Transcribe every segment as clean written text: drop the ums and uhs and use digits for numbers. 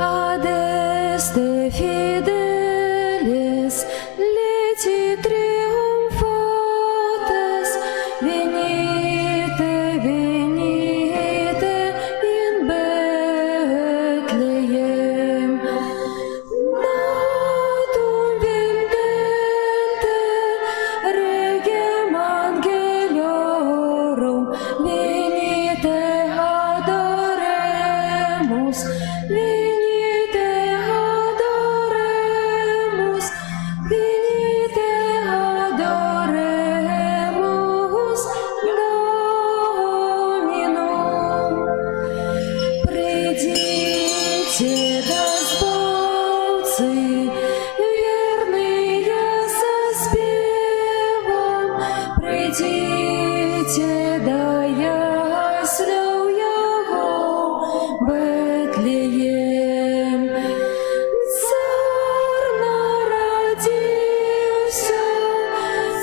Adeste fidelis, leti triumphates, venite, venite in Bethlehem. Natum vincente regem angeliorum, venite adoremus, venite adoremus, venite adoremus Dominum. Придите, дозбовцы, верные со спевом, придите, да яслю Его Бетлеем. Царь народился,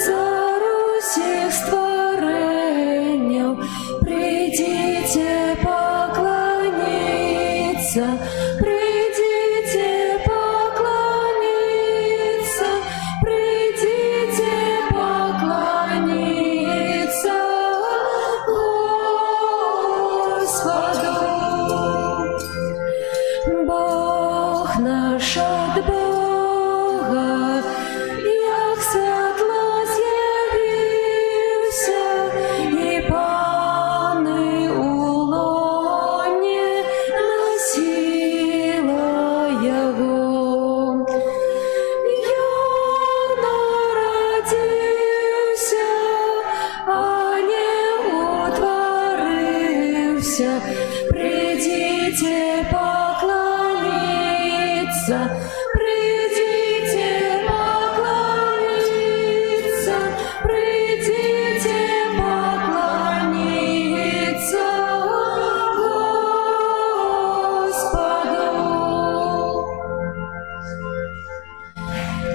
царь усіх створенням, придите поклониться, придите поклониться, придите поклониться Господу. Бог наш от Бога, як світло з'явився, і пани у лоні носила Його. Я народився, а не утворився, придите поклониться, придите поклониться, придите поклониться Господу.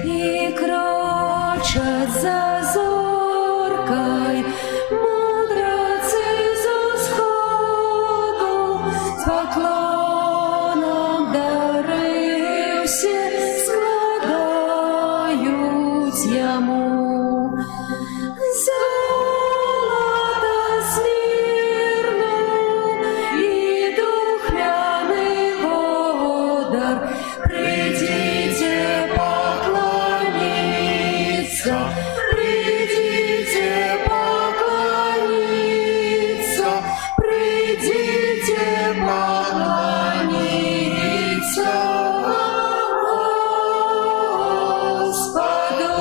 И крочат за зоркой мудрецы зо сходу, с поклоном дары все складают Йому. Золото смирно и духмяный водар, придите поклониться, придите поклониться, придите поклониться Господу.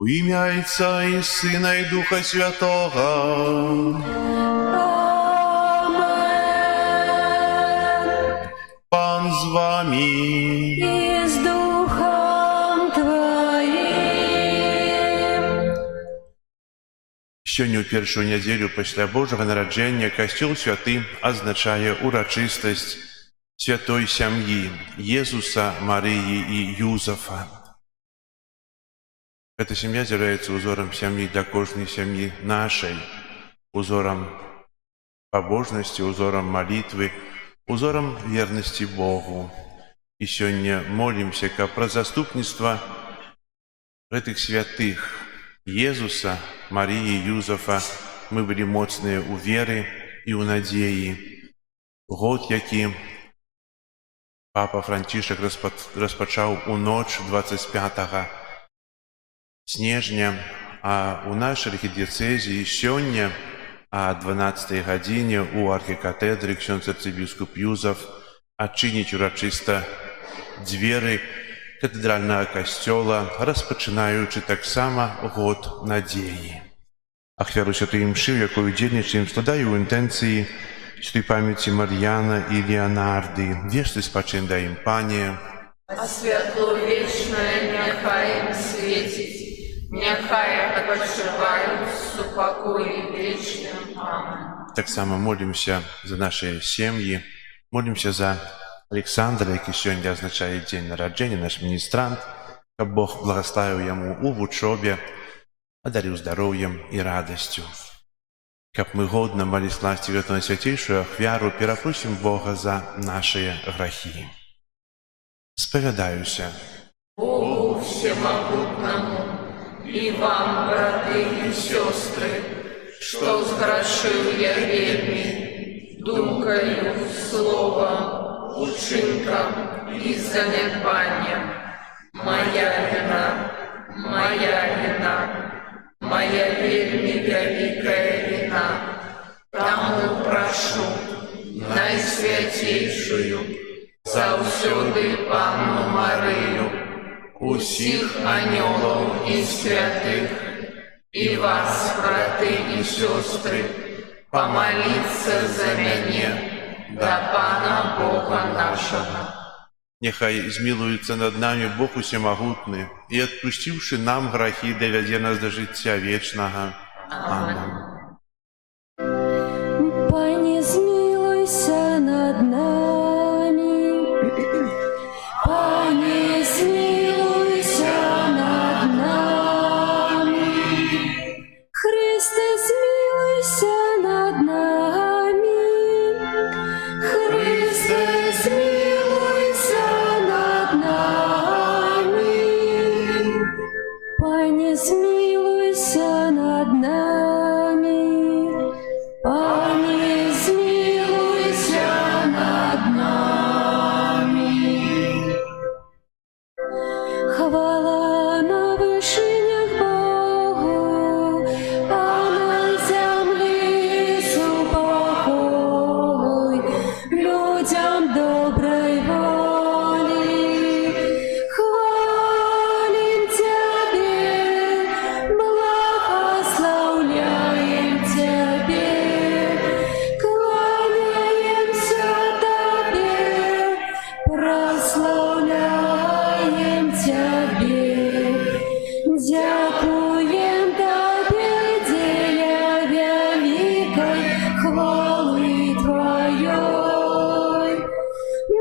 У ім'я Отця і Сина і Духа Святого. Амен. Пан з вами. И с Духом Твоим. Сёння ў першую нядзелю пасля Божага нараджэння Касцёл святы азначае урачыстасць святой сям'і Езуса, Марыі і Юзафа. Эта сям'я з'яўляецца узорам сям'і для кожнай сям'і нашай, узорам пабожнасці, узорам малітвы, узорам вернасці Богу. І сёння молімся, каб праз заступніцтва гэтых святых Езуса, Марыі, Юзафа мы былі моцныя ў веры і ў надзеі. Год, які папа Францішак распачаў у ноч 25 снежня, а у нашай архідыяцэзіі сёння о 12 гадзіне у архікатэдры ксёндз арцыбіскуп Юзаф адчыніць урачыста дзверы катэдральнага касцёла, распачынаючы таксама год надзеі. Ахвяру святой імшы, у якой удзельнічаем, складаю ў інтэнцыі святой памяці Мар'яна і Леонарды. Вечны спачын дай ім, Пане. А святло вечное няхай им светить, няхай спочивають в супокої вічнім. Амінь. Так само молимся за наши семьи, молимся за Александра, який сьогодні означає день народження, наш міністрант, щоб Бог благословив йому у учобі, одарил здоровьем и радостью. Как мы годно молись власти на святейшую ахвяру, перепросим Бога за наши грехи. Споведаюся. Богу всемогутному и вам, браты и сестры, что сгрешил я вельми, думкою, словом, учинком и занедбанием. Моя вина, моя вельми великая вина. Тому прошу найсвятейшую, завсёды Панну Марию, усіх анёлов и святых, и вас, браты и сестры, помолиться за меня, до Пана Бога нашего. Нехай змилуется над нами Бог усемогутный, и, отпустивши нам грехи, доведе нас до життя вечного. Аминь. Пане, змилуйся над нами. Пане, змилуйся над нами. Христе, змилуйся над нами. Христе, змилуйся над нами. Пане, змилуйся над нами. Пане, змилуйся над нами. Хвала на вишинях Богу, а на землі супокой, людям доброй воли. Хвалим Тебе, благословляем Тебе, кланяемся Тебе, прославляем Тебе, дякуем Тебе, деля великой хвалы Твоей.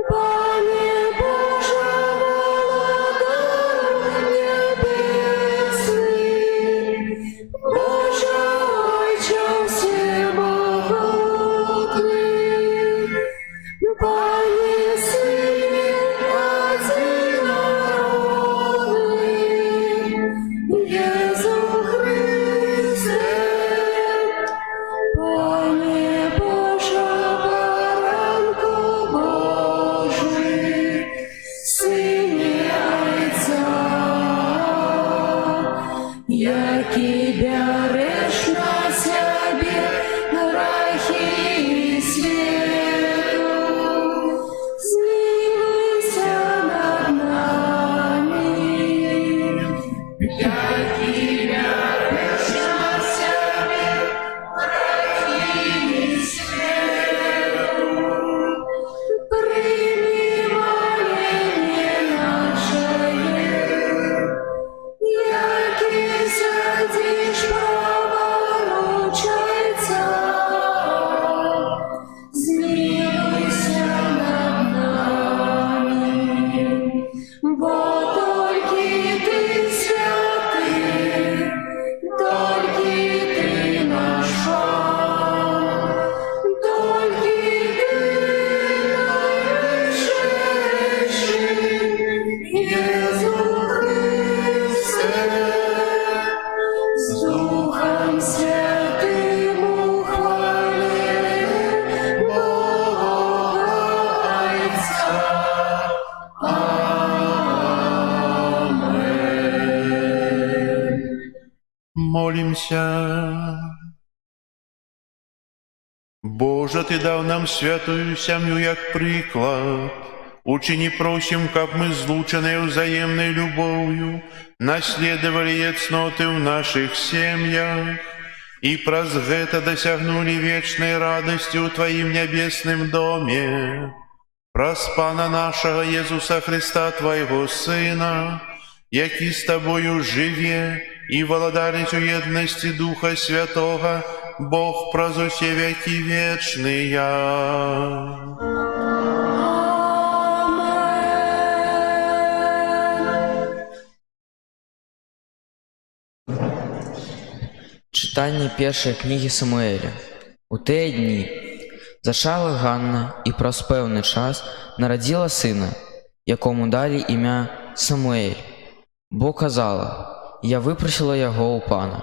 Пане Боже, Владыка небесный, Боже Отче всемогутный, Пане Сыне одинокий, Иисус Христе, Пане Боже, Баранку Божий, Сыне Отца, який береш на себе грехи світу, змилуйся над нами. Який береш на себе грехи світу, прийми моління наше. Який сидиш праворучайця, змилуйся над нами, бо тільки Ти святий, тільки Ти наш Бог, тільки Ти найвищий, Ісус Христе, з Духом Святим у хвалі Бога Отця. Аминь. Молимся. Боже, Ты дав нам святую сям'ю як приклад. Учини, просим, как мы, злученные взаимной любовью, наследовали яцноты в наших семьях и праз гэта досягнули вечной радости в Твоим небесным доме. Праз Пана нашего Иисуса Христа, Твоего Сына, який с Тобою живе и владарить у едности Духа Святого, Бог праз усе веки вечные. Читання першої книги Самуеля. У тыя дні зачала Ганна і праз пэўны час нарадзіла сына, якому далі імя Самуэль, бо казала: «Я выпрасіла яго ў пана».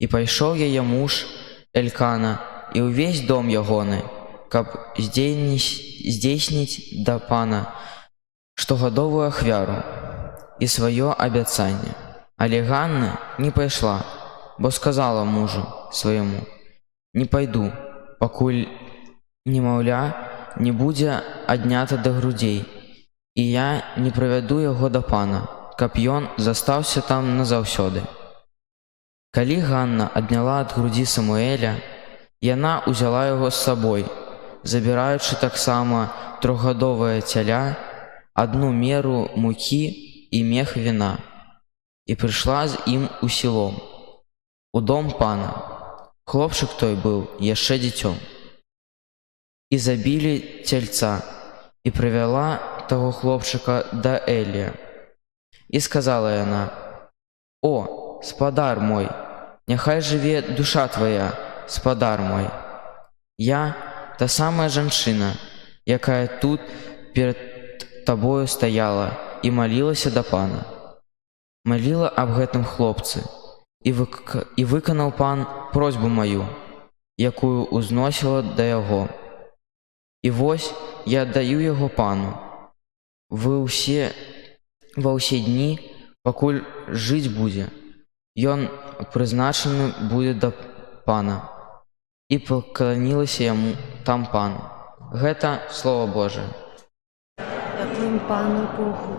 І пайшоў яе муж Элькана і ўвесь дом ягоны, каб здзейсніць да пана штогадовую ахвяру і сваё абяцанне. Але Ганна не пайшла, бо сказала мужу свайму: «Не пайду, пакуль немаўля не будзе аднята да грудзей, і я не правяду яго да пана, каб ён застаўся там назаўсёды». Калі Ганна адняла ад грудзі Самуэля, яна ўзяла яго з сабой, забіраючы таксама трохгадовае цяля, адну меру мукі і мех віна, і прыйшла з ім у село, у дом пана. Хлопчык той быў яшчэ дзіцём. І забілі цельца, і прывяла таго хлопчыка да Элія. І сказала яна: «О, спадар мой, няхай жыве душа твая, спадар мой. Я та самая жанчына, якая тут перад табою стаяла і малілася да пана». Маліла аб гэтым хлопцы, і выканаў пан просьбу маю, якую узносіла да яго. І вось я аддаю яго пану. Ва ўсе дні, пакуль жыць будзе, ён прызначаны будзе да пана. І пакланілася яму там пану. Гэта Слово Божие. Дякуємо Пану Богу.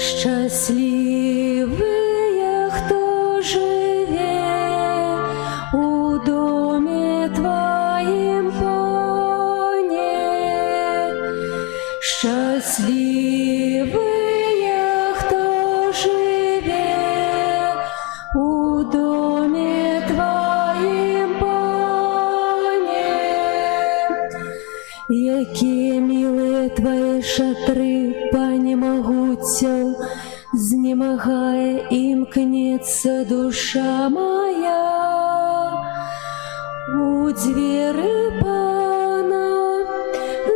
Щасливые, хто живе у доме Твоим, Пане. Щасливые, хто живе у доме Твоим, Пане. Які милые Твои шатры, Пане могутцяў, знемагае імкнецца душа моя. У дзверы Пана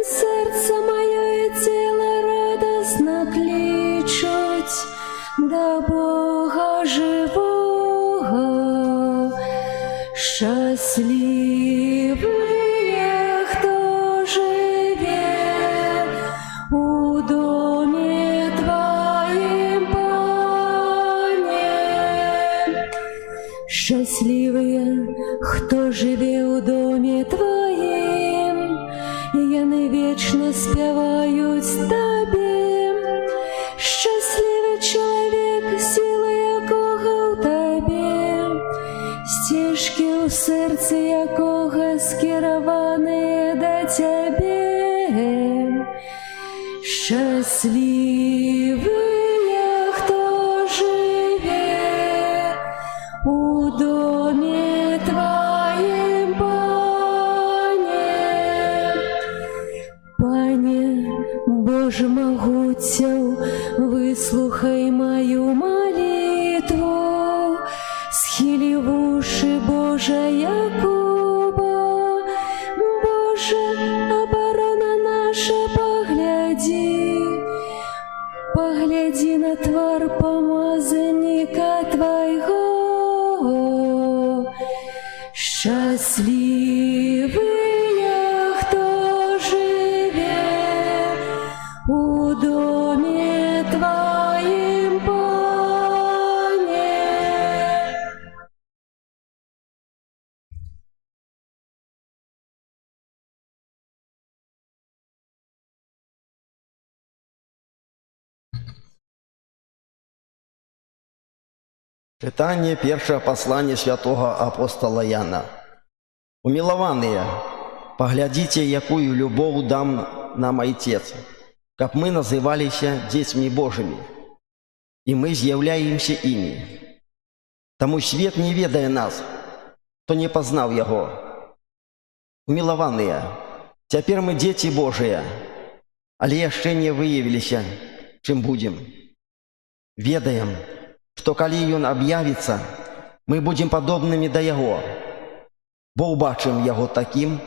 сэрца маё і цела радасна клічуць да Бога жывога. Щасливые, хто живе у доме Твоим, Пане. Щасливые, хто живе у доме Твоим, яны вечна спяваюць Табе. Щасливый чалавек, сіла якога ў Табе, сцежкі ў сэрцы якога скіраваныя да Цябе. Щасливые, хто живе у доме Твоим, Пане. Пане, Боже могутцяў, выслухай мою молитву, схілі вушы Божа Якуба. Боже, оборона наша, погляди на твар помазанника Твоего. Щасливые, хто живе у доме Твоим, Пане. Читание первого послания святого апостола Яна. Умилованные, поглядите, якую любовь дам нам Отец, как мы назывались детьми Божьими. и мы з'являемся ими. Таму свет не ведае нас, хто не пазнаў яго. Умілаваныя, цяпер мы дзеці Божыя, але яшчэ не выявіліся, чым будзем. Ведаем, што калі ён аб'явіцца, мы будзем падобнымі да яго, бо ўбачым яго такім,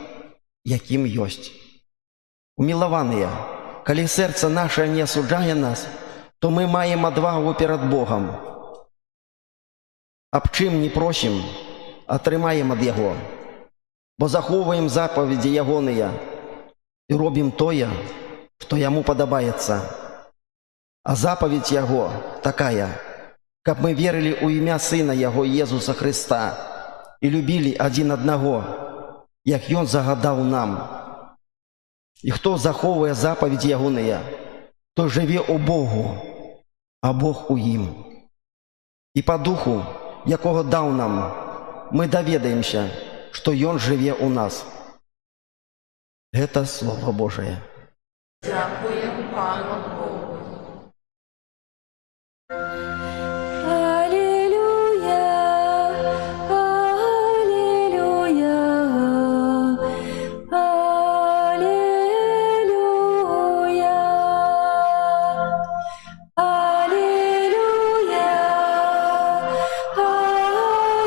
якім ёсць. Умілаваныя, калі сэрца наше не асуджае нас, то мы маем адвагу перад Богам. Аб чым не просім, атрымаем ад яго, бо захоўваем запаведзі ягоныя і робім тое, што яму падабаецца. А запаведь яго такая, каб мы верылі ў імя Сына яго Езуса Хрыста і любілі адзін аднаго, як ён загадаў нам. І хто захоўвае запаведзі ягоныя, той жыве ў Богу, а Бог у ім. І па духу, якога даў нам, мы даведаемся, што ён жыве ў нас. Гэта Слово Божие. Дякуємо Пану Богу. Аллилуйя, аллилуйя, аллилуйя, аллилуйя,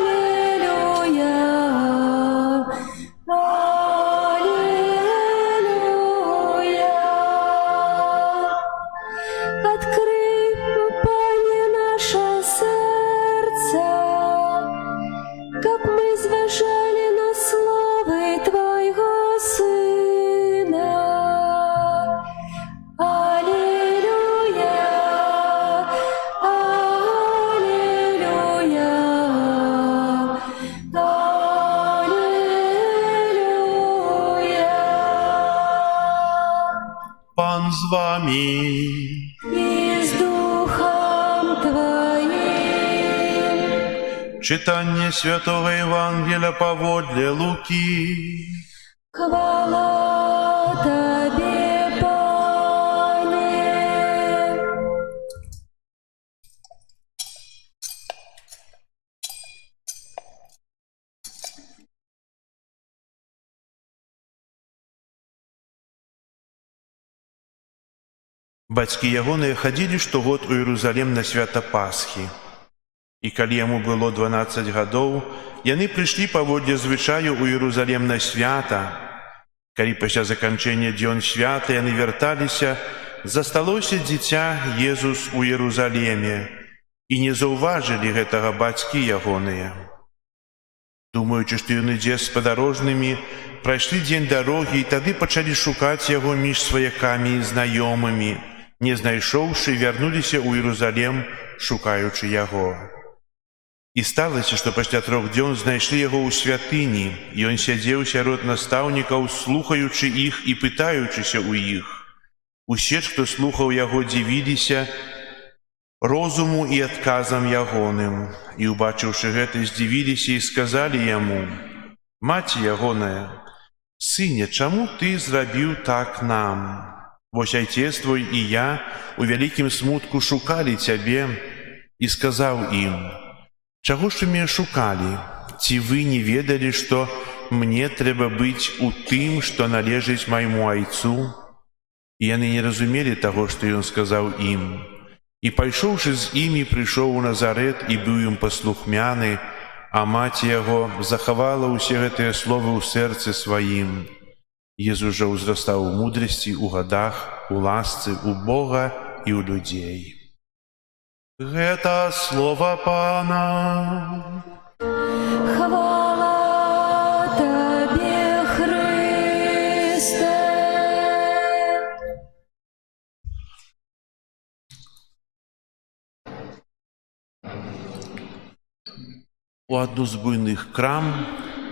аллилуйя, аллилуйя. Открый, Пане, наше сердце, как мы зважали на словы Твоего Сына. Аллилуйя, аллилуйя, аллилуйя. Пан з вами. И с Духом Твоим. Читання Святого Євангелія паводле Луки. Хвала Тебе, Пане. Бацькі ягоныя хадзілі штогод у Іерусалім на свята Пасхі. І калі яму было 12 гадоў, яны прыйшлі паводле звычаю ў Іерусалім на свята. Калі пасля заканчэння дзён свята яны вярталіся, засталося дзіця Езус у Іерусаліме, і не заўважылі гэтага бацькі ягоныя. Думаючы, што ён ідзе з падарожнымі, прайшлі дзень дарогі і тады пачалі шукаць яго між сваякамі і знаёмымі. Не знайшоўшы, вярнуліся ў Іерусалім, шукаючы яго. І сталася, што пасля 3 дзён знайшлі яго ў святыні, і ён сядзеў сярод настаўнікаў, слухаючы іх і пытаючыся ў іх. Усе, хто слухаў яго, дзівіліся розуму і адказам ягоным. І, убачыўшы гэта, здзівіліся і сказалі яму: «Маці ягоная, сыне, чаму ты зрабіў так нам? Вось айцец твой і я у вялікім смутку шукалі цябе». І сказаў ім: «Чаго ж вы мяне шукалі? Ці вы не ведалі, што мне трэба быць у тым, што належыць майму айцу?» І яны не разумелі таго, што ён сказаў ім. І, пайшоўшы з імі, прыйшоў у Назарэт і быў ім паслухмяны, а маці яго захавала ўсе гэтыя словы ў сэрцы сваім. Езус жа ўзрастаў у мудрасці, у гадах, у ласцы, у Бога і ў людзей. Гэта слова Пана. Хвала Тебе, Христе. У адну з буйных крам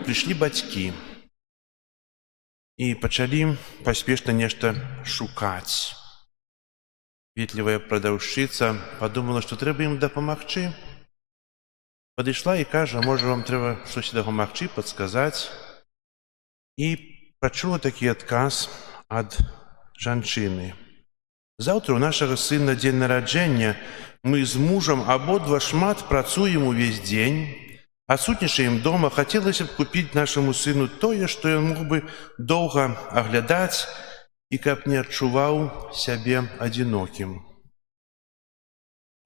прыйшлі бацькі і пачалі паспешна нешта шукаць. Ветлівая прадаўшчыца падумала, што трэба ім дапамагчы. Падышла і кажа: «Можа, вам трэба штось дапамагчы, падсказаць?» І пачула такі адказ ад жанчыны: Заўтра у нашага сына дзень нараджэння. Мы з мужам абодва шмат працуем увесь дзень, адсутнічаем дома. Хацелася б купіць нашаму сыну тое, што ён мог бы доўга аглядаць і каб не адчуваў сябе адзінокім.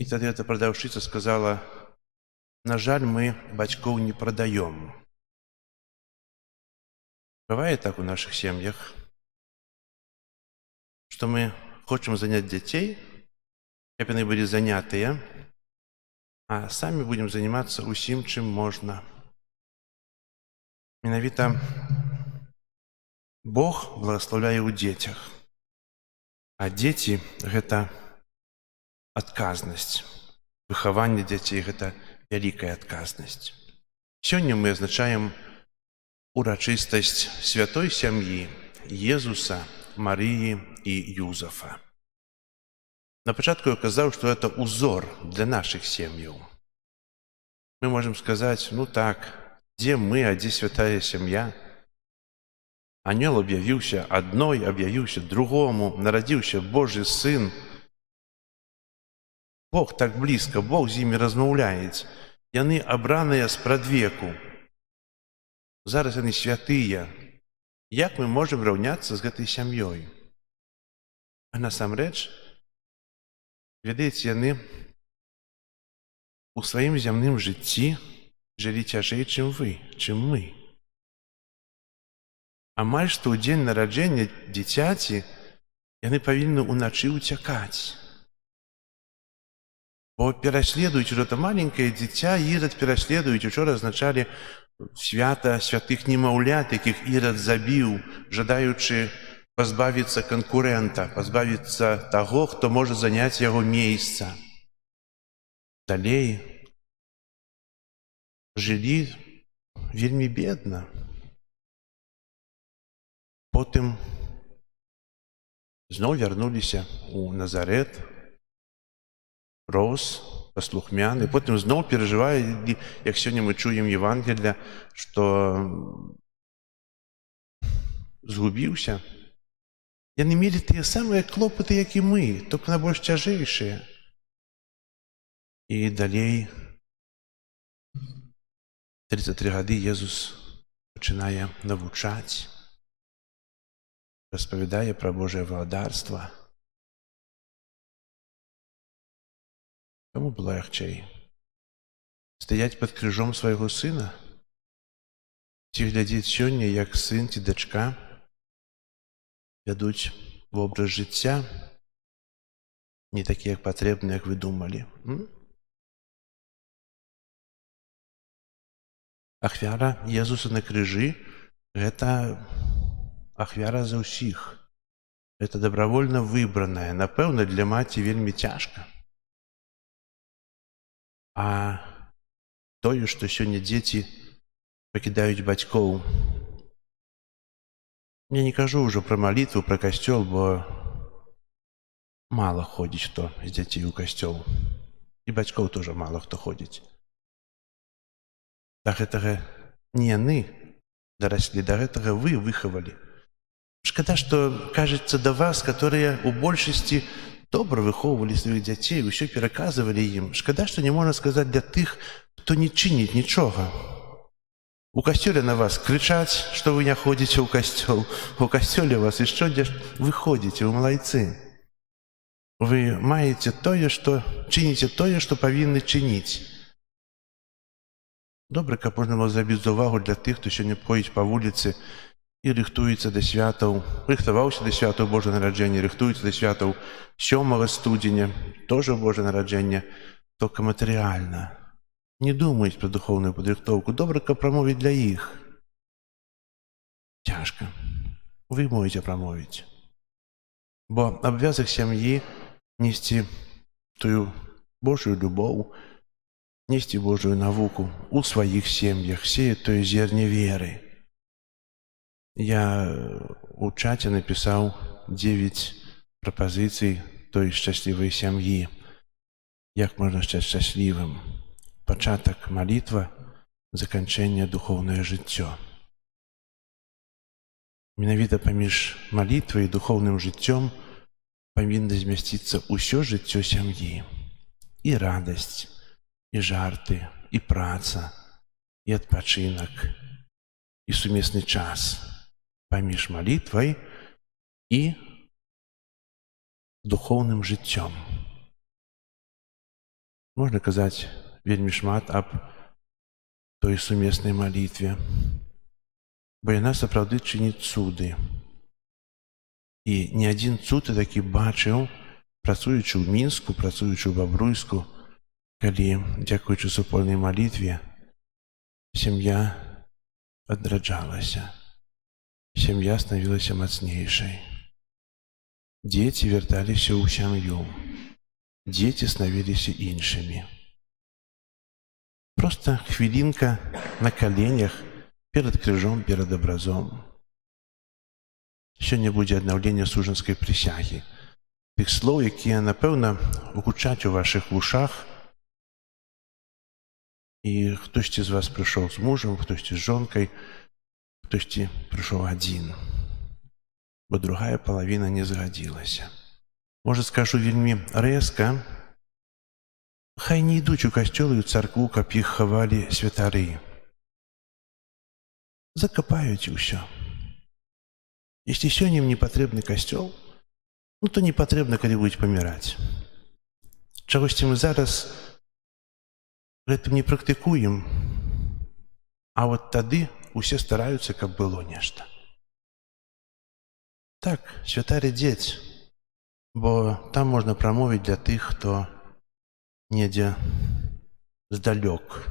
І тады эта прадаўшчыца сказала: на жаль, мы бацькоў не прадаём. Бывае так у нашых сем'ях, што мы хочам заняць дзяцей, каб яны былі занятыя, а самі будзем займацца усім, чым можна. Менавіта Бог благаслаўляе ў дзецях, а дзеці – гэта адказнасць. Выхаванне дзяцей – гэта вялікая адказнасць. Сёння мы адзначаем урачыстасць святой сям'і Езуса, Марыі і Юзафа. На пачатку я казаў, што гэта узор для нашых сем'яў. Мы можам сказаць: ну так, дзе мы, а дзе святая сям'я? Анёл аб'явіўся адной, аб'явіўся другому, нарадзіўся Божы сын. Бог так блізка, Бог з імі размаўляе. Яны абраныя спрадвеку. Зараз яны святыя. Як мы можам раўняцца з гэтай сям'ёй? А насамрэч, ведаеце, яны у сваім зямным жыцці жылі цяжэй, чым вы, чым мы. Амаль што ў дзень нараджэння дзіцяці яны павінны ўначы ўцякаць. Бо пераследуюць гэта маленькае дзіця, Ірад пераследуюць. Учора азначалі свята святых немаўлят, якіх Ірад забіў, жадаючы пазбавіцца канкурэнта, пазбавіцца таго, хто можа заняць яго месца. Далей жылі вельмі бедна. Потым зноў вярнуліся ў Назарэт, рос, паслухмяны. Потым зноў перажывалі, як сёння мы чуем Евангелля, што згубіўся. Яны мелі тыя самыя клопаты, як і мы, толькі на больш цяжэйшыя. І далей 33 гады Езус пачынае навучаць, распавядае пра Божае валадарства. Каму было лягчэй? Стаяць пад крыжом свайго сына? Ці глядзець сёння, як сын ці дачка вядуць вобраз жыцця не такі, як патрэбны, як вы думалі? Ахвяра Езуса на крыжы – гэта ахвяра за ўсіх. Гэта дабравольна выбраная. Напэўна, для маці вельмі цяжка. А тое, што сёння дзеці пакідаюць бацькоў. Я не кажу ўжо пра малітву, пра касцёл, бо мала ходзіць хто з дзяцей у касцёл. І бацькоў тоже мала хто ходзіць. Да гэтага не яны дараслі, да гэтага вы выхавалі. Шкада, што, кажется, да вас, которые у большасці добра выхоўвалі сваіх дзяцей, усё пераказвалі ім. Шкада, што не можна сказаць для тых, хто не чыніць нічога. У касцёле на вас крычаць, што вы не ходзіце ў касцёл. У касцёле вас і што дзе вы ходзіце, вы малайцы. Вы маеце тое, што чыніце тое, што павінны чыніць. Добра, каб можна было зрабіць увагу для тых, хто сёння ходзіць па вуліцы і рыхтуецца да святаў, рыхтаваўся да святаў Божага нараджэння, рыхтуецца да святаў 7 студзеня, тоже Божае нараджэнне, толькі матэрыяльна. Не думаюць пра духоўную падрыхтоўку. Добра, каб прамовіць для іх. Цяжка. Вы можаце прамовіць. Бо абавязак сям'і несці тую Божую любоў, несці Божую навуку у сваіх сем'ях, сеяць тое зерне веры. Я у чаце напісаў 9 прапазіцый той шчаслівай сям'і. Як можна стаць шчаслівым? Пачатак – малітва, заканчэнне – духоўнае жыццё. Менавіта паміж малітвай і духоўным жыццём павінна змясціцца ўсё жыццё сям'і. І радасць, і жарты, і праца, і адпачынак, і сумесны час паміж малітвай і духоўным жыццём. Можна казаць вельмі шмат аб той сумеснай малітве, бо яна сапраўды чыніць цуды. І не адзін цуд я такі бачыў, працуючы ў Мінску, працуючы ў Бабруйску, калі, дзякуючы супольнай малітве, сям'я адраджалася, сям'я станавілася мацнейшай. Дзеці вярталіся ў сям'ю, дзеці станавіліся іншымі. Проста хвілінка на каленях перад крыжом, перад абразом. Сёння будзе аднаўленне сужанскай прысягі. Тых слоў, якія, напэўна, гучаць у вашых вушах. І хтосьці з вас прыйшоў з мужам, хтосьці з жонкай, хтосьці прыйшоў адзін. Бо другая палавіна не згадзілася. Можа, скажу вельмі рэзка, хай не ідуць у касцёл і ў царкву, каб іх хавалі святары. Закапаюць усё. Если сёння им не патрэбны касцёл, то не патрэбна, калі будуць паміраць. Чагосьці мы зараз гэтым не практыкуем, а вот тады усе стараюцца, каб было нешта. Так, святар ідзець, бо там можна прамовіць для тых, хто недзе здалёк.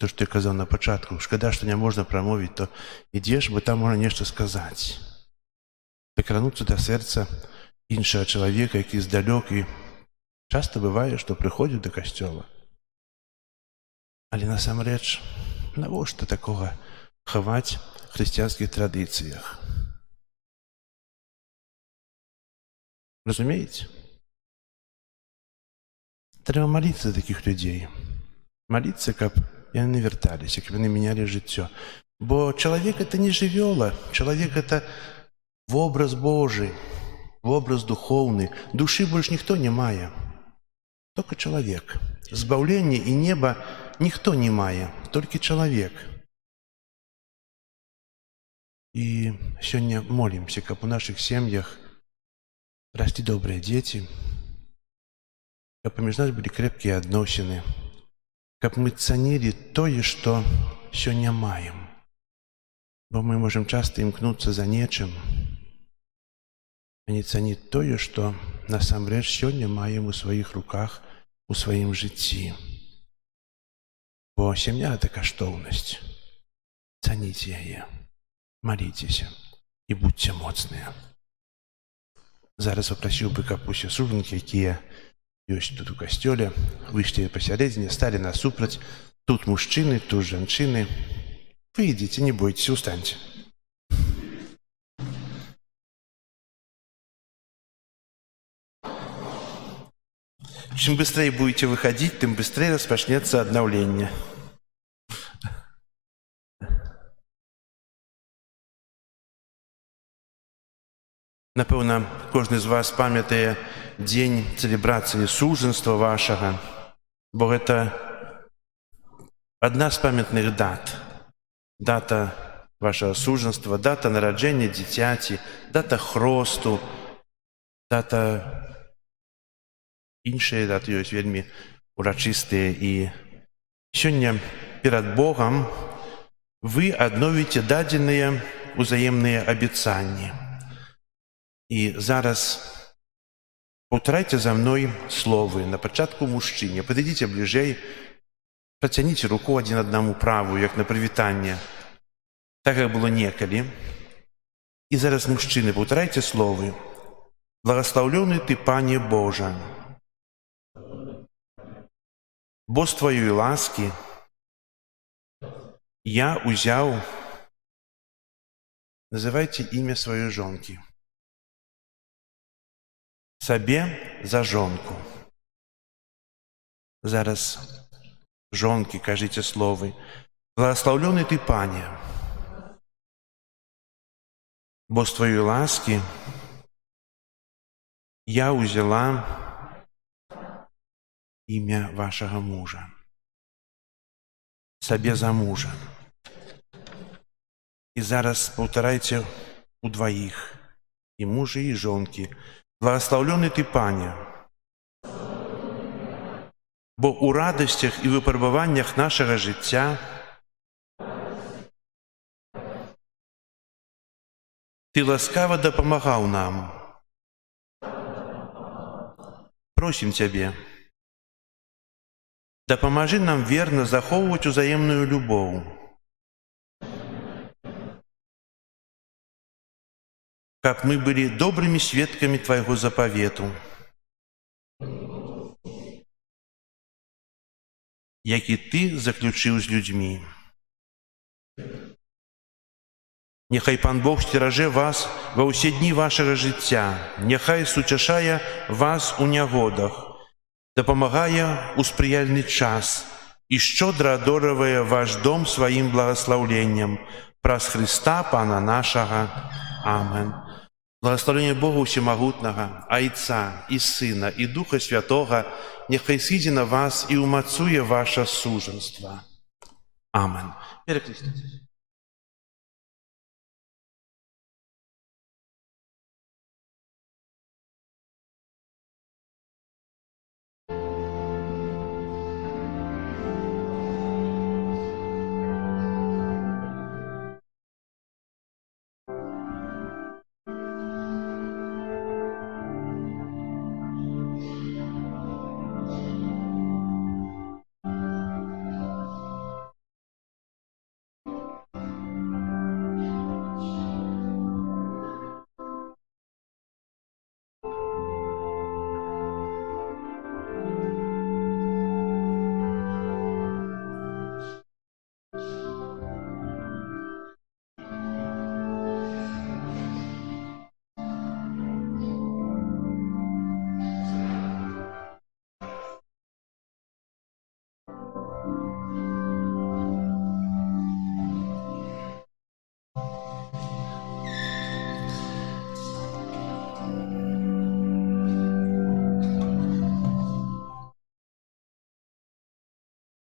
То, што я казаў на пачатку, шкада, што не можна прамовіць, то ідзеш, бо там можна нешта сказаць. Дакрануцца да сэрца іншага чалавека, які здалёк, і часта бывае, што прыходзіў да касцёла. Але насамрэч, навошта такога хаваць в хрысціянскіх традыцыях? Разумееце? Трэба маліцца за такіх людзей. Маліцца, каб яны вярталіся, каб яны мянялі жыццё. Бо чалавек — это не жывёла, чалавек — это вобраз Божий, вобраз духоўны. Душы больш ніхто не мае, толькі чалавек. Збаўлення і неба ніхто не мае, толькі чалавек. І сёння молімся, каб у нашых сем'ях расці добрыя дзеці, каб паміж нас былі крэпкія адносіны, каб мы цанілі тое, што сёння маем. Бо мы можам часта імкнуцца за нечым, а не цаніць тое, што насамрэч сёння маем у сваіх руках, у сваім жыцці. Бо сям'я — гэта каштоўнасць. Цаніце яе, маліцеся і будзьце моцныя. Зараз папрасіў бы, каб усе сужанкі, якія ёсць тут у касцёле, выйшлі пасярэдзіне, сталі насупраць. Тут мужчыны, тут жанчыны. Вы ідзіце, не бойцеся, устаньце. Чем быстрее будете выходить, тем быстрее распочнется обновление. Напэўна, кожны з вас памятае дзень цэлебрацыі сужанства вашага, бо гэта адна з памятных дат. Дата вашага сужанства, дата нараджэння дзіцяці, дата хросту, дата іншыя даты ёсць вельмі урачыстыя. І сёння перад Богам вы адновіце дадзеныя узаемныя абяцанні. І зараз паўтарайце за мной словы. На пачатку мужчыне. Падыдзіце бліжэй, працяніце руку адзін аднаму правую, як на прывітанне. Так, як было некалі. І зараз мужчыны, паўтарайце словы. Благословленный ты, Пане Божа, бо з твоей ласки я узяў, называйте імя сваёй жонкі, сабе за жонку. Зараз жонкі, кажыце словы. Благословленный ты, Пане, бо з твоей ласки я узяла імя вашага мужа сабе за мужа. І зараз паўтарайце удваіх, і мужы, і жонкі. Благословленный ты, Пане, бо ў радасцях і выпрабаваннях нашага жыцця ты ласкава дапамагаў нам. Просім Цябе, дапамажы нам верна захоўваць узаемную любоў, каб мы былі добрымі сведкамі Твайго запавету, які Ты заключыў з людзьмі. Няхай Пан Бог сцеражэ вас ва ўсе дні вашага жыцця, няхай суцяшае вас у нягодах, дапамагае ў спрыяльны час і шчодра адоравае ваш дом сваім благаслаўленнем праз Хрыста Пана нашага. Амен. Благословение Бога Усемагутнага, Айца і Сына і Духа Святога, няхай сыдзе на вас і умацуе ваше сужанство. Амен. Перекреститесь.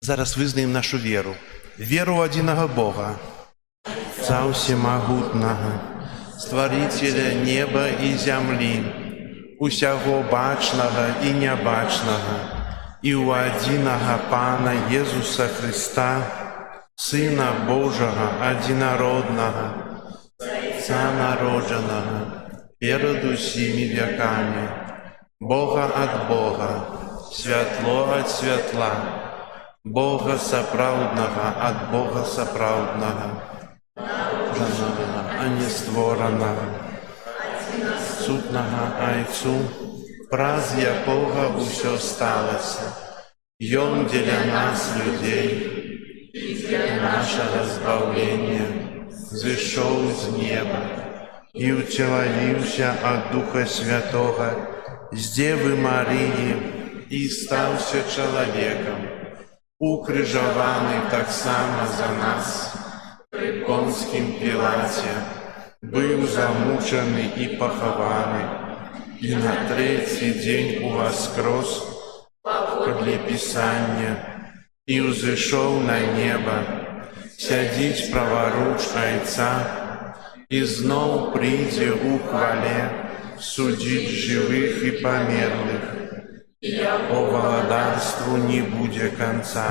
Зараз вызнаем нашу веру. Веру ў адзінага Бога, Отца Всемагутнага, Стварыцеля неба і зямлі, усяго бачнага і нябачнага, і ў адзінага Пана Езуса Христа, Сына Божага адзінароднага, Отца народжанага, перад усімі вякамі, Бога ад Бога, святло ад святла, Бога сапраўднага ад Бога сапраўднага, жанага, а не створанага, сутнага Айцу, праз якога ўсё сталася. Ён дзеля нас, людзей, для нашага збаўлення, зышоў з неба і ўцелавіўся ад Духа Святога з Дзевы Марыі і стаўся чалавекам, укрыжаваны таксама за нас, пры Понскім Пілаце, быў замучаны і пахаваны, і на трэці дзень уваскрос паводле Пісання, і ўзышоў на неба, сядзіць праваруч Айца, і зноў прыйдзе ў хвале судзіць жывых і памерлых. Яго валадарству не будзе канца.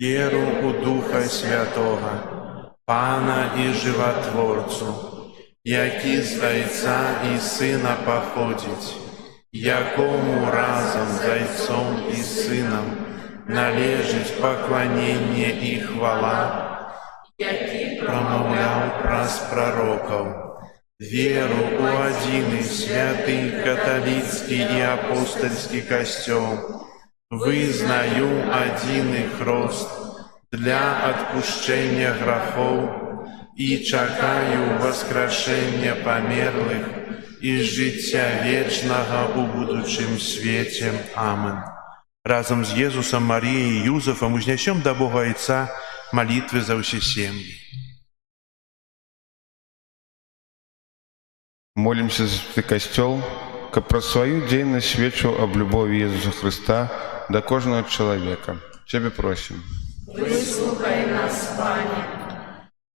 Веру у Духа Святога, Пана і Жыватворцу, які з Айца і Сына паходзіць, якому разам з Айцом і Сынам належыць пакланенне і хвала, які прамаўляў праз прарокаў. Веру ў адзіны святы каталіцкі і апостальскі касцёл, вызнаю адзіны хрост для адпушчэння грахоў і чакаю васкрашэння памерлых і жыцця вечнага ў будучым свеце. Амен. Разам з Езусам, Маріяй і Юзефам узнясём да Бога Айца малітвы за ўсе сем'і. Молимся за святой костел, каб праз сваю дзейнасць сведчыў аб любові Езуса Христа да кожнага чалавека. Цябе просім. Выслухай нас, Пане.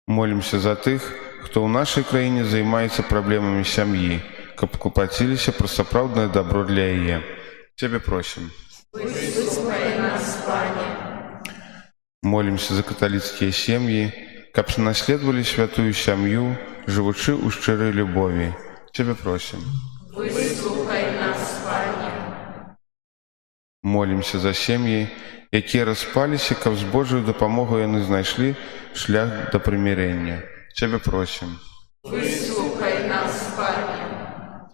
Молімся за тых, хто ў нашай краіне займаецца праблемамі сям'і, каб клапаціліся пра сапраўднае дабро для яе. Цябе просім. Выслухай нас, Пане. Молімся за каталіцкія сем'і, каб наследавалі святую сям'ю, жывучы ў шчырай любові. Цябе просім. Выслухай нас, Пане. Молімся за сем'і, якія распаліся, каб з Божаю дапамогай яны знайшлі шлях да прымірэння. Цябе просім. Выслухай нас, Пане.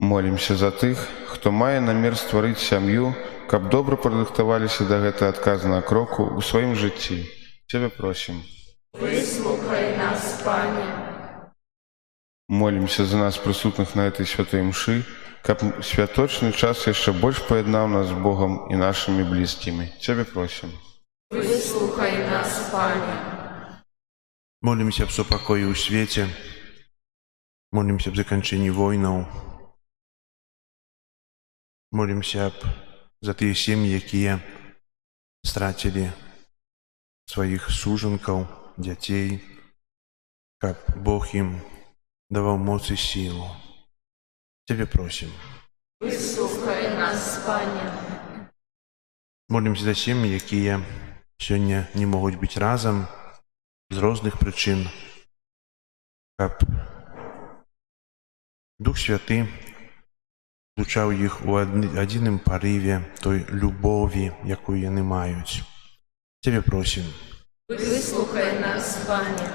Молімся за тых, хто мае намер стварыць сям'ю, каб добра падрыхтаваліся да гэтага адказнага кроку ў сваім жыцці. Цябе просім. Выслухай нас, Пане. Молімся за нас, прысутных на этой святой мшы, каб святочны час яшчэ больш паяднаў нас з Богам і нашымі блізкімі. Цябе просім. Выслухай нас, Пане. Молимся об супокоі ў свеце, молимся об заканчэнні войнаў, молимся за тыя сем'і, якія страцілі сваіх сужанкаў, дзяцей, каб Бог ім даваў моц і сілу. Цябе просім. Выслухай нас, Пане. Молимся за сем'і, якія сёння не могуць быць разам з розных прычын, каб Дух Святы злучаў іх у адзіным парыве той любові, якую яны маюць. Цябе просім. Выслухай нас, Пане.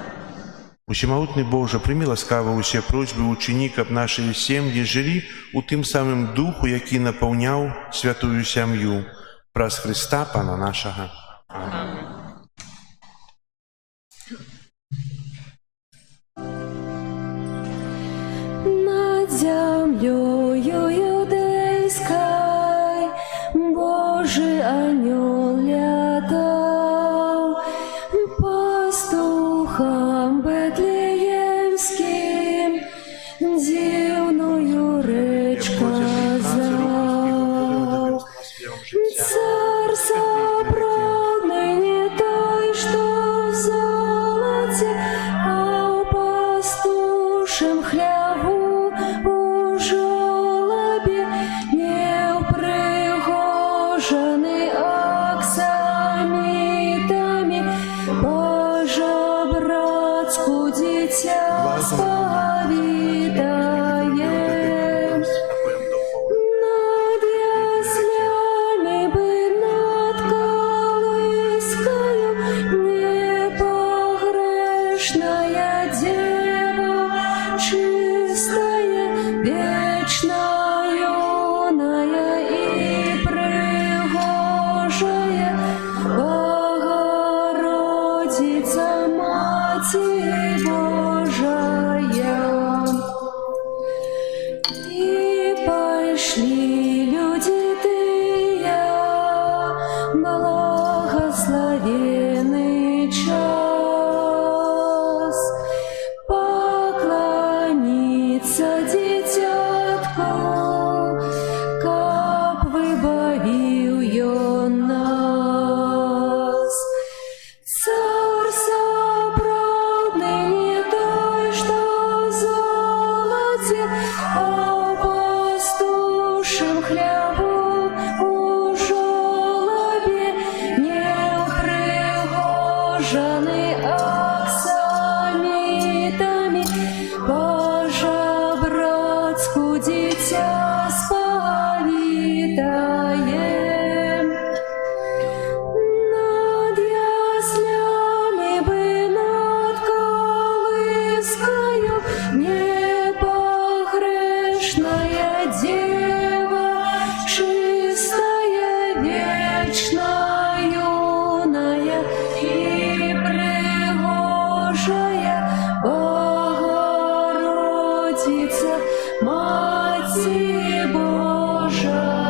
Усемагутны Боже, прымі ласкава ўсе просьбы учыні, каб нашыя сем'і жылі у тым самым духу, які напаўняў святую сям'ю праз Хрыста Пана нашага. Амин. Над землею иудейской Божий анёл летал, пастухам бетлеемским дивную речь казал. Царь собранный не той, что в золоте, а у пастушем хляву у жолобе, неупригоженный аксамитами, по-жебратску дитя сповидаем. Над яслями бы над колыскою непогрешная дева, чистая, вечная, юная и пригожая, Богородица, Матерь Божия. И пошли люди тыя, благословенный час, поклониться дитятку, каб выбавил ён нас. Царь собранный не той, что в золоте, а пастушем хляву у жолобе, неупригоженный аксамитами, по-жебратску дитя сповидаем. Над яслями бы над колыскою непогрешная дева, чистая, вечная, юная и пригожая, Богородица, Матерь Божия.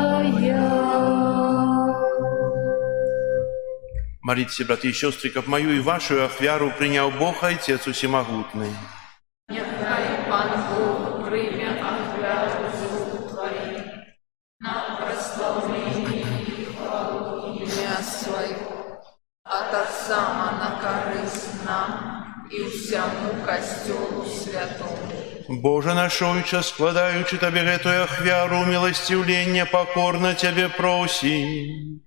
Молитесь, братья и сестры, каб мою и вашу ахвяру принял Бог, Отец Усемогутный. Нехай Пан Бог прийме ахвяру Боже наш Ойче, складаючи Тебе гэтую ахвяру милостивлення, покорно Тебе просим,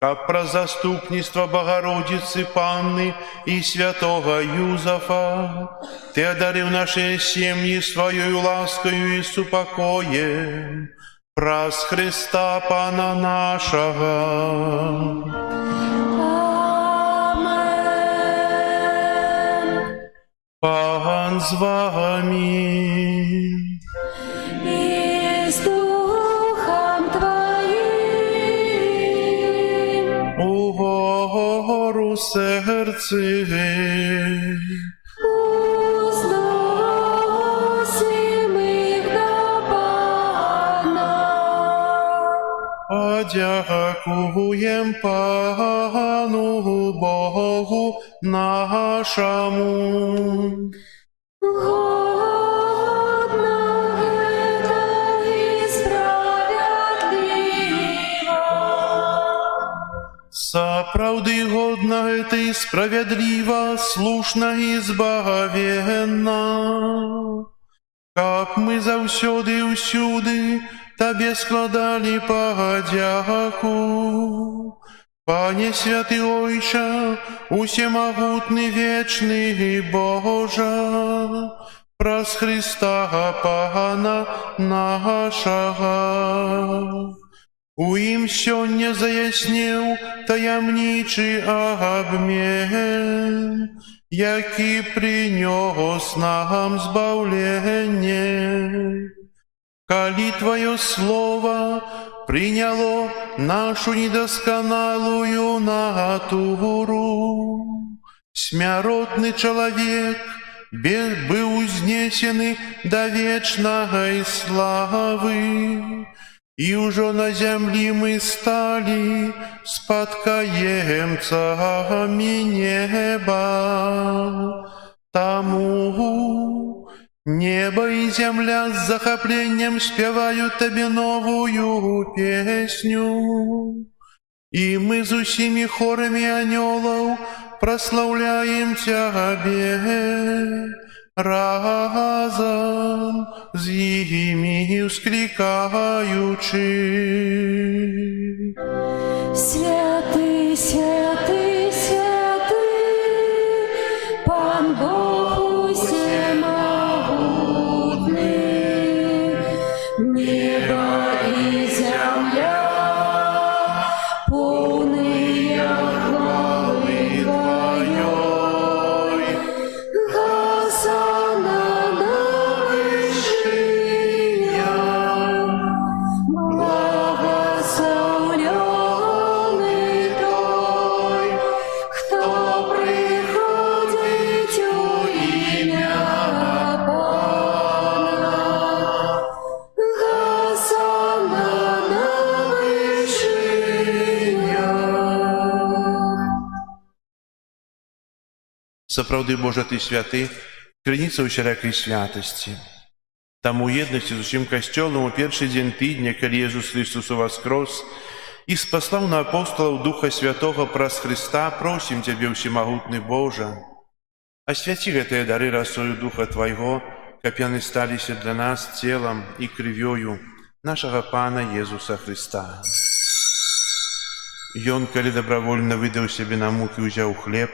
как про заступництво Богородицы Панны и святого Юзафа Ты одарил наши семьи Своею ласкою и супокоем, праз Христа Пана нашего. Амен. Пан з вами. И с Духом Твоим. Угору серці. Возносим их до Пана. Подякуєм Пану Богу нашому. Годно это и справедливо. Сапраўды годна гэта і справядліва, слушна і збагавенна. Каб мы заўсёды і ўсюды Табе складалі падзяку. Пане святы Ойча, усемагутны вечны Божа, праз Христа Пана нашага. У ім сёння заяснеў таямнічы абмен, які прынёс нам збаўленне. Калі Твоё слово приняло нашу недосконалую натуру, смяротны чалавек быў узнесены да вечнай славы, і ўжо на зямлі мы сталі спадкаемцамі неба. Таму небо и земля с захопленнем спевают Тебе новую песню, и мы с усими хорами анёлов прославляем Тебе, разом с ими вскликаючи. Святый, святый, святый, Пан Бог всемогутный, небо и земля, полные хвалы Твоей. Хосанна на вышинах, благословленный Той, кто приходит у имя Пана. Хосанна на вышинах. Сапраўды, Божа, Ты святы, крыніца ўсялякай святасці. Таму ў еднасці з усім касцёлам у першы дзень тыдня, калі Езус Христос уваскрос і спаслаў на апостолаў Духа Святога праз Христа, просім Цябе, усемагутны Божа, асвяці гэтыя дары расою Духа Твайго, каб яны сталіся для нас целам і крывёю нашага Пана Езуса Христа. Ён, калі дабравольна выдаў сябе на мукі, узяў хлеб,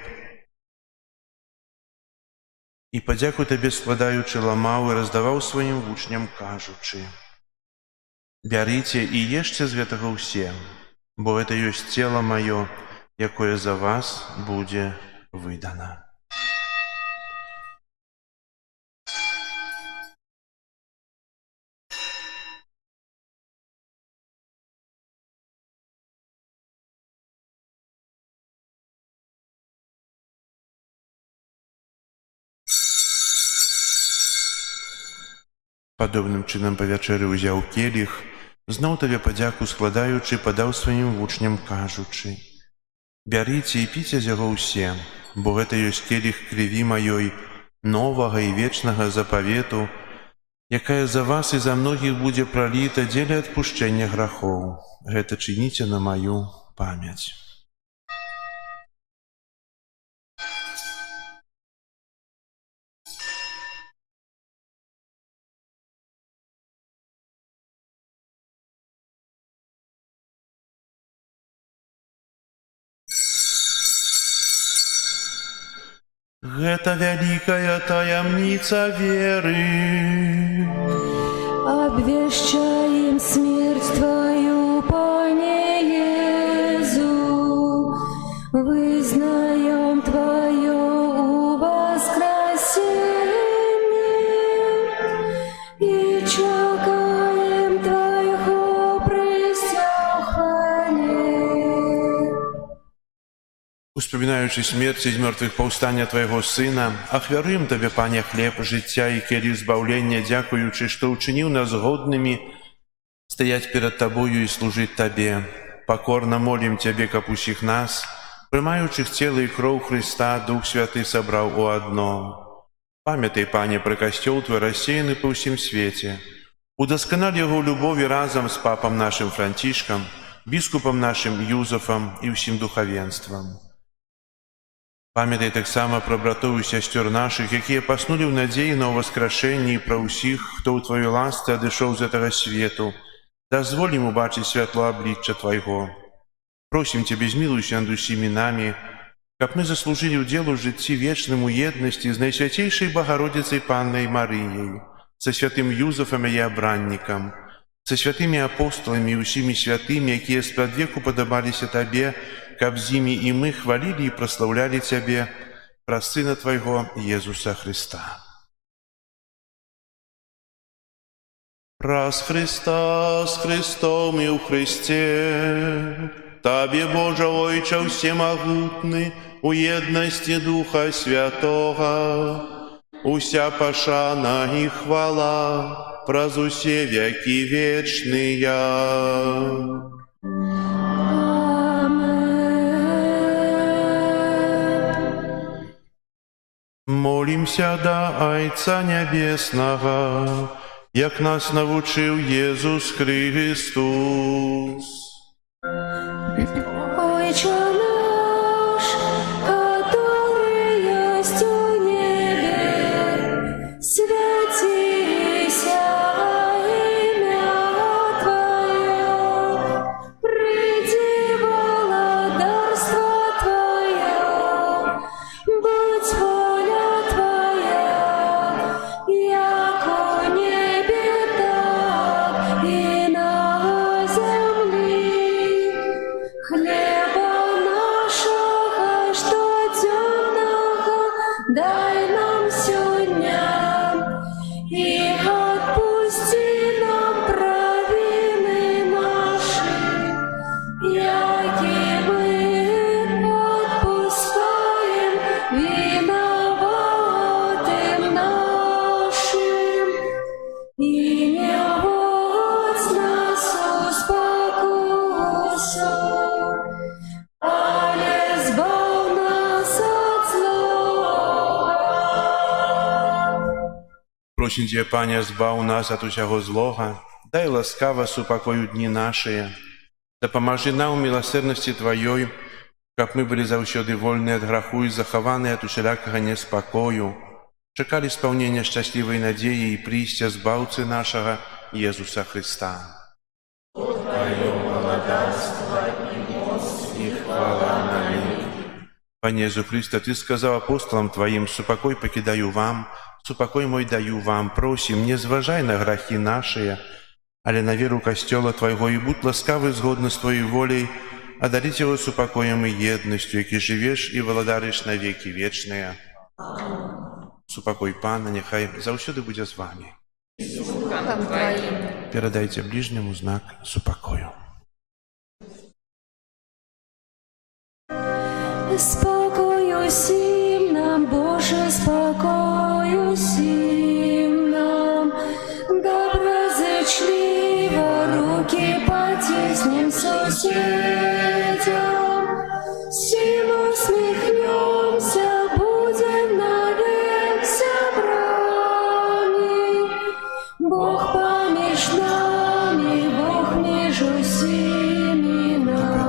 і падзяку Табе складаючы ламаў і раздаваў сваім вучням, кажучы: «Бярыце і ешце з гэтага ўсе, бо гэта ёсць цела маё, якое за вас будзе выдана». Падобным чынам па вячэры ўзяў келіх, зноў Табе падзяку складаючы, падаў сваім вучням, кажучы: «Бярыце і піце з яго ўсе, бо гэта ёсць келіх крыві маёй, новага і вечнага запавету, якая за вас і за многіх будзе праліта дзеля адпушчэння грахоў. Гэта чыніце на маю памяць». Гэта вялікая таямніца веры. Обвещаем смерть Твою, Пане Иезу, вызнаем Твое воскресение и чекаем Твоего престяхваления. Успоминаючи смерть из мертвых повстання Твоего Сына, ахвяруем Тебе, Пане, хлеб життя и келих збавлення, дякуючи, что учинил нас годными стоять перед Тобою и служить Тебе. Покорно молим Тебе, как усіх нас, приймаючих тело и кров Христа, Дух Святый собрал у одно. Памятай, Пане, про костел Твой, рассеянный по всем свете. Удоскональ его любови разом с папом нашим Франтишком, біскупом нашим Юзефом и всім духовенством. Памятай так само про братов и сестер наших, якія паснули в надеї на воскрешенні, і про усіх, хто у Твоїй ласці одійшов з этого свету. Дозволь им убачить світло обличчя Твоего. Просим Тебе, змилуйся над усіми нами, как мы заслужили уделу в житті вечному єдності з Найсвятейшей Богородицей Панной Марией, со святым Юзефом и обранником, со святыми апостолами и усіми святыми, якія спрадвеку подобалися Тебе, каб з ними и мы хвалили и прославляли Тебе, про Сына Твоего Иисуса Христа. Раз Христа с Христом и у Христе, Тебе, Боже Ойче всемогутный, у едности Духа Святого, уся пошана и хвала, праз усе веки вечные. Молимся до Айца Небесного, як нас навучив Єсус Христос. Отче наш, который есть у небе, святися имя Твое, приди владарство Твое, будь воля Твоя, яко в небе, так и на земле. Хлеба нашего штоденного дай нам сегодня, и отпусти нам провины наши, яки мы отпускаем виноватым нашим. И не вводь нас в спокусу, але збав нас от злого. Просим Тебя, Пане, збав нас от усяго злога, дай ласкаво супокою дни наши, да поможи нам в милосердности Твоей, как мы были завсёды вольны от граху и захованы от усялякого неспокою, чекали исполнения счастливой надеи и прийстя Збавцы нашего Иисуса Христа. И хвала на ныне. Пане Иисус Христе, Ты сказал апостолам Твоим: «Супокой покидаю вам, супокой мой даю вам». Просим, не зважай на грехи наши, але на веру Костела Твоего, и будь ласкавый згодно с Твоей волей, одарить его супокоем и едностью, яки живешь и владариш на веки вечные. Супокой Пана, нехай завсёды буде з вами. Духом Твоим. Передайте ближнему знак супокою. Спокою всім нам, Боже, спокою всім нам, доброзичливо руки потиснем соседям, всем усмехнемся, будем навек собраны. Бог помеж нами, Бог между всеми нами.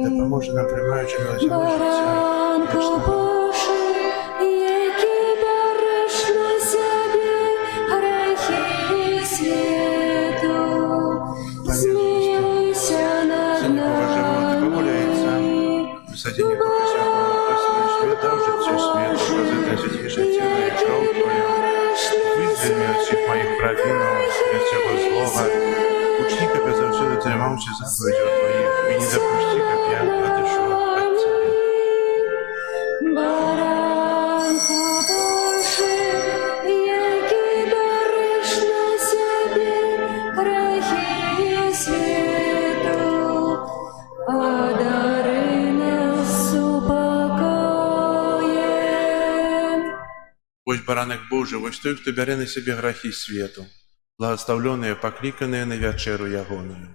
Это поможет нам приймаючи Баранку Божий, який береш на себе грехи світу, змилуйся над нами. Садение Духа Святого, Света, всіх моїх провинов, від всього злого. Учни, как я завсюду займався заповідью Твоїх, і не допусти, как я отошел от Тебя. Баранку Божий, який береш на себе грехи світу, а дари нас упокоєм. Ось баранок Божий, ось той, хто бере на себе грехи світу, благословленные, покликанные на вечеру ягоную.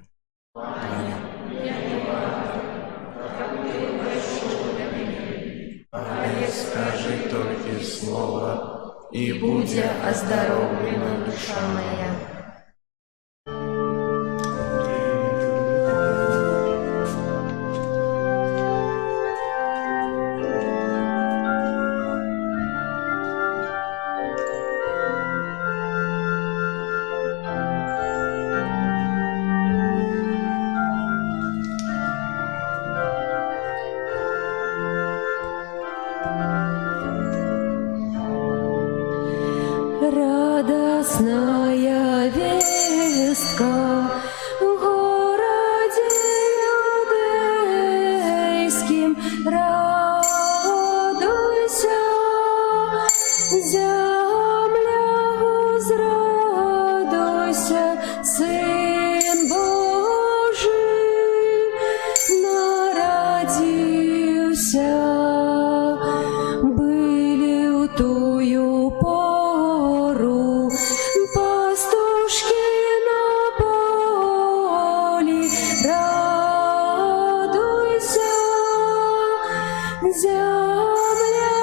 Скажи только слово, и Буде оздоровлена душа моя. Радостная вестка в городе иудейским, радуйся, земля, возрадуйся, Сын Божий народился. Были в тую пору пастушки на поле, радуйся, земля,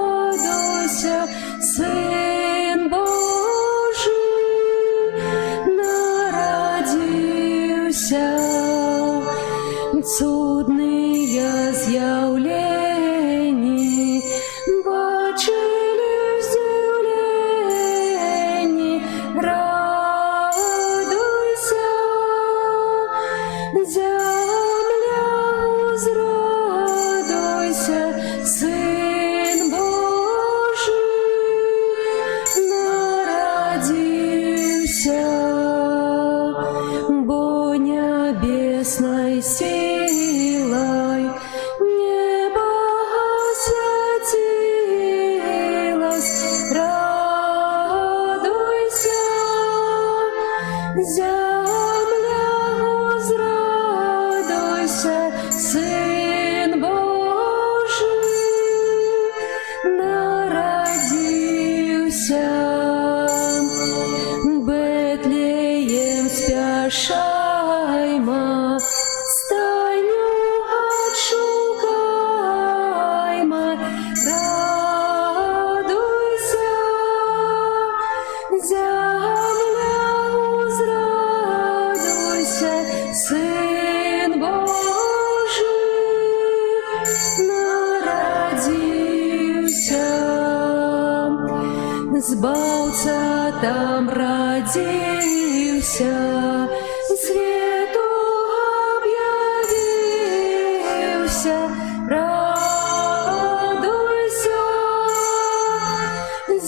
возрадуйся, Сын Божий народился. Цудные з'явлення бачили в зіленні, радуйся, земля, возрадуйся, Сын Божий народился. Бо небесной силой небо осветилось, радуйся, земля, возрадуйся, Сын Божий народился. Бетлеем спяшайма, стайню отшукайма, радуйся, земля, возрадуйся, Сын Божий народился. Збавца там родился, свету объявился, радуйся,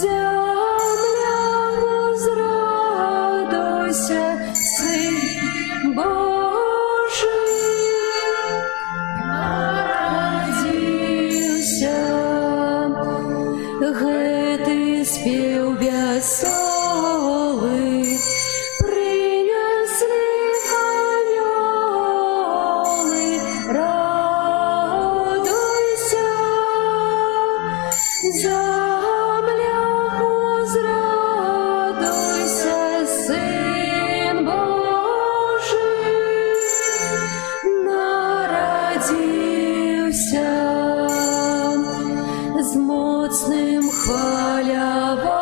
земля, возрадуйся, Сын Божий народился. Гэты спев веселый принесли анёлы, радуйся, земля, возрадуйся, Сын Божий народился. З моцним хваляванням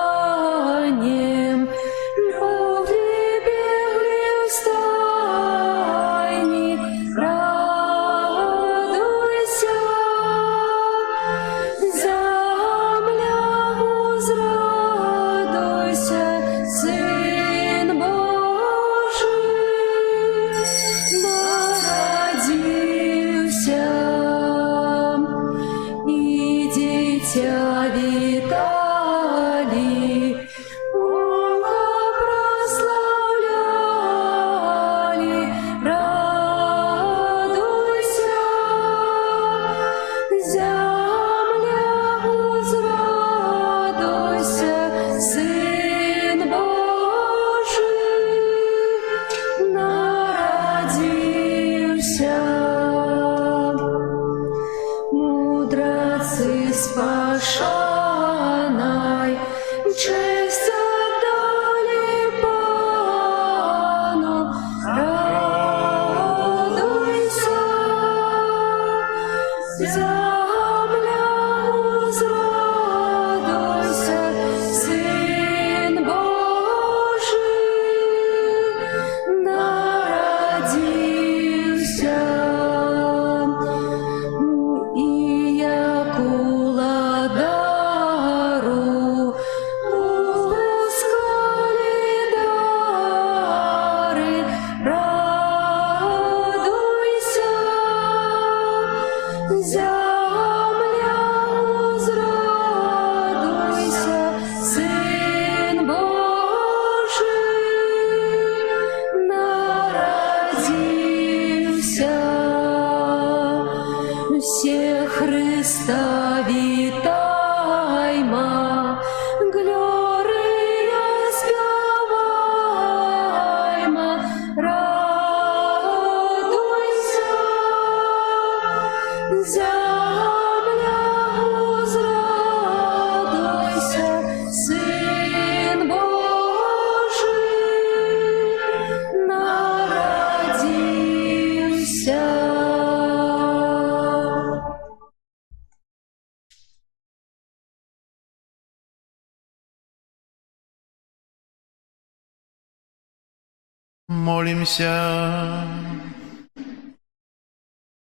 Молимся.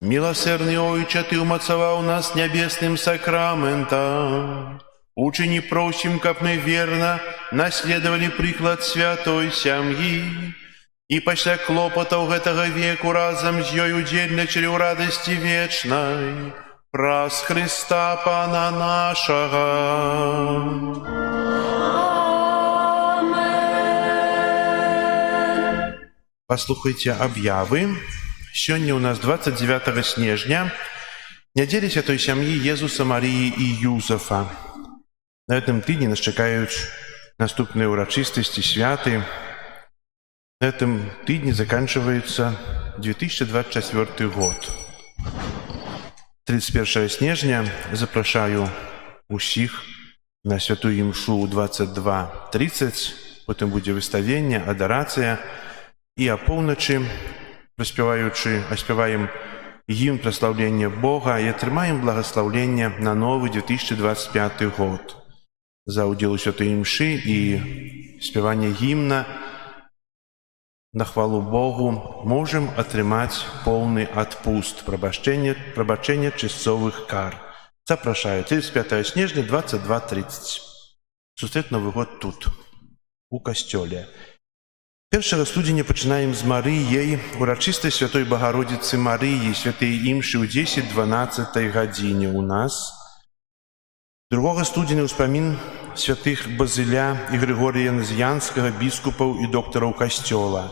Милосердный Отче, Ты умацовал нас небесным сакраментом. Учини просим, как мы верно наследовали приклад святой сям'и, и пасля клопотаў гэтага веку разом з ёй удзельнічалі ў радасці вечнай праз Христа Пана нашага. Послухайте объявы. Сегодня у нас 29 снежня, неделя Святой Сям'и Езуса, Марии и Юзефа. На этом тыдні нас чекают наступные урочистости, святы. На этом тыдні заканчивается 2024 год. 31 снежня запрашаю усіх на святую імшу 22:30, потом будет выставление, адарацыя, и о полночи, оспеваем гимн прославления Бога и отрымаем благословление на новый 2025 год. За удел святой мши и спевание гимна на хвалу Богу можем отрымать полный отпуст, пробачение часовых кар. Запрашаю 35 снежня 22:30. Сустрет Новый год тут, у костёле. 1 студзеня пачынаем з Марыяй, урачыстай святой Багародзіцы Марыі, святыя імшы ў 10-12 гадзіне у нас. 2 студзеня ўспамін святых Базыля і Григорія Назіянскага, біскупаў і доктараў касцёла.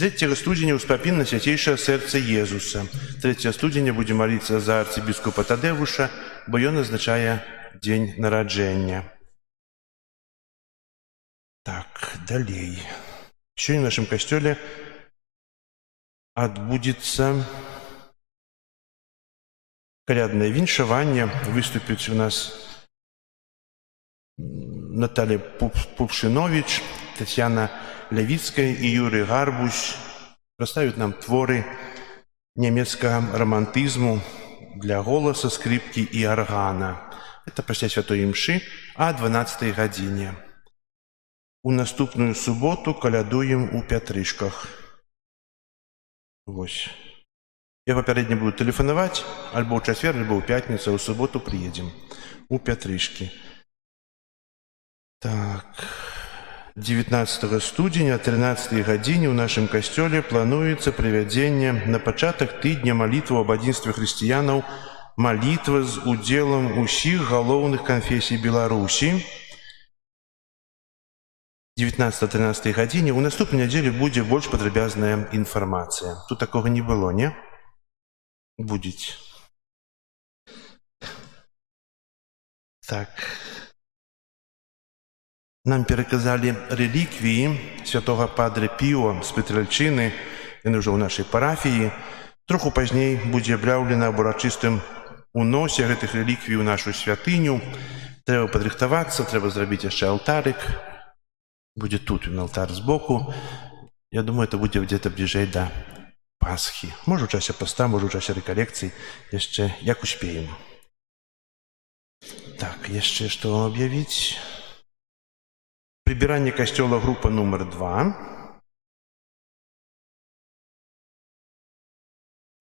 3 студзеня ўспамін на свяцейшае сэрца Езуса. 3 студзеня будзе маліцца за арцыбіскупа Тадэвуша, бо ён азначае дзень нараджэння. Так, далей. Сегодня в нашем костеле отбудется колядное віншаванне. Выступит у нас Наталья Пупшинович, Татьяна Левицкая и Юрий Гарбусь. Представят нам творы немецкого романтизму для голоса, скрипки и органа. Это пасля святой імшы о 12 гадзіне. У наступную суботу калядуем у Пятрышках. Вось. Я папярэдне буду тэлефанаваць, альбо ў чацвер, альбо ў пятніцу, у суботу приедем у Пятрышкі. Так. 19 студзеня, 13 гадзіне ў нашым касцёле плануецца правядзенне на пачатак тыдня малітвы аб адзінстве хрысціянаў, малітва з удзелам усіх галоўных канфесій Беларусі. 19-13 гадзіне. У наступнай нядзелі будзе больш падрабязная інфармацыя. Тут такога не было, не? Будзе. Так. Нам пераказалі рэліквіі святога падре Піо з Петральчыны. Яны ўжо ў нашай парафіі. Троху пазней будзе аб'яўлена аб урачыстым уносе гэтых рэліквій у нашу святыню. Трэба падрыхтавацца, трэба зрабіць яшчэ алтарык. Будет тут, на алтарь сбоку. Я думаю, это будет где-то ближе до Пасхи. Может, в часе поста, может, в часе реколлекций. Еще, як успеем. Так, еще что вам объявить? Прибирание костела, группа номер 2.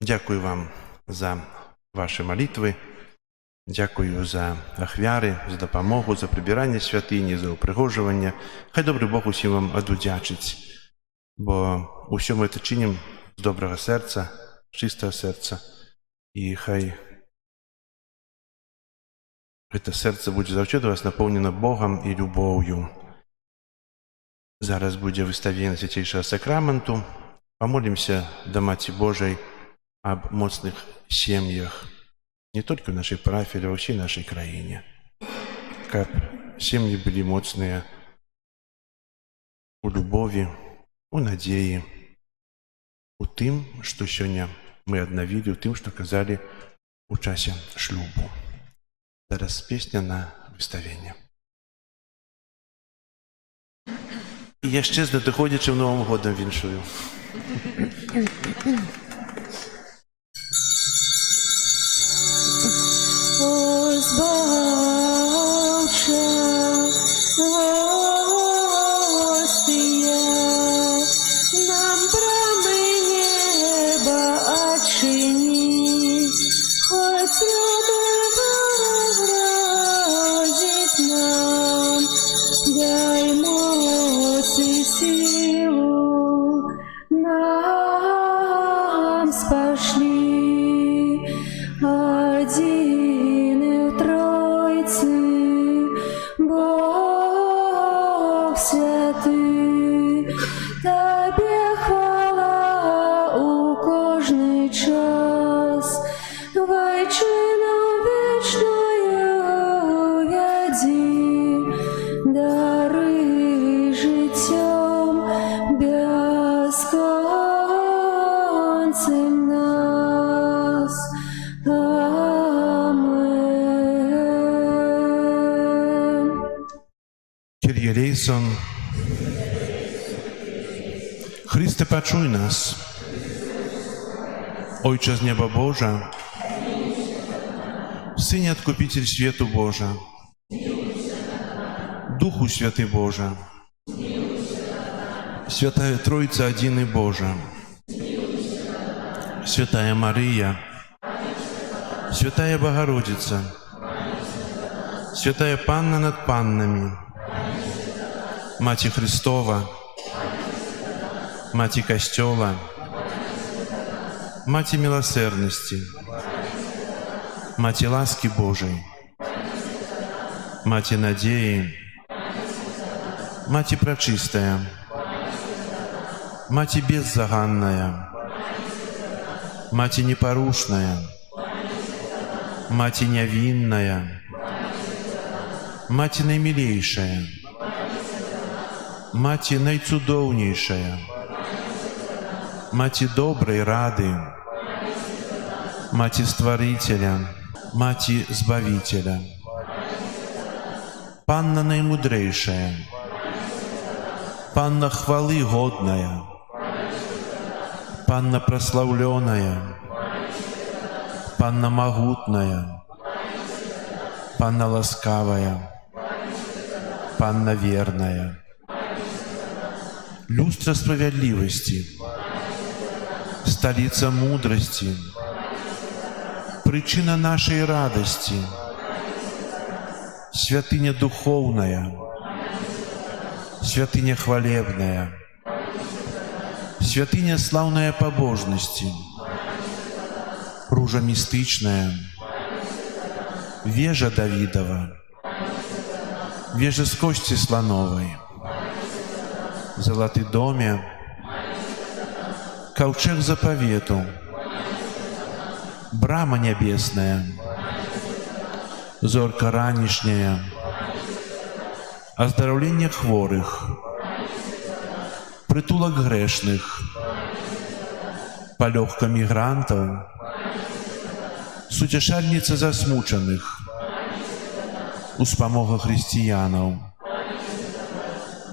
Дякую вам за ваши молитвы. Дякую за ахвяры, за дапамогу, за прыбіранне святыні, за ўпрыгожванне. Хай добры Бог усім вам адудзячыць, бо ўсё мы это чынім з добрага сэрца, чыстага сэрца. І хай гэта сэрца будзе заўсёды вас напоўнена Богам і любоўю. Зараз будзе выставлення свяцейшага сакраменту. Памолімся да Маці Божай аб моцных сем'ях. Не только в нашей парафии, но и во всей нашей краине. Как семьи были моцные у любови, у надеи, у тым, что сегодня мы обновили, у тым, что казали у часе шлюбу. Зараз песня на выставление. И я ще з надыходзячым Новым годом віншую. Позбавча злостия нам Бог святий, Тебе хвала у кожний час, Вайчино вічною вяді, дари життям безконцем нас. Amen. Kyrie eleison. Chryste, paczuj nas. Ojcze z nieba Boża, Synie Odkupiciel światu Boża, Duchu Święty Boża, Świętая Trójca Jedyny Boża, Świętая Maryja, Świętая Bogorodica, Świętая Panna nad Pannami, Macie Chrystowa, Macie Kościoła, Macie Miłosierności, Macie łaski Bożej, Macie nadziei, Macie Preczystая, Macie Беззаганная, Macie Непорушная, Macie Невинная, Macie Najmilejsza, Macie Najcudowniejsza, Macie Dobrej Rady, Macie Stworителя, Macie Zbawiciela, Panna Najmudrzejsza, Panna chwały godna, Panna прославленная, Panna могутная, Panna ласкавая, Panna верная, люстра справедливости, столица мудрости, причина нашей радости, святыня духовная, святыня хвалебная, святыня славная побожности, ружа мистичная, вежа Давидова, вежа с кости слоновой, золотый доме, ковчег заповету, брама небесная, зорка ранішняя, оздоровление хворых, притулок грешных, полегка мигрантов, сутешальница засмученных, успомога християнов,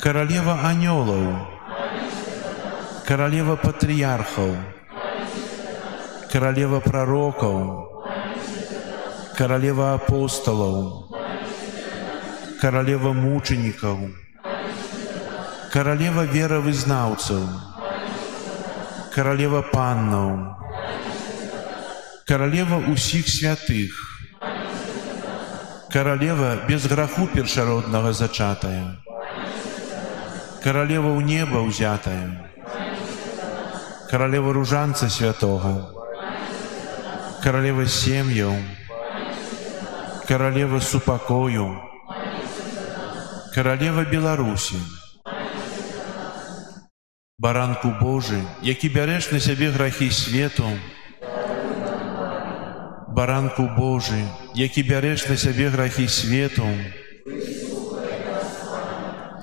королева анgelов, королева патриархов, королева пророков, королева апостолов, королева мучеников, королева веровызнавцев, королева паннов, королева усіх святых, королева без граху першародного зачатая, королева у неба узятая, королева ружанца святого, королева сем'яў, королева супакою, королева Беларусі, баранку Божий, які бярэш на сябе грахі свету, баранку Божий, які бярэш на сябе грахі свету,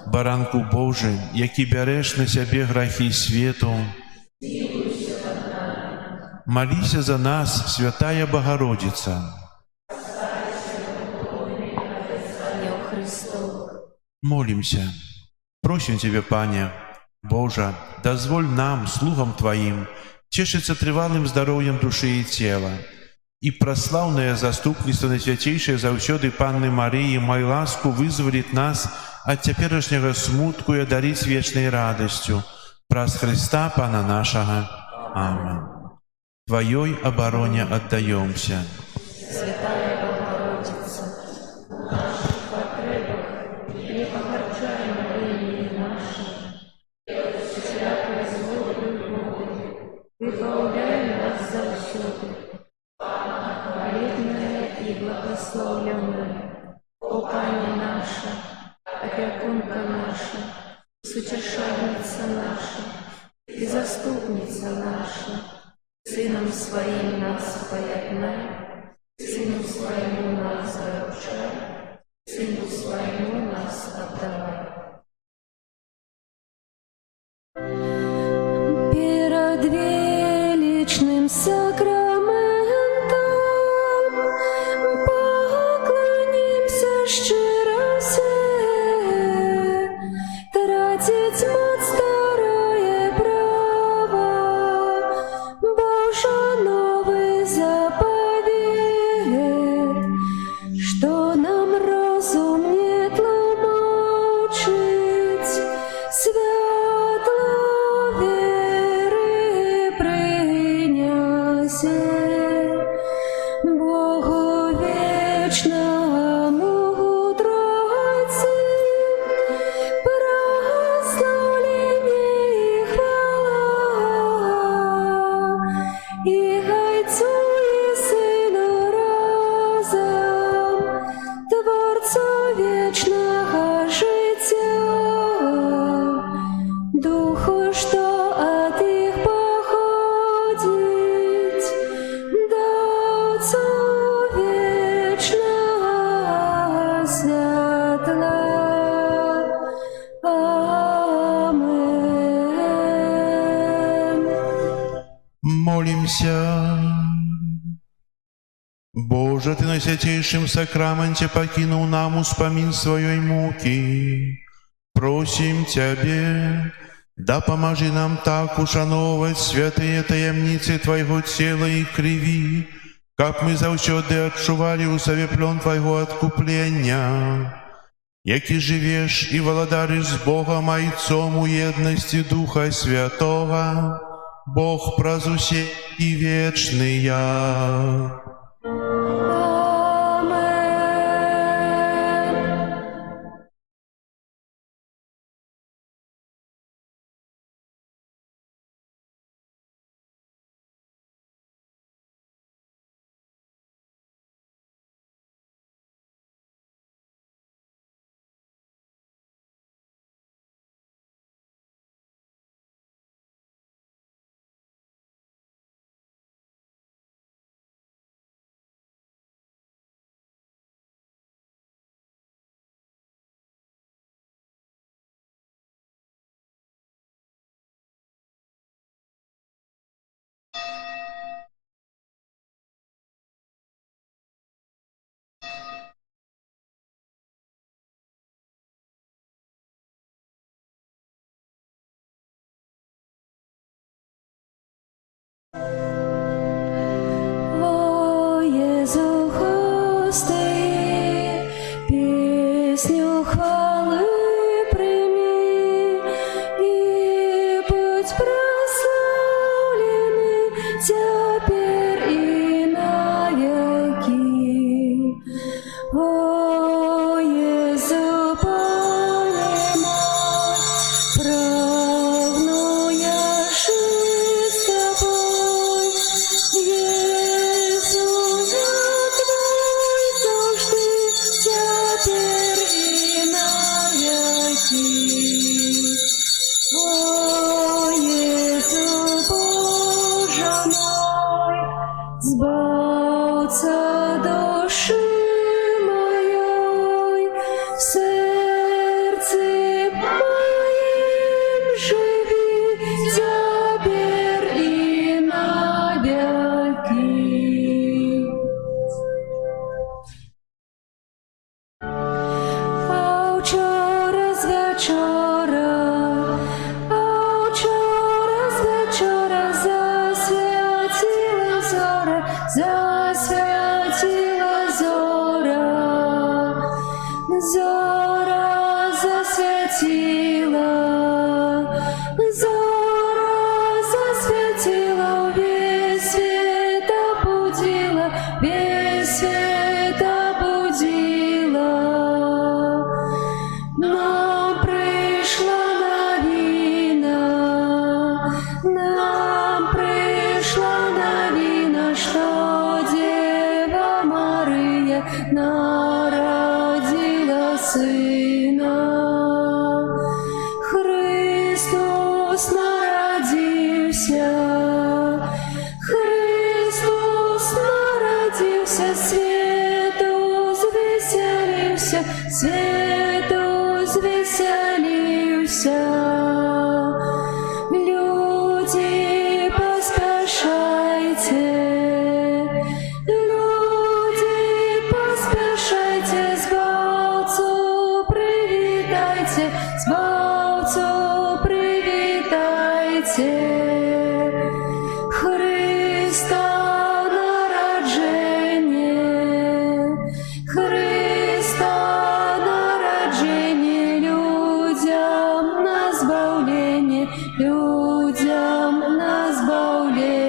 баранку Божий, які бярэш на сябе грахі свету, молися за нас, святая Богородица. Молимся. Просим Тебя, Пане, Боже, дозволь нам, слугам Твоим, тешиться трывалым здоровьем души и тела, и прославное заступніцтва Найсвятейшей заўсёды Панны Марии, май ласку вызволит нас от теперешнего смутку и одарить вечной радостью. Праз Христа, Пана нашего. Аминь. Твоей обороне отдаемся. Святая Богородица, в наших потребах не погорчай моление наше, всякой злой пригоды, избавляй нас завсёды. Хвалебная и благословленная, о Пане наша, опекунка благо наше, сутешальница наша и заступница наша, Сыном Своим нас поеднай, Сыну Своему нас заручай, Сыну Своему нас отдавай. Перед величным сакраментом поклонимся щиро все, тратить мать старое право, Божа новый заповедь, что нам разум не тлумачить, святло веры приняся, Богу вечному Тройцы, прославление и хвала, и Отцу и Сыну разом, Творцу вечного життя, Духу, что от их походить, да Отцу вечного святла. Амен. Молимся. Боже, Ты на святейшем сакраменте покинул нам успомин своей муки. Просим Тебе, да поможи нам так ушановывать святые таємниці Твоего тела и крови, как мы завсёды отчували у себе плен Твоего откупления, яки живешь и владаришь с Богом Отцом у едности Духа Святого, Бог празусе и вечный. О Єзу Христе, песню хвалы прими и будь прославленный теперь и навеки. О Єзу, Пане мой, прагну я жить с Тобой. Єсу, я Твой завжди, тепер і навеки. О Єсу, Боже мой, Збавця душі моєї, в серці моїм живи, тепер і навеки. А вчора з вечора, засвятила зоря, зора засвятила, весь свет обудила. Нам пришла новина, что Дева Мария народила сына. молюся. Люди, поспешайте, люди, поспешайте, Збавцу привітайте, Збавцу привітайте. Христа народження, Христа народження, людям на збавлення, людям на збавлення.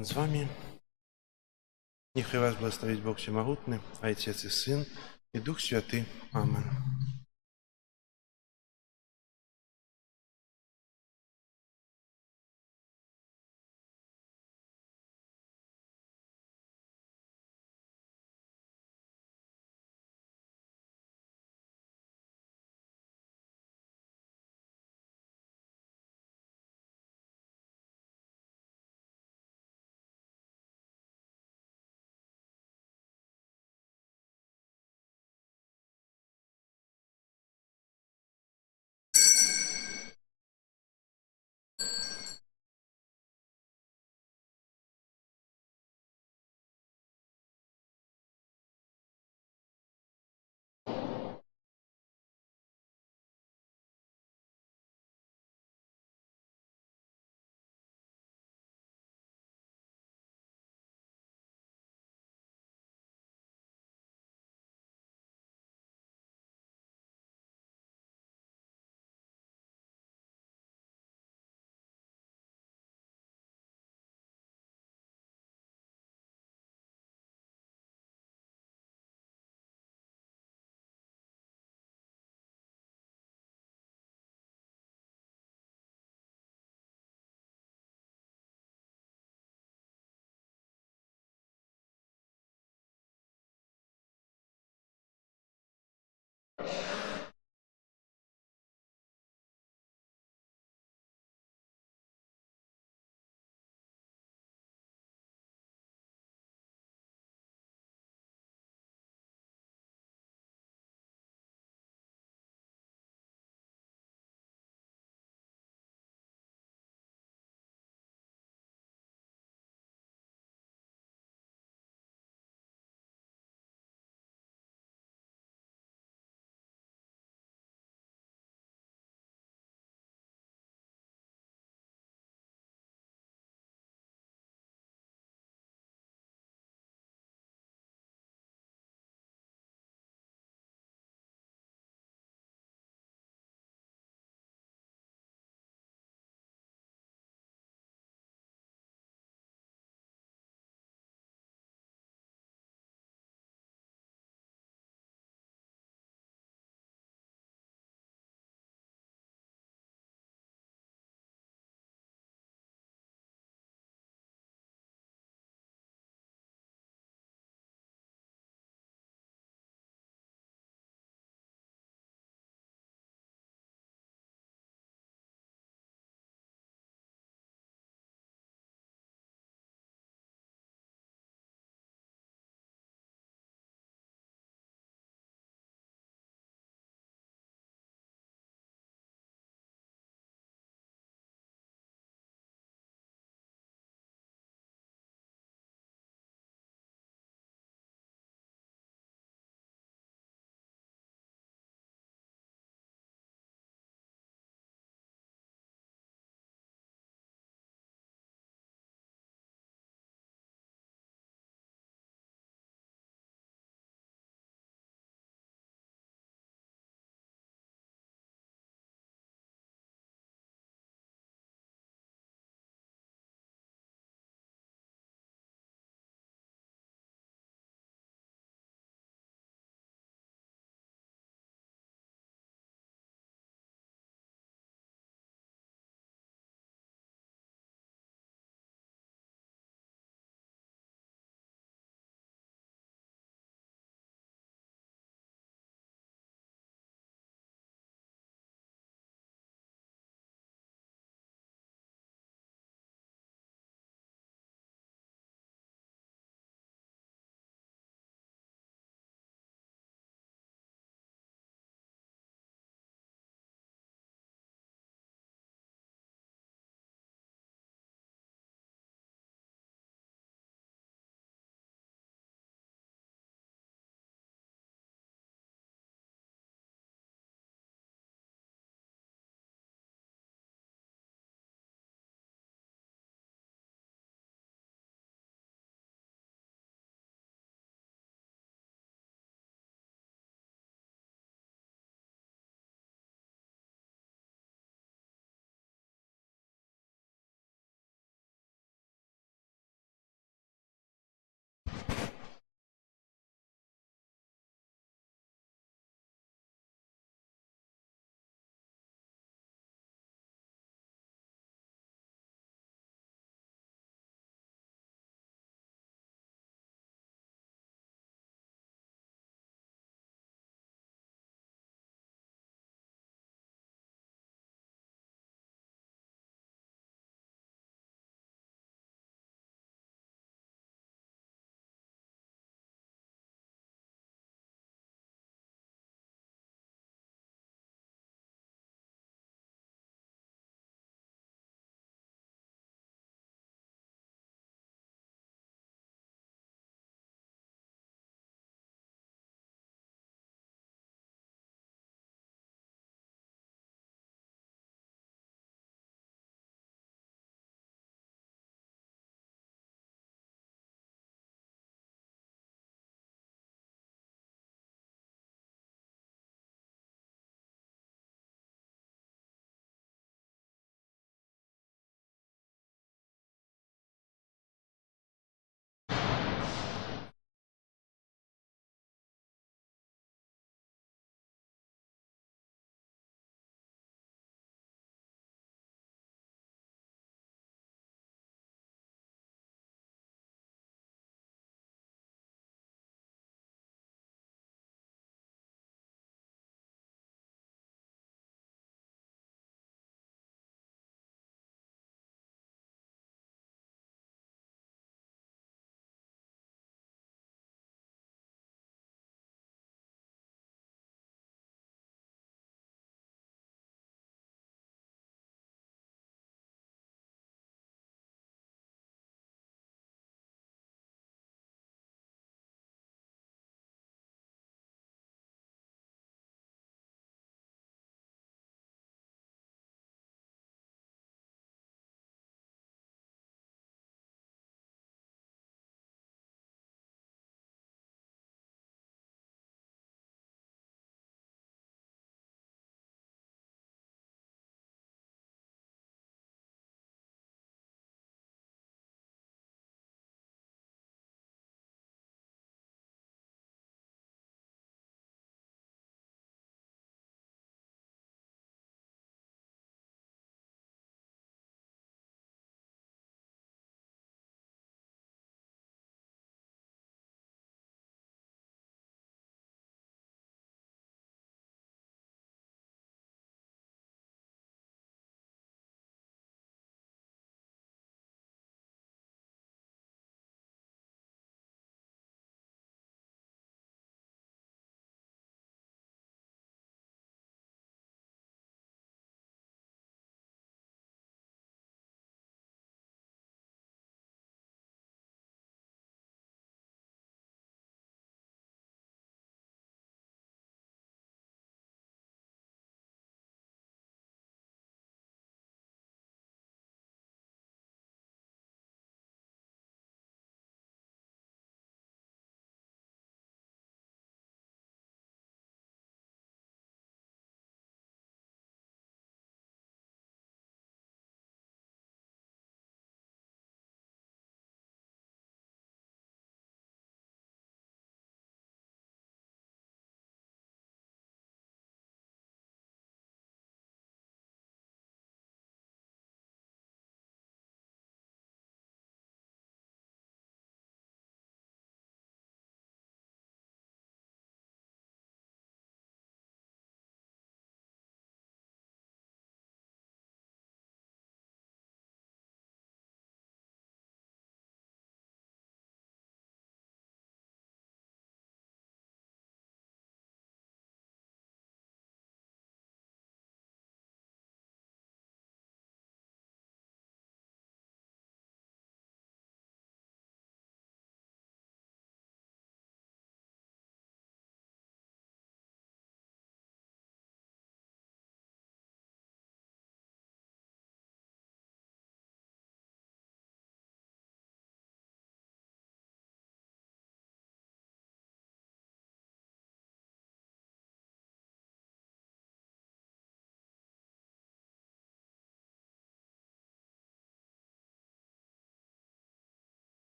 Пан з вами. Нехай вас благословить Бог Всемогутный, Отец и Сын, и Дух Святый. Аминь.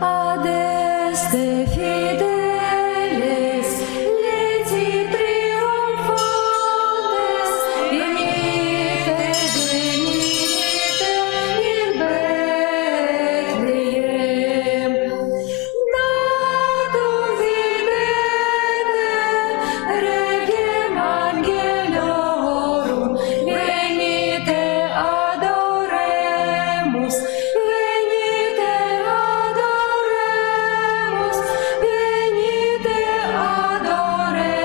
Adeste fideles, leti triumphantes, venite, venite in Bethlehem. Natum videte, regem angelorum, venite adoremus, venite adoremus, venite adoremus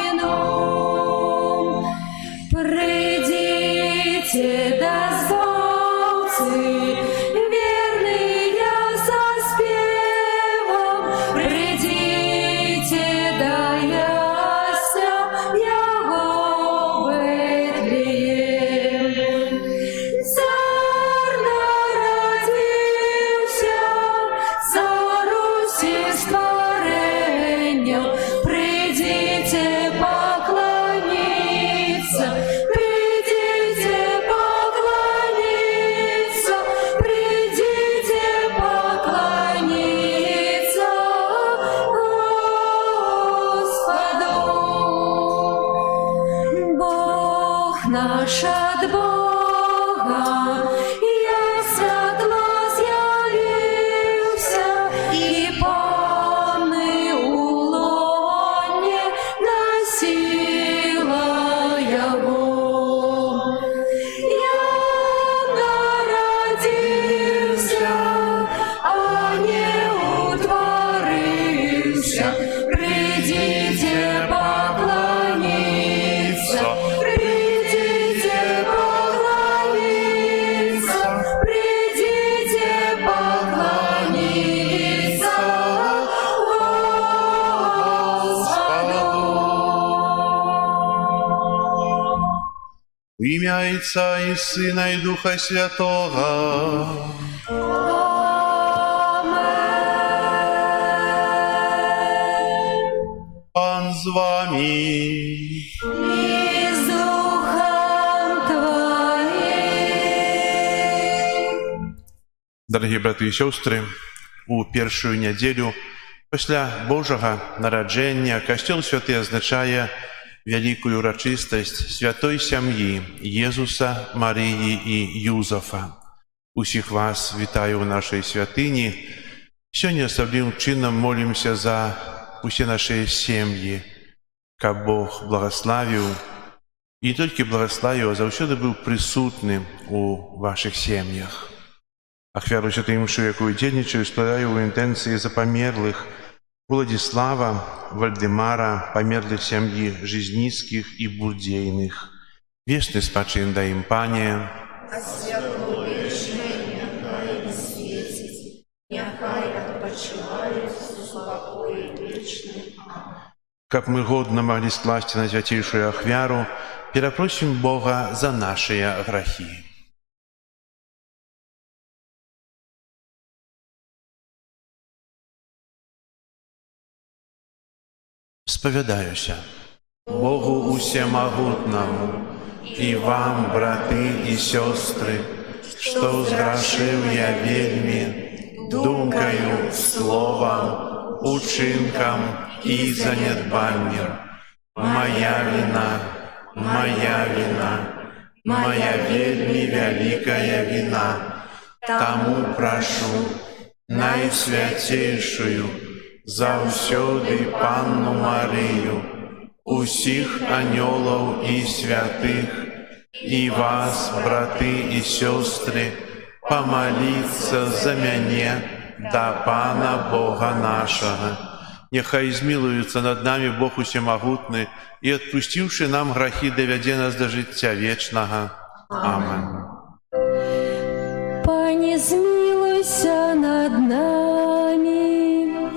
Dominum. Придите, дозволцы, верные со спевом, придите, да ясня Яго Бethlehem. Цар народился, за Руси створеньем, придите поклониться, придите поклониться, придите поклониться Господу. Бог наш от Бога, ясно глаз явился, и панны у лоне носила Его. Я народился, а не утворился, придите поклониться, придите поклониться, придите поклониться Господу. В ім'я Отця і Сина і Духа Святого. Amen. Пан з вами. И с Духом Твоим. Дорогі брати і сестри, у першу неділю після Божого народження Костел Святий означає велику урочистость святої сім'ї Єзуса, Марії і Юзефа. Усіх вас вітаю у нашій святині. Сьогодні особливим чином молимося за усі наші сім'ї, щоб Бог благословив, і не тільки благословив, а завжди був присутнім у ваших сім'ях. Ахвяру святої мши, яку дільничаю, складаю у інтенції за померлих Владислава, Вальдемара, померлих сім'ї Жизніцьких і Бурдейних. Вічний спачин дай їм, Пане. А святло вічне, нехай не світить, нехай відпочивають у спокої вічний. Как мы годно могли скласть на святейшую Ахвяру, перепросим Бога за наши грехи. Споведаюся Богу усемогутному и вам, браты и сестры, что сгрешил я вельми, думкою, словом, учинком и занедбанием. Моя вина, моя вина, моя вельми великая вина. Тому прошу найсвятейшую, завсёды Панну Марию, усіх анёлов и святых, и вас, браты и сестры, помолиться за меня до Пана Бога нашего. Нехай измилуется над нами Бог усемогутный, и отпустивший нам грехи, доведе нас до життя вечного. Аминь. Пане, змилуйся над нами,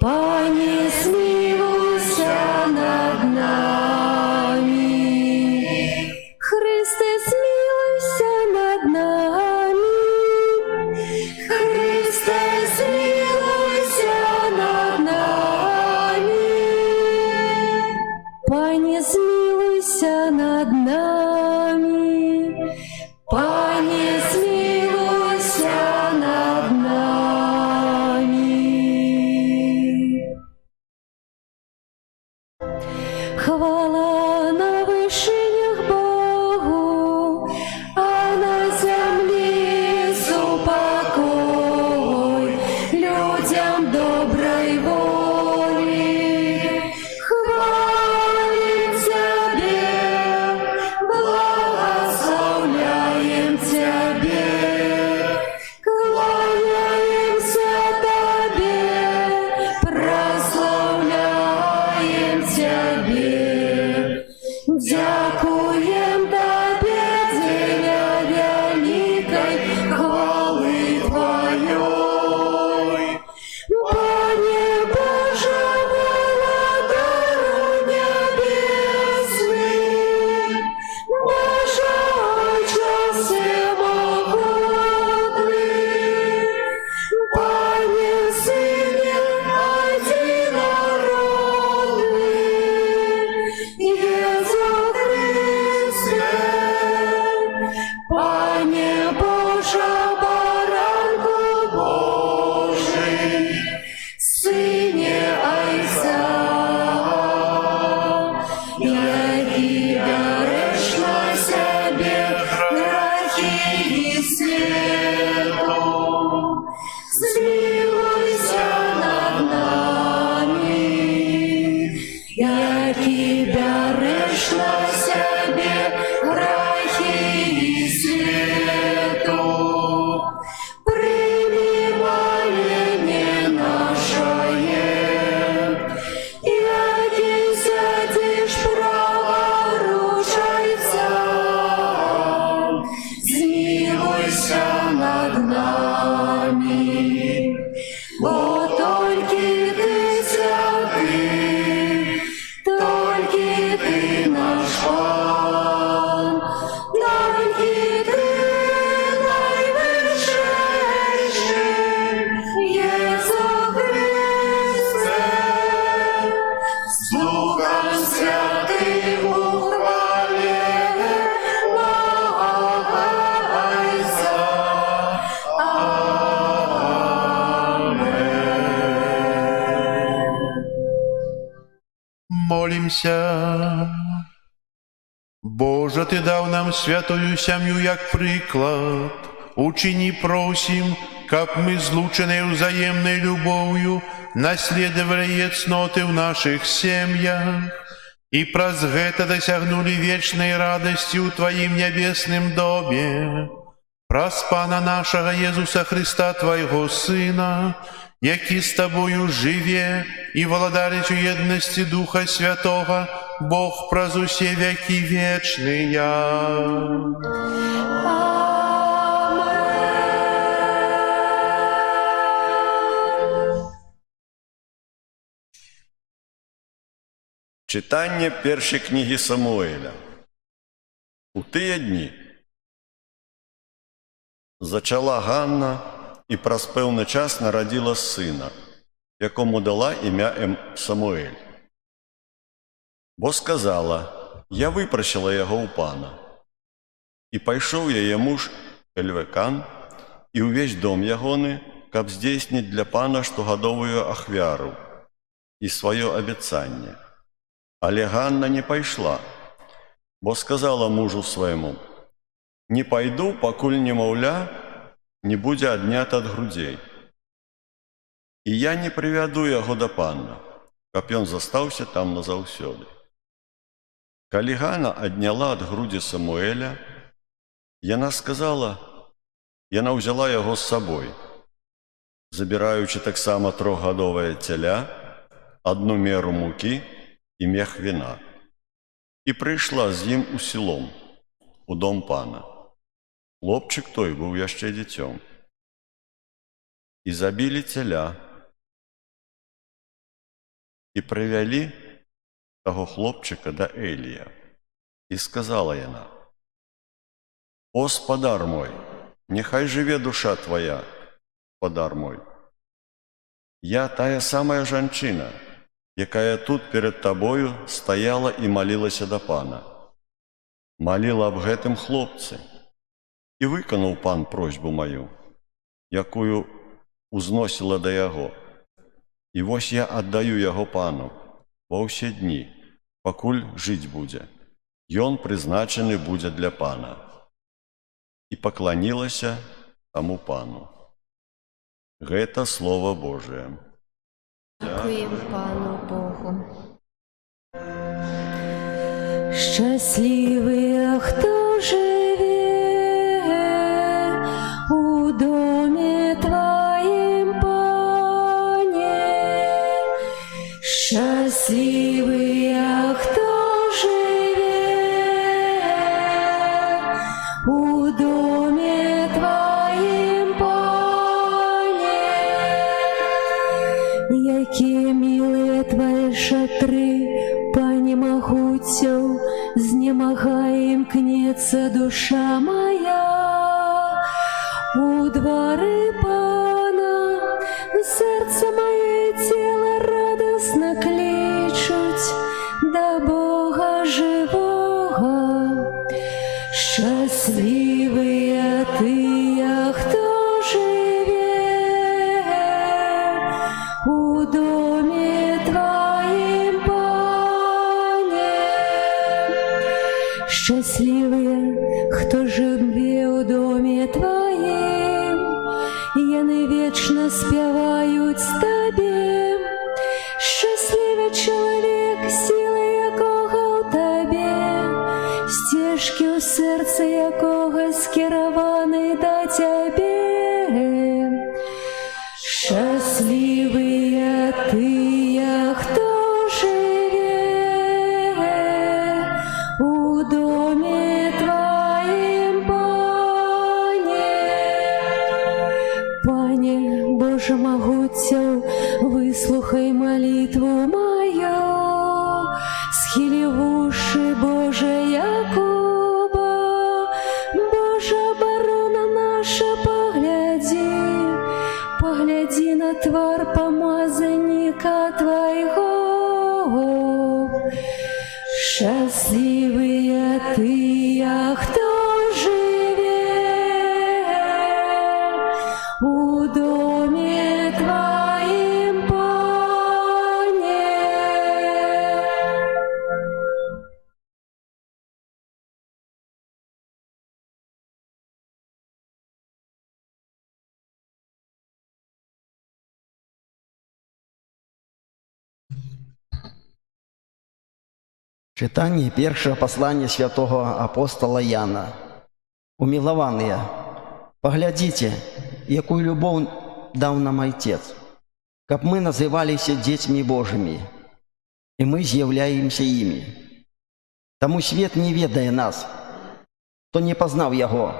Пане, змилуйся над нами, Христе, змилуйся над нами, Христе, змилуйся над нами, Пане, змилуйся над нами, помолимся. Боже, Ты дал нам святую сям'ю як приклад. Учини, просим, как мы, злученные взаимной любовью, наследовали цноты в наших семьях и праз гэта досягнули вечной радости у Твоим небесным доме. Праз Пана нашего Иисуса Христа, Твоего Сына, який з Тобою живе и владарить у едности Духа Святого, Бог праз усе веки вечные. Читання першої книги Самуїля. У тыя дні зачала Ганна і праз пэўны час нарадзіла сына, якому дала імя Самуэль. Бо сказала: «Я выпрасіла яго ў пана». І пайшоў яе муж Эльвекан і ўвесь дом ягоны, каб здзейсніць для пана штогадовую ахвяру і сваё абяцанне. Але Ганна не пайшла, бо сказала мужу свайму: «Не пайду, пакуль немаўля не будзе аднята ад грудзей. І я не прывяду яго да пана, каб ён застаўся там назаўсёды». Калі Ганна адняла ад грудзі Самуэля, яна ўзяла яго з сабой, забіраючы таксама трохгадовае цяля, 1 меру мукі і мех віна, і прыйшла з ім у селом, у дом пана. Хлопчык той быў яшчэ дзіцём. І забілі цяля, і прывялі таго хлопчыка да Элія. І сказала яна: «О, спадар мой, няхай жыве душа твая, спадар мой. Я тая самая жанчына, якая тут перед табою стаяла і малілася да пана. Маліла аб гэтым хлопцы. І выканаў пан просьбу маю, якую узносіла да яго. І вось я аддаю яго пану ва ўсе дні, пакуль жыць будзе. Ён прызначаны будзе для пана». І пакланілася таму пану. Гэта Слово Божие. Дякуємо Пану Богу. Счастливые, кто живет у доме Твоим, Пане. Счастливые, кто живет у доме Твоим, Пане. Які милые Твои шатры, Пане могутел, знемагаем кнется душа моя. У дворы Пана сердце мое и тело радостно кличут до Бога живого. Счастливые ты, кто живет у доме Твоим, Пане. Счастливые, кто живе у доме Твоим, яны вечно спявают с Табе. Счастливый человек, силы якого у Табе, стежки у сердца якого скерованы до Тебе. Счастливые ты, кто живет у доме Твоим, Пане. Пане, Боже могутел, выслухай молитву мою, схили в уши Боже Якуба. Боже, оборона наша, погляди на твар помазанника Твоего. Счастливые ты, кто живет у доме Твоим, Пане. Читание первого послания святого апостола Яна. Умилованные, поглядите, якую любовь дал нам Отец, как мы назывались детьми Божьими, и мы являемся ими. Тому свет не ведая нас, то не познал Его.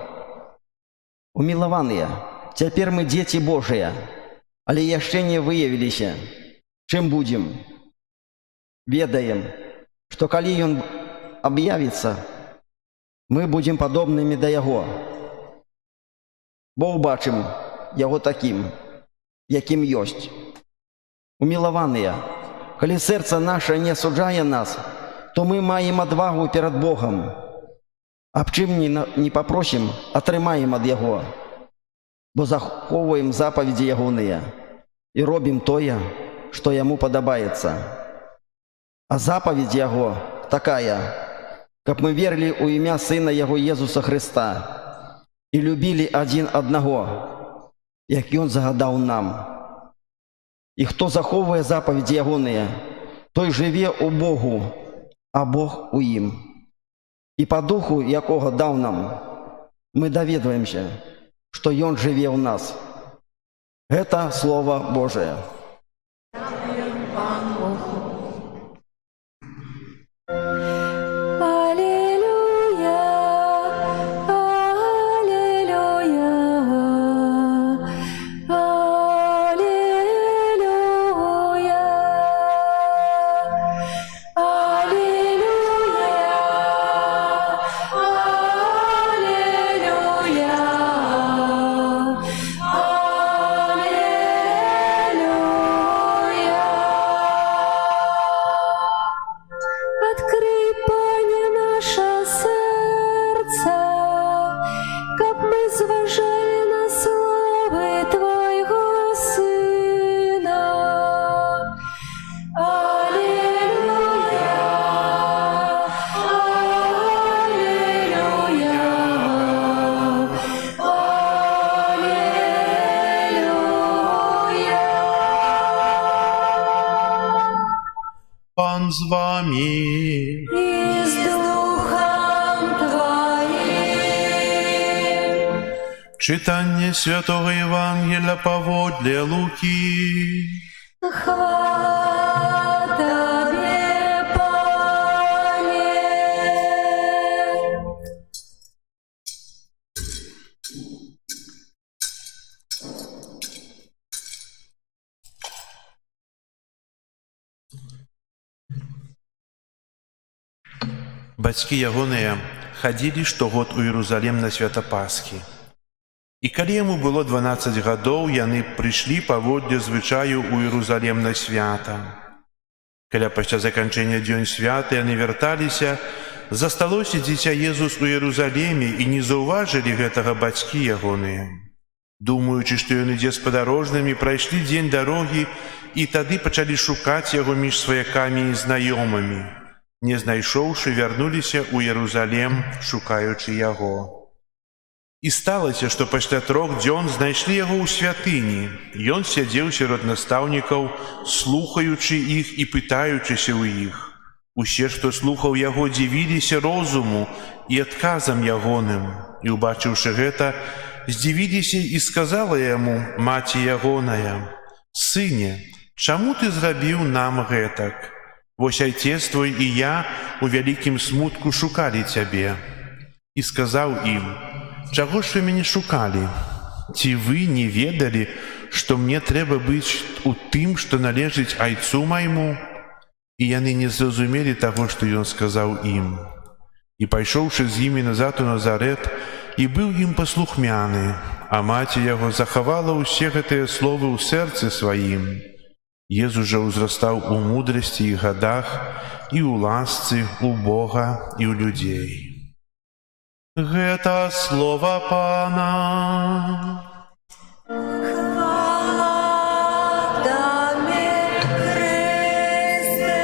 Умилованные, теперь мы дети Божии, але еще не выявились, чем будем. Ведаем, что коли Он объявится, мы будем подобными до Его, бо убачим Его таким, яким есть. Умилованные, коли сердце наше не осуждає нас, то мы маем отвагу перед Богом. Об чим не попросим, отримаем от Його, бо заховуємо заповіді Ягоные і робимо тое, що Йому подобається. А заповедь Його такая, как мы верили у имя Сына Его Иисуса Христа и любили один одного, як Он загадал нам. И кто заховує заповіді Ягоные, той живе у Богу, а Бог у им. И по духу, якого дал нам, мы доведуемся, что Он живе у нас. Это Слово Божие. Аллилуйя, аллилуйя, аллилуйя, Открый, Пане, наше сердце, как мы зважали на славы Твоего Сына. Аллилуйя, аллилуйя. Пан з вами. И с Духом Твоим. Читання Святого Євангелія поводле Луки. Хвала Тебе, Пане. Бацькі ягоныя хадзілі штогод у Іерусалім на свята Пасхі. І калі яму было 12 гадоў, яны прыйшлі паводле звычаю ў Іерусалім на свята. Каля пасля заканчэння дзён свята яны вярталіся, засталося дзіця Езус у Іерусаліме і не заўважылі гэтага бацькі ягоныя. Думаючы, што ён ідзе спадарожнымі, прайшлі дзень дарогі і тады пачалі шукаць яго між сваякамі і знаёмымі. Не знайшоўшы, вярнуліся ў Іерусалім, шукаючы яго. І сталася, што пасля 3 дзён знайшлі яго ў святыні. Ён сядзеў сярод настаўнікаў, слухаючы іх і пытаючыся ў іх. Усе, што слухаў яго, дзівіліся розуму і адказам ягоным. І, убачыўшы гэта, здзівіліся і сказала яму маці ягоная: «Сыне, чаму ты зрабіў нам гэтак? Вось айцец твой і я у вялікім смутку шукалі цябе». І сказаў ім: «Чаго ж вы мяне шукалі? Ці вы не ведалі, што мне трэба быць у тым, што належыць айцу майму?» І яны не зразумелі таго, што ён сказаў ім. І пайшоўшы з імі назад у Назарэт, і быў ім паслухмяны, а маці яго захавала ўсе гэтыя словы ў сэрцы сваім. Езус жа ўзрастаў у мудрасці і гадах, і ў ласцы, у Бога і ў людзей. Гэта слова Пана. Хвала Тебе, Христе.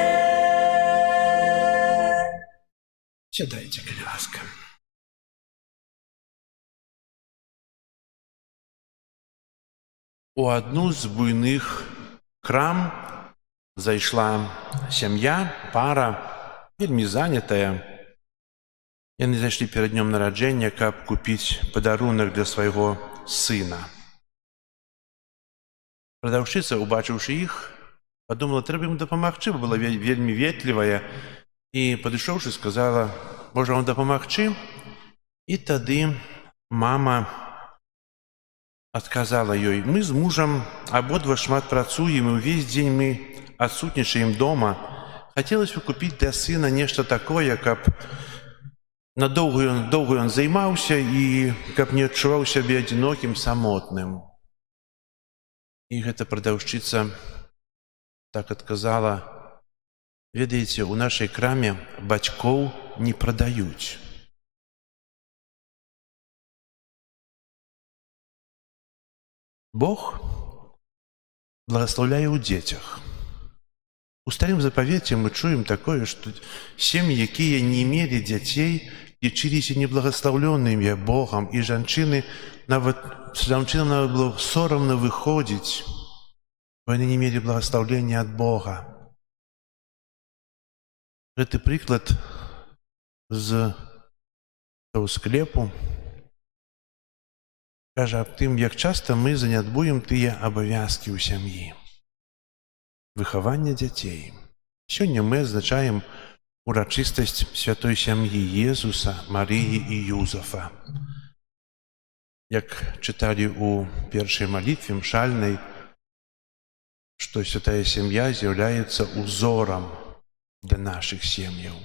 Сядайце, калі ласка. У адну з буйных крам зайшла сям'я, пара, вельмі занятая. Яны зайшлі перад днём нараджэння, каб купіць падарунак для свайго сына. Прадаўшчыца, убачыўшы іх, падумала, трэба ім дапамагчы, бо была вельмі ветлівая, і, падышоўшы, сказала, можа вам дапамагчы? І тады мама адказала ёй, мы з мужам абодва шмат працуем, і ўвесь дзень мы адсутнічаем дома. Хацелася купіць для сына нешта такое, каб доўга ён займаўся і каб не адчуваў сябе адзінокім, самотным. І гэта прадаўшчыца так адказала, ведаеце, у нашай краме бацькоў не прадаюць. Бог благословляе ў дзецях. У старым запавеце мы чуем такое, што сем'і, якія не мелі дзяцей, лічыліся неблагословленымі Богам, і жанчынам нават было сорамна выходзіць, бо яны не мелі благословлення ад Бога. Гэты прыклад з таго склепу кажа аб тым, як часта мы занядбуем тыя абавязкі ў сям'і. Выхаванне дзяцей. Сёння мы адзначаем урачыстасць святой сям'і Езуса, Марыі і Юзафа. Як чыталі ў першай малітве мшальнай, што святая сям'я з'яўляецца узорам для нашых сем'яў.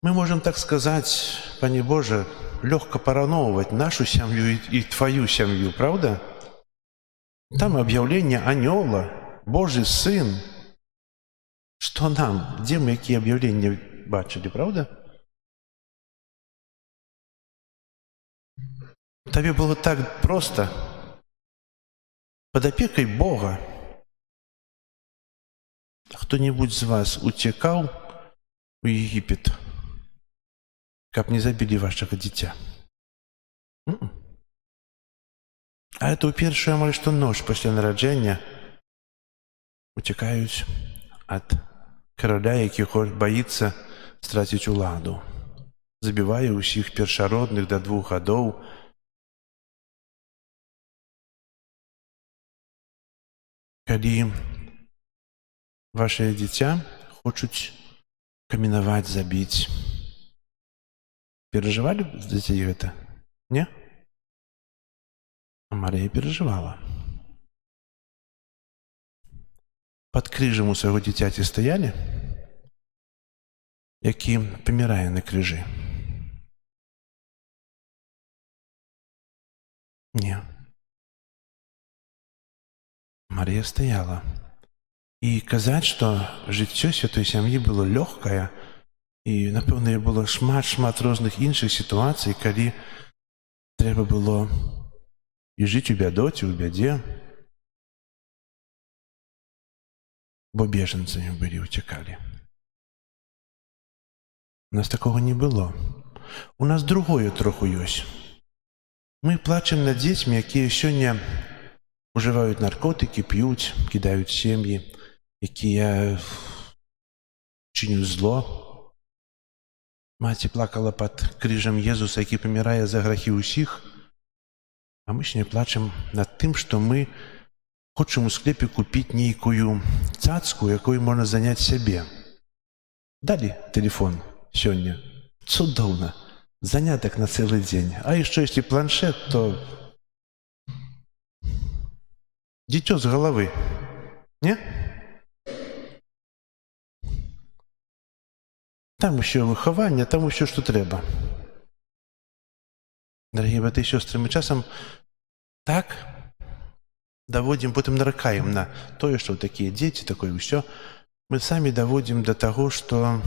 Мы можам так сказаць, Пане Божа, лёгка параўноўваць нашу сям'ю і тваю сям'ю, правда? Там аб'яўленне анёла, Божий сын. Што нам? Дзе мы якія аб'яўленні бачылі, правда? Табе было так проста. Пад апекай Бога. Хто-небудзь з вас уцекаў у Егіпет, каб не забілі вашага дзіця? А это ў першую амаль што ноч пасля нараджэння уцекаюць ад караля, які баіцца страціць уладу. Забівае ўсіх першародных да 2 гадоў. Калі вашае дзіця хочуць каменаваць, забіць. Перажывалі б дзяцей гэта? Не? А Марыя перажывала. Пад крыжам у свайго дзіцяці стаялі, які памірае на крыжы? Не. Марія стаяла. І казаць, што жыццё святой сям'і было лёгкае, і, напэўна, было шмат розных іншых сітуацый, калі трэба было і жыць у бядоце, у бядзе, бо бежанцамі былі, уцякалі. У нас такога не было. У нас другое троху ёсць. Мы плачем над дзецьмі, якія сёння ужываюць наркотыкі, п'юць, кідаюць сем'і, якія чыняць зло. Маці плакала пад крыжам Езуса, які памірае за грахі ўсіх, а мы сёння плачем над тым, што мы хочам у склепе купіць нейкую цацку, якой можна заняць сябе. Далі тэлефон сёння. Цудоўна. Занятак на цэлы дзень. А яшчэ если планшет, то дзіцё з галавы. Не? Там усё выхаванне, там усё, што трэба. Дарагія браты і сёстры, мы часам так даводзім, потым наракаем на тое, што такія дзеці, такое ўсё. Мы самі даводзім да таго, што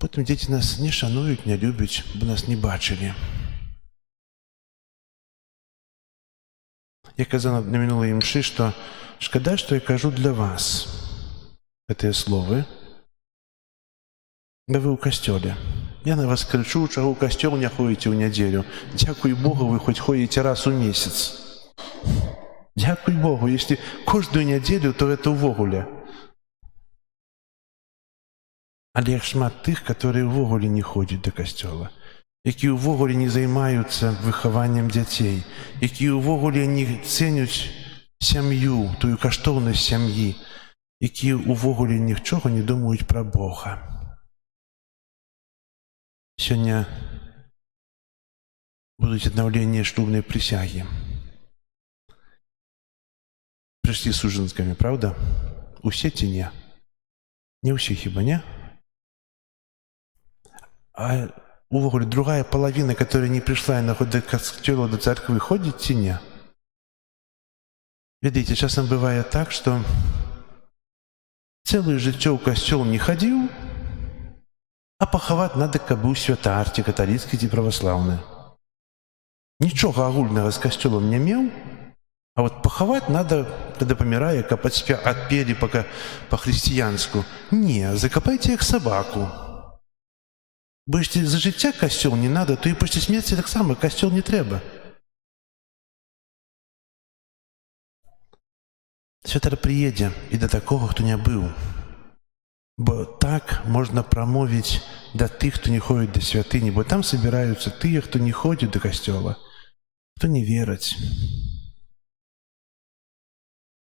потым дзеці нас не шануюць, не любяць, бо нас не бачылі. Я казала на мінулай імшы, што шкада, што я кажу для вас гэтыя словы. Да вы ў касцёле. Я на вас крычу, чаго ў касцёл не ходзіце ў нядзелю. Дзякуй Богу, вы хоць ходзіце раз у месяц. Дзякуй Богу, если кожную неделю, то это увогуле. Але як шмат тых, которые увогуле не ходзяць да касцёла, якія ўвогуле не займаюцца выхаваннем дзяцей, якія ўвогуле не цэняць сям'ю, тую каштоўнасць сям'і, якія ўвогуле нічога не думаюць пра Бога. Сёння будуць аднаўленне шлюбнай прысягі. Прыйшлі з сужанскамі, правда? Усе ці не? Не ўсе хіба, не? А увогуле другая половина, которая не пришла на до касцёла, до церквы, ходит ці не? Ведаеце, часам бывае так, што цэлае жыццё ў касцёл не хадзіў, а пахаваць надо, каб быў святар, ці каталіцкі, ці праваслаўны. Нічога агульнага з касцёлам не меў, а вот пахаваць надо, когда памірае, каб адпелі па-хрысціянску. Не, закапайце як сабаку. Бо если за жыцця касцёл не надо, то і пасля смерці таксама касцёл не трэба. Святар прыедзе і да такога, хто не быў. Бо так можна прамовіць да тых, хто не ходзіць да святыні, бо там собіраюцца тыя, хто не ходзіць да касцёла, хто не вераць.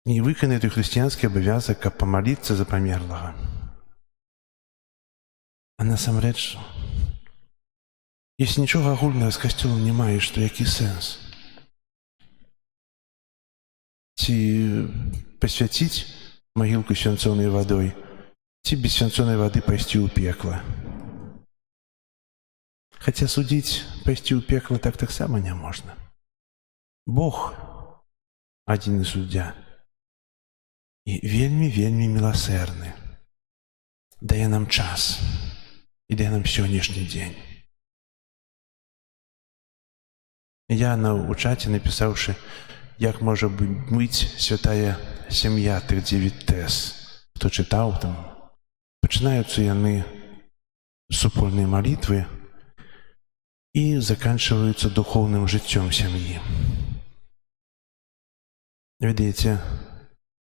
І выканае той хрысціянскі абавязак, каб памаліцца за памерлага. А насамрэч, если нічога агульнага з касцёлам не маеш, то які сэнс? Ці пасвяціць магілку свянцонай вадой, ці без свянцонай вады пайсці ў пекла? Хаця судзіць, пайсці ў пекла так таксама не можна. Бог адзіны суддзя і вельмі міласэрны. Дае нам час і дае нам сённяшні дзень. Я у чаце, напісаўшы, як можа быць святая сям'я тых 9 тэз, хто чытаў там, пачынаюцца яны з супольнай малітвы і заканчваюцца духоўным жыццём сям'і. Ведаеце,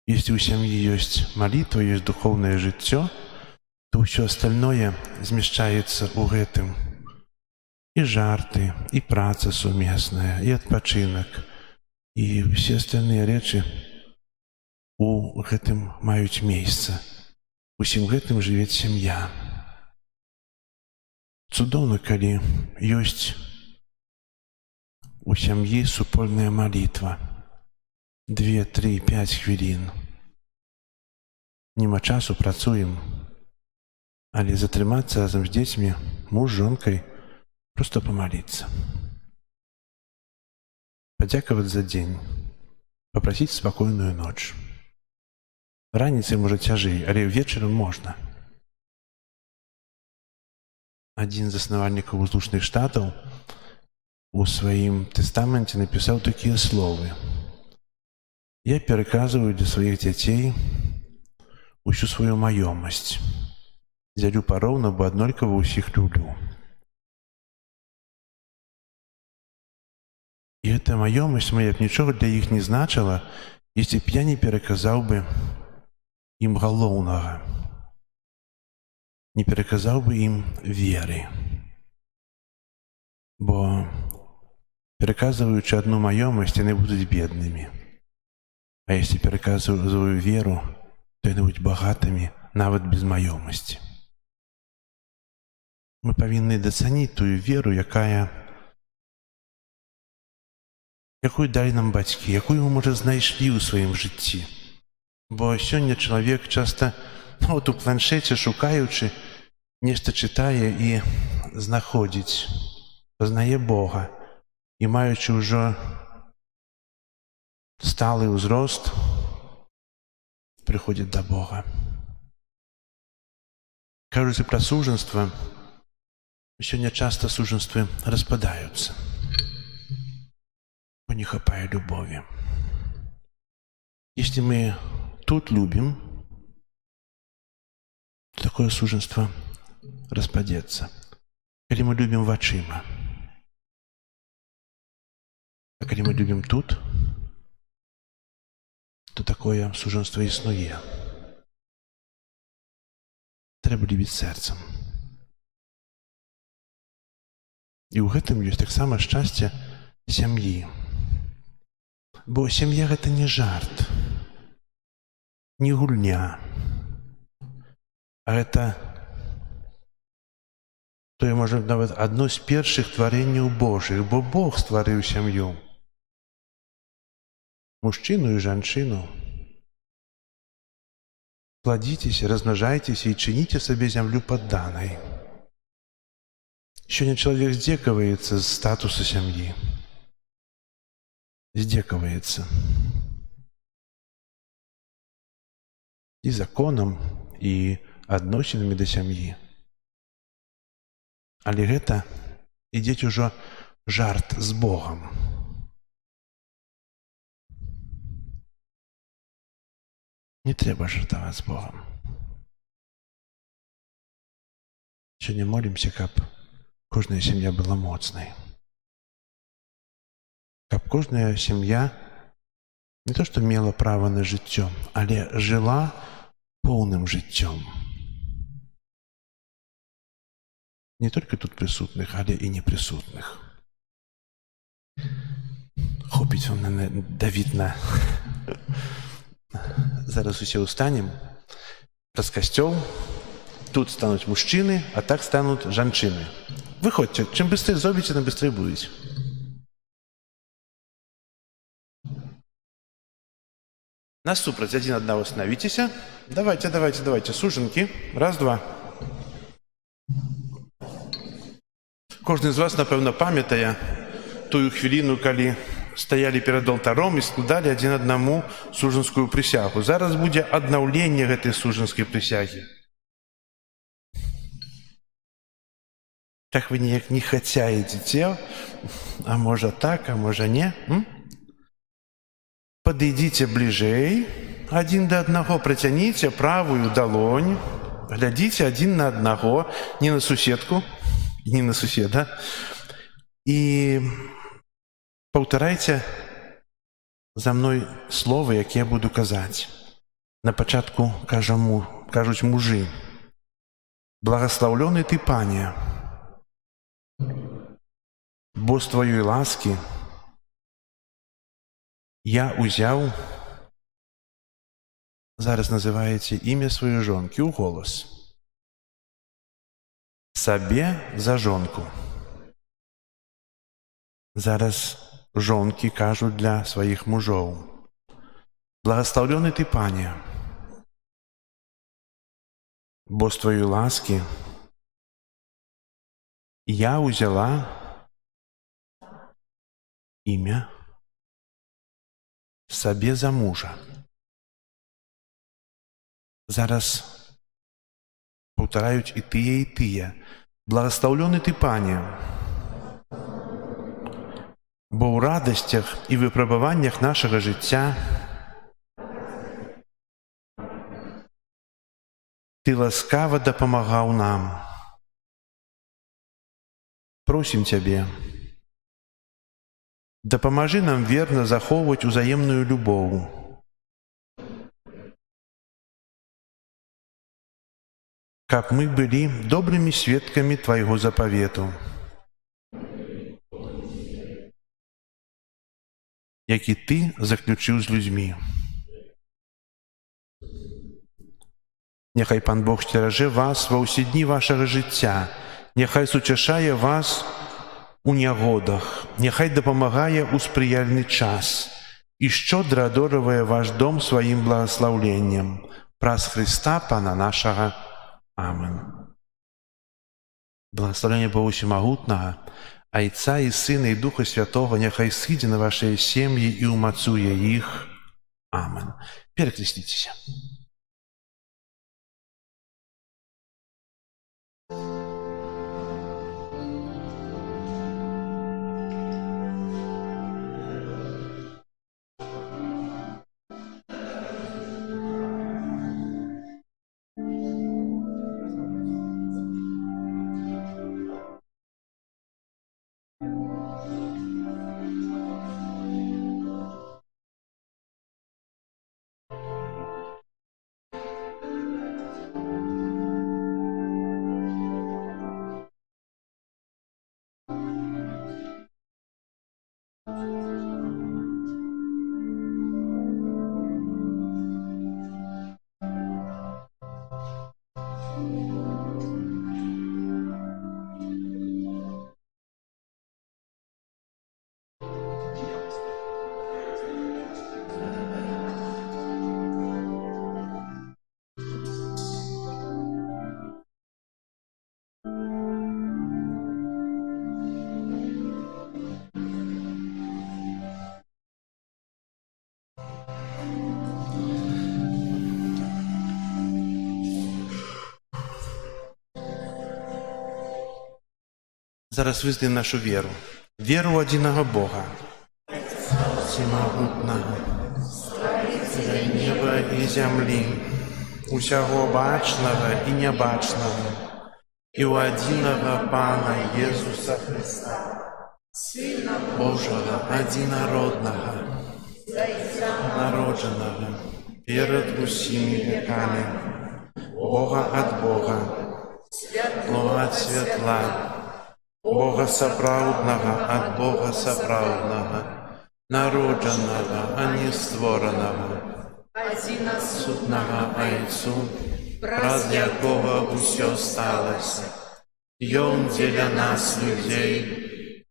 если у сям'і ёсць малітва, ёсць духоўнае жыццё, то ўсё остальное змяшчаецца ў гэтым. І жарты, і праца сумесная, і адпачынак, і ўсе остальныя рэчы у гэтым маюць месца. Усім гэтым жыве сям'я. Цудоўна, калі ёсць у сям'і супольная малітва. 2, 3, 5 хвілін. Нема часу, працуем. Але затрымацца разам з дзецьмі, муж з жонкай, просто помолиться. Подякаваць за дзень. Попросить спокойную ночь. Раніцай можа цяжэй, але вечарам можна. Адзін з заснавальнікаў Злучаных Штатаў у сваім тэстаменце напісаў такія словы: «Я пераказваю для сваіх дзяцей усю сваю маёмасць. Дзялю пароўну, бо аднолькава ўсіх люблю. І эта маёмасць моя б нічога для іх не значыла, если б я не пераказаў бы ім галоўнага, не пераказаў бы ім веры. Бо пераказваючы адну маёмасць, яны будуць беднымі. А если пераказваю веру, то яны будуць багатымі нават без маёмасці. Мы павінны дацаніць тую веру, якую далі нам бацькі, якую мы, можа, знайшлі ў сваім жыцці. Бо сёння чалавек часта у планшеце, шукаючы, нешта чытае і знаходзіць, пазнае Бога. І маючы ўжо сталы ўзрост, прыходзіць да Бога. Кажуць пра сужанства, сёння часта сужанствы распадаюцца. Бо не хапае любові. Если мы тут любим, то такое сужанство распадется. Калі мы любим вачыма. А калі мы любим тут, што такое сужанства існуе. Трэба любіць сэрцам. І ў гэтым ёсць таксама шчасце сям'і. Бо сям'я — гэта не жарт, не гульня, а гэта тое, можа, нават адно з першых тварэнняў Божых, бо Бог стварыў сям'ю. Мужчыну і жанчыну. Плодитесь, размножайтесь и чините себе землю подданной. Сегодня человек сдекивается с статуса семьи. Сдекивается. И законом, и адносінамі до сям'і. Але гэта ідзе ўжо жарт з Богом. Не трэба жартаваць з Богом. Сёння молімся, каб кожная сям'я была моцнай. Каб кожная сям'я не то што мела права на жыццё, але жыла поўным жыццём. Не толькі тут прысутных, але і непрысутных. Хопіць вам на давітна. Зараз усе ўстанем праз касцёл. Тут стануць мужчыны, а так стануць жанчыны. Выходзьце, чым быстрэй зробіце, тым быстрэй будуць. Насупраць адзін аднаго становіцеся. Давайте, сужанкі. Раз, два. Кожны з вас, напэўна, памятае тую хвіліну, калі стаялі перад алтаром і складалі адзін аднаму сужанскую прысягу. Зараз будзе аднаўленне гэтай сужанскай прысягі. Так вы неяк не хацяеце, а можа так, а можа не. Падыдзіце бліжэй, адзін да аднаго, працяніце правую далонь, глядзіце адзін на аднаго, не на суседку, не на суседа, і паўтарайце за мной словы, якія буду казаць. На пачатку кажуць мужы: «Благаслаўлёны ты, Пане, бо з тваёй ласкі я узяў». Зараз называеце імя сваёй жонкі ў голас. Сабе за жонку. Зараз жонкі кажуць для сваіх мужоў: «Благаслаўлёны ты, Пане, бо з тваёй ласкі я ўзяла імя сабе за мужа». Зараз паўтараюць і тыя. «Благаслаўлёны ты, Пане, бо ў радасцях і выпрабаваннях нашага жыцця ты ласкава дапамагаў нам. Просім цябе, дапамажы нам верна захоўваць узаемную любоў. Каб мы былі добрымі сведкамі твайго запавету, які ты заключыў з людзьмі. Няхай Пан Бог сцеражэ вас ва ўсе дні вашага жыцця, няхай суцяшае вас у нягодах, няхай дапамагае ў спрыяльны час і шчодра адорвае ваш дом сваім благаслаўленнем. Праз Хрыста Пана нашага. Амен. Благословение Бога Всемогутного, Отца и Сына и Духа Святого, няхай сыдзе на ваши семьи и умацуе их. Амен. Перекреститесь. Зараз визнаємо нашу віру. Віру в одиного Бога, всемогутнього, Створителя неба і землі, усього бачного і небачного, і у одиного Пана Єсуса Христа, Сина Божого, одинородного, народженого перед усіми веками, Бога от Бога, Світлого от світла, Бога соправдного от Бога соправдного, народженого, а не створеного, сутного Отцу, праз якого усе сталося. І Он для нас, людей,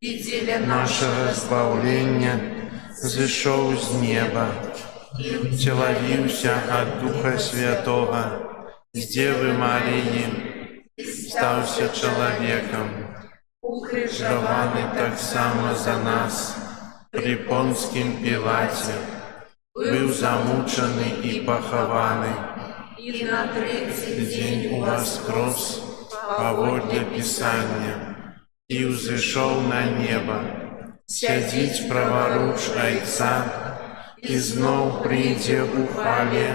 і для нашого збавлення, зійшов з неба, втіловився от Духа Святого, з Деви Марії, стався чоловіком, укрижований так само за нас, при Понтськім Пілаті, був замучений і похований, і на третій день воскрес, поводле Писання, і взійшов на небо, сидить праворуч Отця, і знов прийде у хвалі,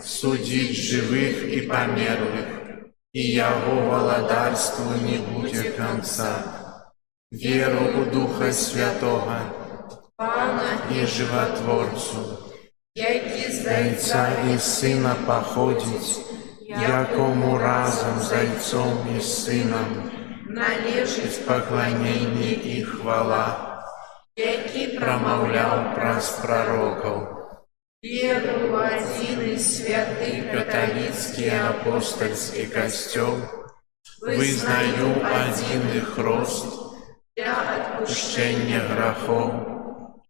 судить живих і померлих, и Его владарству не будет конца. Веру у Духа Святого, Пана и Животворцу, який з Отця і Сина походить, якому разом з Отцом і Сином належить поклонение і хвала, який промовляв праз пророков. Веру в один и святый католический апостольский костел, вызнаю один их рост для отпущения грехов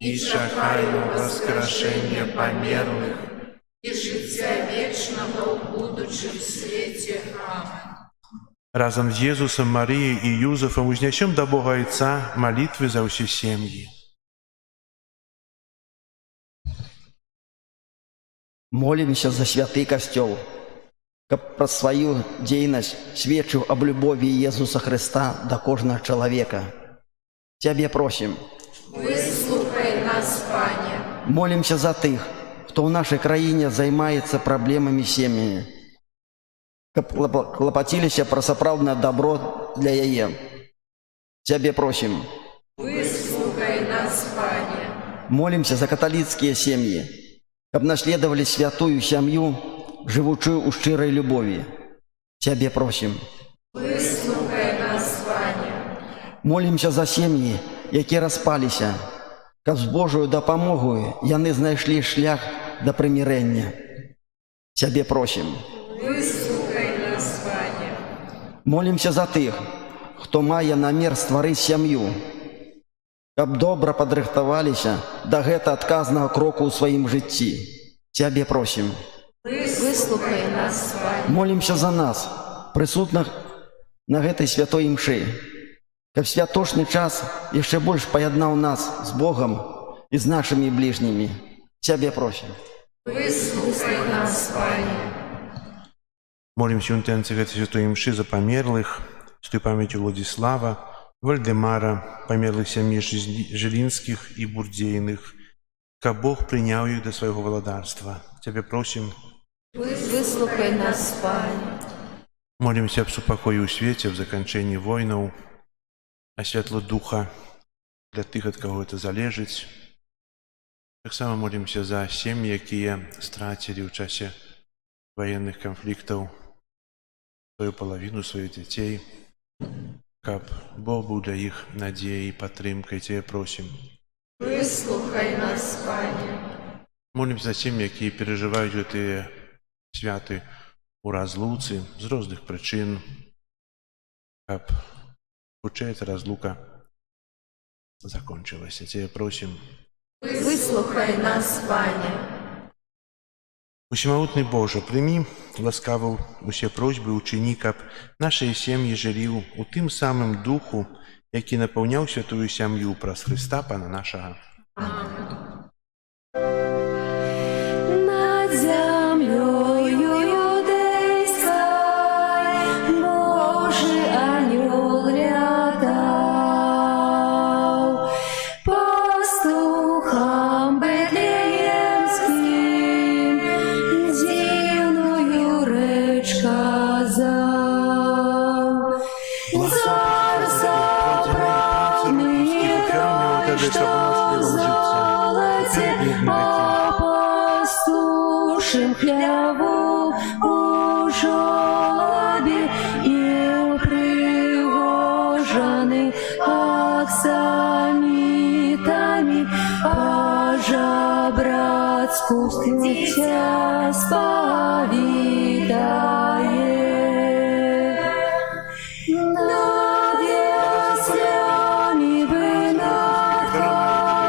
и шагаю воскрешение померлых и життя вечного в будущем свете. Аминь. Разом з Єсусом, Марією і Юзефом узнесем до Бога Отца молитвы за усі сім'ї. Молимся за святый костел, каб про свою дзейнасць сведчыў об любові Иисуса Христа до кожного человека. Тебе просим. Выслухай нас, Пане. Молимся за тых, кто в нашей краине займаецца проблемами семьями, каб клопотилися про сапраўднае добро для яе. Тебе просим. Выслухай нас, Пане. Молимся за католические семьи, каб наследовали святую семью, живучую у шчырай любові. Тебе просим. Выслухай нас, Пане. Молимся за сем'і, які распаліся, каб з Божою дапамогою яны знайшлі шлях да прымірэння. Тебе просим. Выслухай нас, Пане. Молимся за тых, хто мае намер стварыць сям'ю, каб добра падрыхтаваліся да гэта адказнага кроку ў сваім жыцці. Тебе просим. Выслухай нас, Пане. Молимся за нас, прысутных на гэтай святой імшы, каб святочны час яшчэ больш паяднаў нас з Богом і з нашымі бліжнімі. Тебе просим. Выслухай нас, Пане. Молимся у інтенції гэтай святой імшы за померлых, святой памяти Владислава, Вальдемара, померлых сям'і Жилинских и Бурдейных, каб Бог прыняў іх да свайго валадарства. Тебе просим. Выслухай нас, Пане. Молимся об супокоі ў свеце, в заканчэнні войнаў, а святло духа для тых, ад каго это залежыць. Таксама молимся за сем'і, якія страцілі ў часе военных конфликтаў сваю палавіну, сваіх дзяцей, каб Бог быў для іх надзеяй і падтрымкай. Тебе просим. Выслухай нас, Пане. Молимся за тем, які переживають гэтыя святы у разлуцы з розных прычын, каб хутчэй эта разлука закончылася. Цябе просім. Выслухай нас, Пане. Усемагутны Божа, прымі ласкава усе просьбы учыні, каб нашыя сем'і жылі у тым самым духу, які напаўняў святую сям'ю праз Хрыста Пана нашага. Над землею юдейской Божий анёл рядал, пастухам бетлеемским дивную речь казал. Царство правное, что в золоте, пастушим хляву у жолобе и пригожаны аксамитами, по-жабратску дитя споведает. Над яслями бы над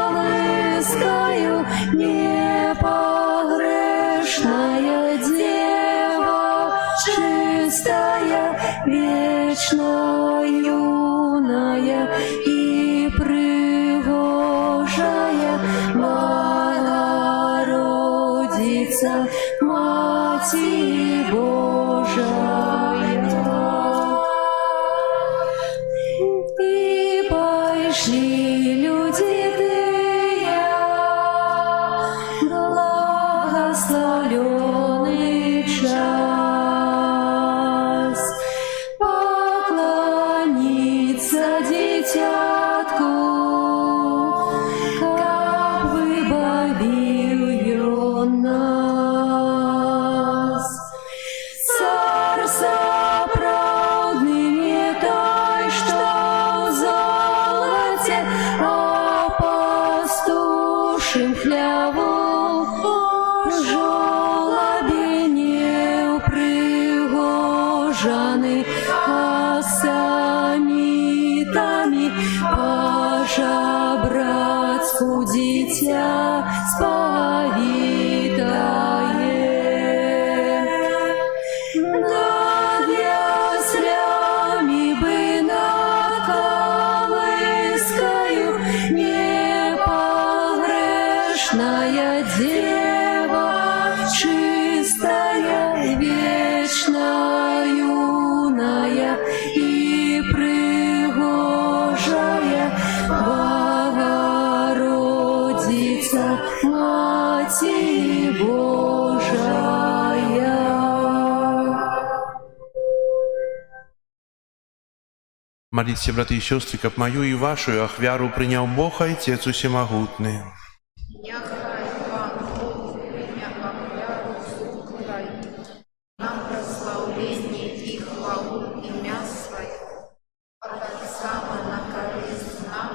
колыскою непогрешная дева, чистая, вечно юная и пригожая, Богородица, Матерь Божия. И пошли люди тыя, благословленный час, поклониться дитятку, как выбавил он нас. Царь справедный не той, что в золоте, а пастушим хляву жолоби не упригожаны аксамитами, по-жабратску дитя споведает. Над яслями бы над колыскою непогрешная дева, чистая, вечно юная и пригожая, Богородица, Матерь Божия. Моліться, брати і сестри, каб мою і вашу ахвяру прийняв Бог Отець Усемогутний. Нехай Пан Бог прийме ахвяру слухай, нам прославление и хвалу имя Свое, от Отца на корысть нам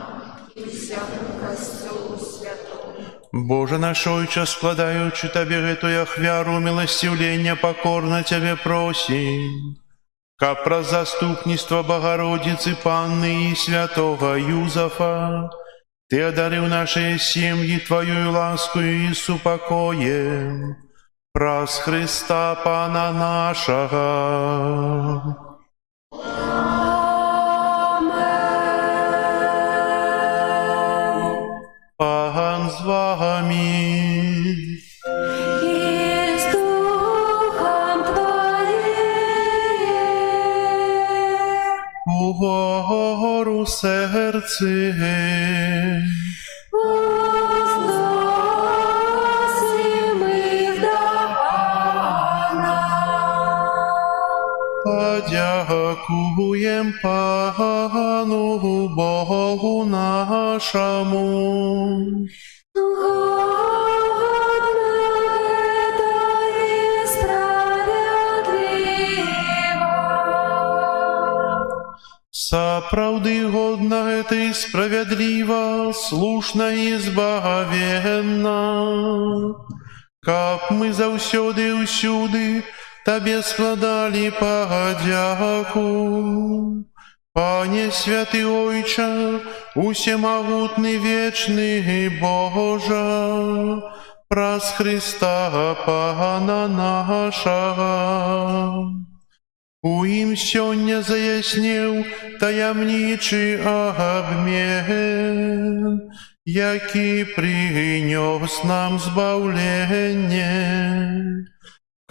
и всему Костелу Святому. Боже наш Отче, складаючи Тебе гэтую ахвяру, милостивлення покорно Тебе просим, каб праз заступництво Богородицы Панны и святого Юзафа Ты одарил наши семьи Твоею ласкою и супокоем, праз Христа Пана нашего. Пан з вами. И с духом Твоим. Угору серце. Возносим их до Пана. Подякуем Пану Богу нашему. Угодно это и справедливо. Сапраўды годна гэта і справядліва, слушна і збагавенна, каб мы заўсёды і ўсюды Табе складалі падзяку. Пане святы Ойча, усемагутны вечны Божа, праз Христа Пана нашага. У ім сёння заяснеў таямнічы абмен, які прынёс нам збаўленне.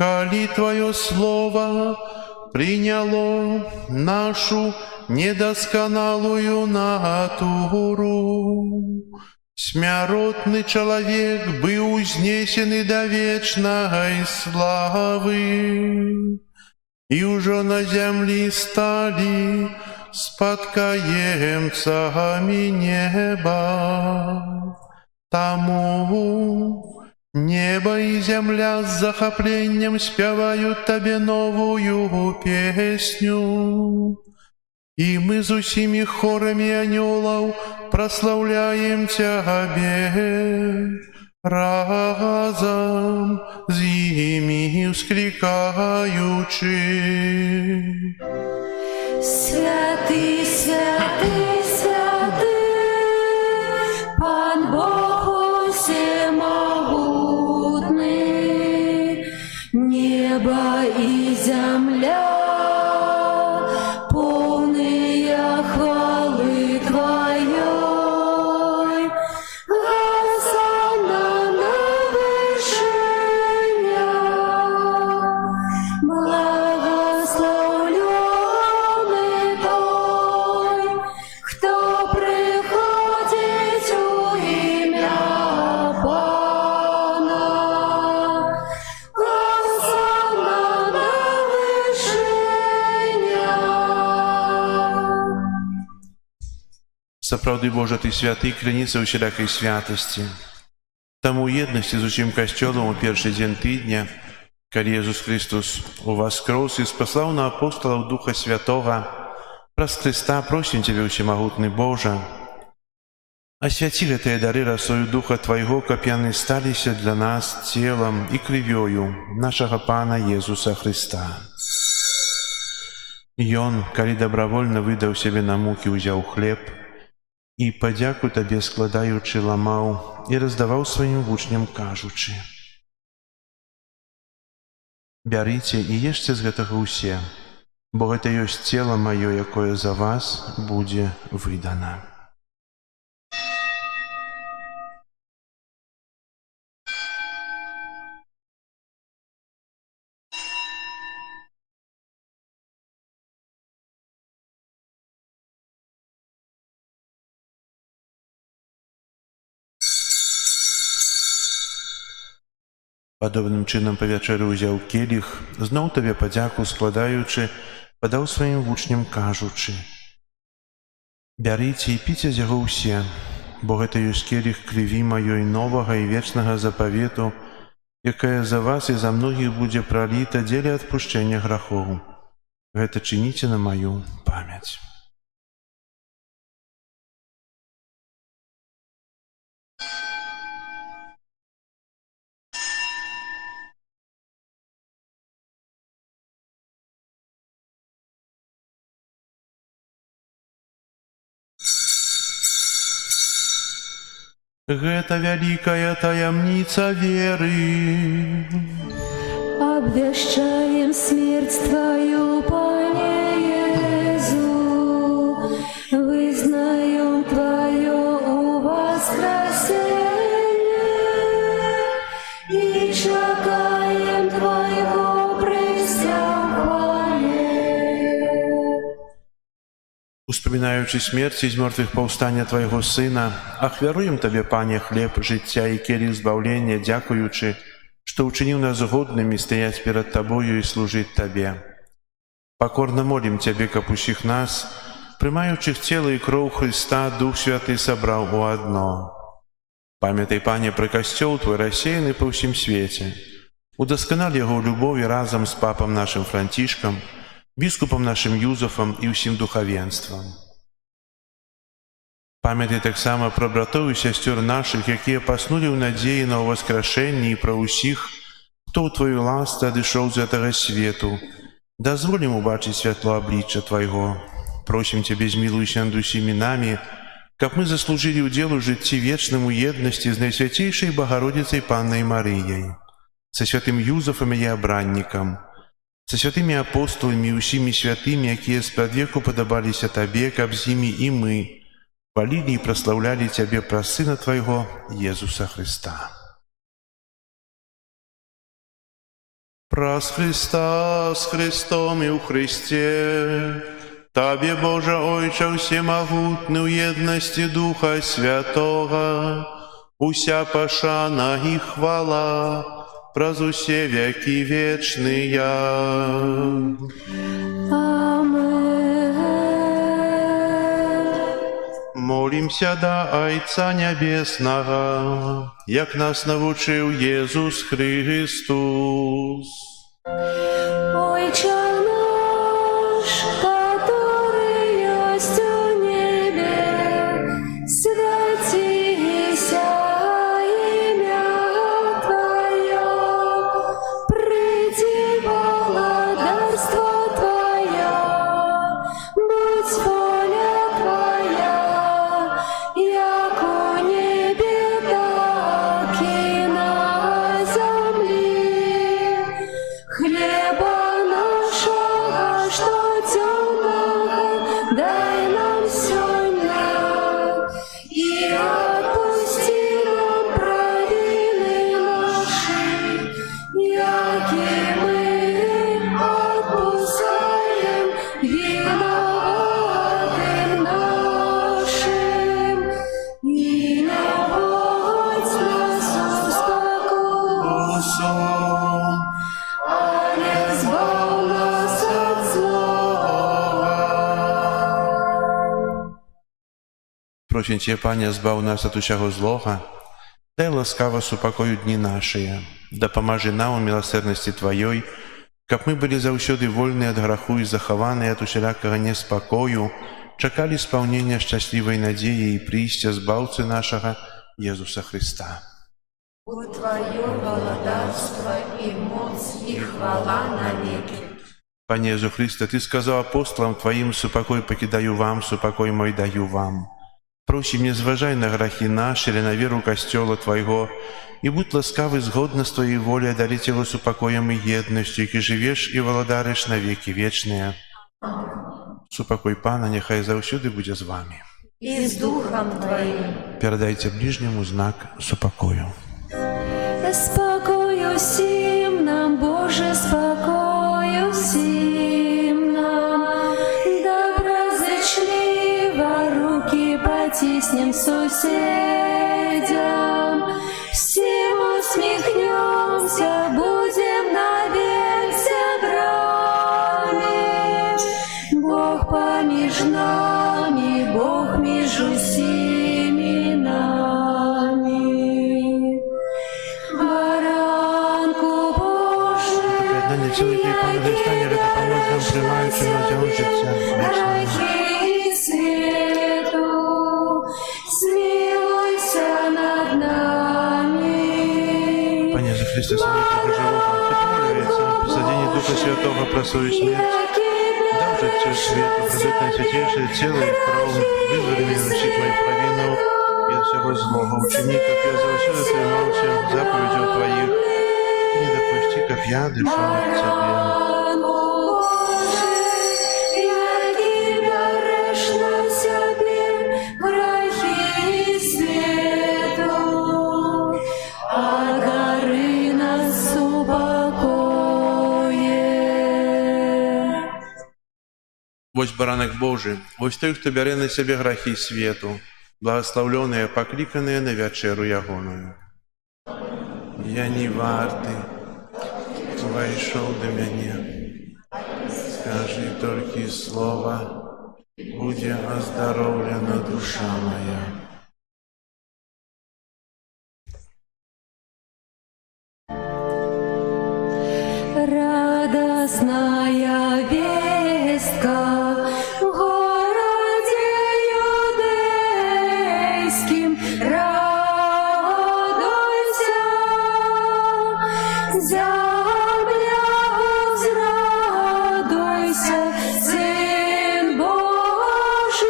Калі Твоё слово приняло нашу недасканалую натуру, смяротны чалавек быў узнесены да вечнай славы, і ўжо на зямлі сталі спадкаемцамі неба. Таму небо і зямля з захапленнем спяваюць Табе новую песню, і мы з усімі хорамі анёлаў праслаўляем Цябе, разам з імі ўсклікаючы. Святый, святый, святый, Пан Бог всемогутный, небо и земля полные хвалы Твоей. Госанна на вершинях, благословленный Той, кто приходит у имя Пана. Госанна на вершинях. Сапраўды, Божа, Ты святы, кляніца ўсялякай святасці. Таму ў еднасці з усім касцёлам у першы дзень тыдня, калі Езус Христос уваскрос і спаслаў на апосталаў Духа Святога, праз Христа просім Цябе, усемагутны Божа, асвяці гэтыя дары расою Духа Твайго, каб яны сталіся для нас целам і крывёю нашага Пана Езуса Христа. Ён, калі дабравольна выдаў сябе на мукі, узяў хлеб і, падзяку Табе складаючы, ламаў і раздаваў сваім вучням, кажучы: «Бярыце і ешце з гэтага ўсе, бо гэта ёсць цела маё, якое за вас будзе выдана». Падобным чынам па вячэры ўзяў келіх, зноў Табе падзяку складаючы, падаў сваім вучням, кажучы: «Бярыце і піце з яго ўсе, бо гэта ёсць келіх крыві маёй новага і вечнага запавету, якая за вас і за многіх будзе праліта дзеля адпушчэння грахоў. Гэта чыніце на маю памяць». Гэта вялікая таямніца веры. Обвещаем смерть Твою, Пане Иисус, вызнаем Твое воскресение и чекаем Твоего присягания. Успамінаючы смерць і з мёртвых паўстання Твайго Сына, ахвяруем Табе, Пане, хлеб жыцця і келіх збаўлення, дзякуючы, што ўчыніў нас годнымі стаяць перад Табою і служыць Табе. Пакорна молім Цябе, каб усіх нас, прымаючых цела і кроў Христа, Дух Святы сабраў у адно. Памятай, Пане, пра касцёл Твой рассеяны па ўсім свеце. Удасканал яго ў любові разам з папам нашым Францішкам, біскупам нашым Юзафам і ўсім духавенствам. Памятай таксама пра братоў і сясцёр нашых, якія паснулі ў надзеі на ўваскрашэнне, і пра ўсіх, хто ў тваю ласцы адышоў з гэтага свету. Дазволім убачыць святло аблічча Твайго. Просім Цябе, змілуйся над усімі намі, каб мы заслужылі ўдзел у жыцці вечным у еднасці з Найсвяцейшай Багародзіцай Паннай Марыяй, са святым Юзафам і абраннікам, са святымі апостоламі і ўсімі святымі, якія спрадвеку падабаліся Табе, каб з імі і мы хвалілі і праслаўлялі Цябе праз Сына Твайго, Езуса Хрыста. Праз Христа, с Христом і ў Христе, Табе, Божа Ойча, всемагутны ў еднасці Духа Святога, уся пашана і хвала праз усе векі вечныя. Молімся да Айца Нябеснага, як нас навучыў Езус Христос. Отче наш, который есть в небе, святися имя Твое, приди владарство Твое, будь воля Твоя, як у небе, так и на земле. Хлеба нашего, что темного, дай нам сегодня, и отпусти нам провины наши, яки мы отпускаем виноватым нашим, и не вводь нас в спокус, а не избав нас от зла. Просім Цябе, Пане, збаў нас ад усяго злога, дай ласкава супакою дні нашыя, дапамажы нам у міласэрнасці Тваёй, каб мы былі заўсёды вольныя ад граху і захаваныя ад усялякага неспакою, чакалі спаўнення шчаслівай надзеі і прыйсця збаўцы нашага Езуса Христа. Бо Твое владарство и моц и хвала навеки. Пане Езу Христе, Ты сказаў апостолам Тваім: супакой пакідаю вам, супакой мой даю вам. Просім, не зважай на грахі наші, але на веру Касцёла Твайго, і будь ласкавы згодна з Твоей волі адарыць яго супакоем і еднасцю, які жывеш і валадарыш на векі вечныя. Супакой Пана няхай заўсёды будзе з вамі. И с Духом Твоим. Перадайце ближняму знак супакою. Спокою всім нам, Боже, спокою всім нам. Доброзичливо руки потиснем соседям, всем усмехнемся, будем навек зябрами. Бог помеж нами, Бог между всеми нами. Баранку Божий, Поєднання цілої Пана Христа не допоможе нам, приймаючи на цього життя вічного. грехи свету, смилуйся над нами. Пане Ісусі Христе, Сині Бога Живого, Ти помоляється, посадінні Духа Святого про свою смерть, дав життю світу, придуть найсвятіше тіло і кров, визволи мене від всіх моїх провинів і від всього злого. Учини, як я завсюди тримався заповідів Твоїх, і не допусти, як я дишав від Тебе. Вось баранак Божий, вось той, хто бярэ на сябе грахі свету, благословленыя, пакліканыя на вячэру ягоную. Я не варты, увайшоў да мяне. Скажи толькі слова, будзе аздароўлена душа моя. Радостная вестка в городе Юдея. Земля, возрадуйся, Сын Божий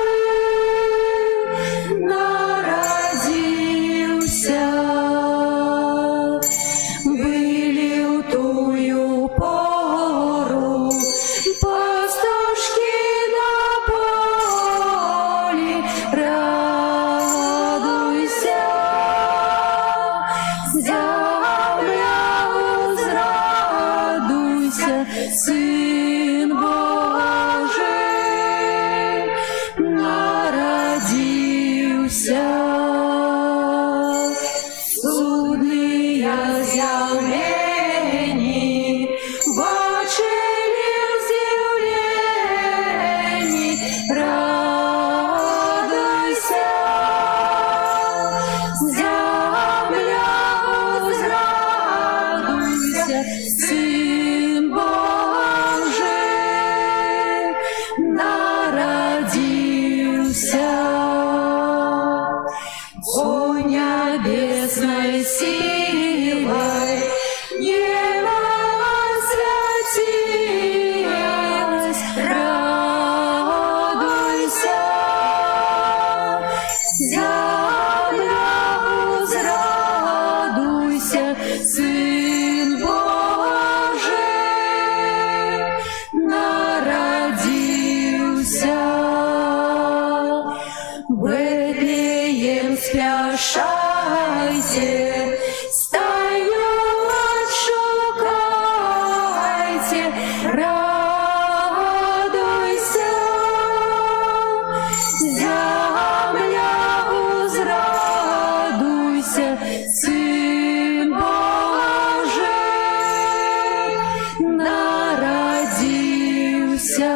народился. Были в тую пору пастушки на поле, радуйся, земля, возрадуйся, Сын Божий народился. Судные з'явлені, бачили здивлені, радуйся, земля, возрадуйся, Сын Божий народился. О небесной силой небо осветилось, радуйся, земля, возрадуйся, Сын Божий народился. Бетлеем спяшайте, стаю отшукайте, радуйся, земля, возрадуйся, Сын Божий народился.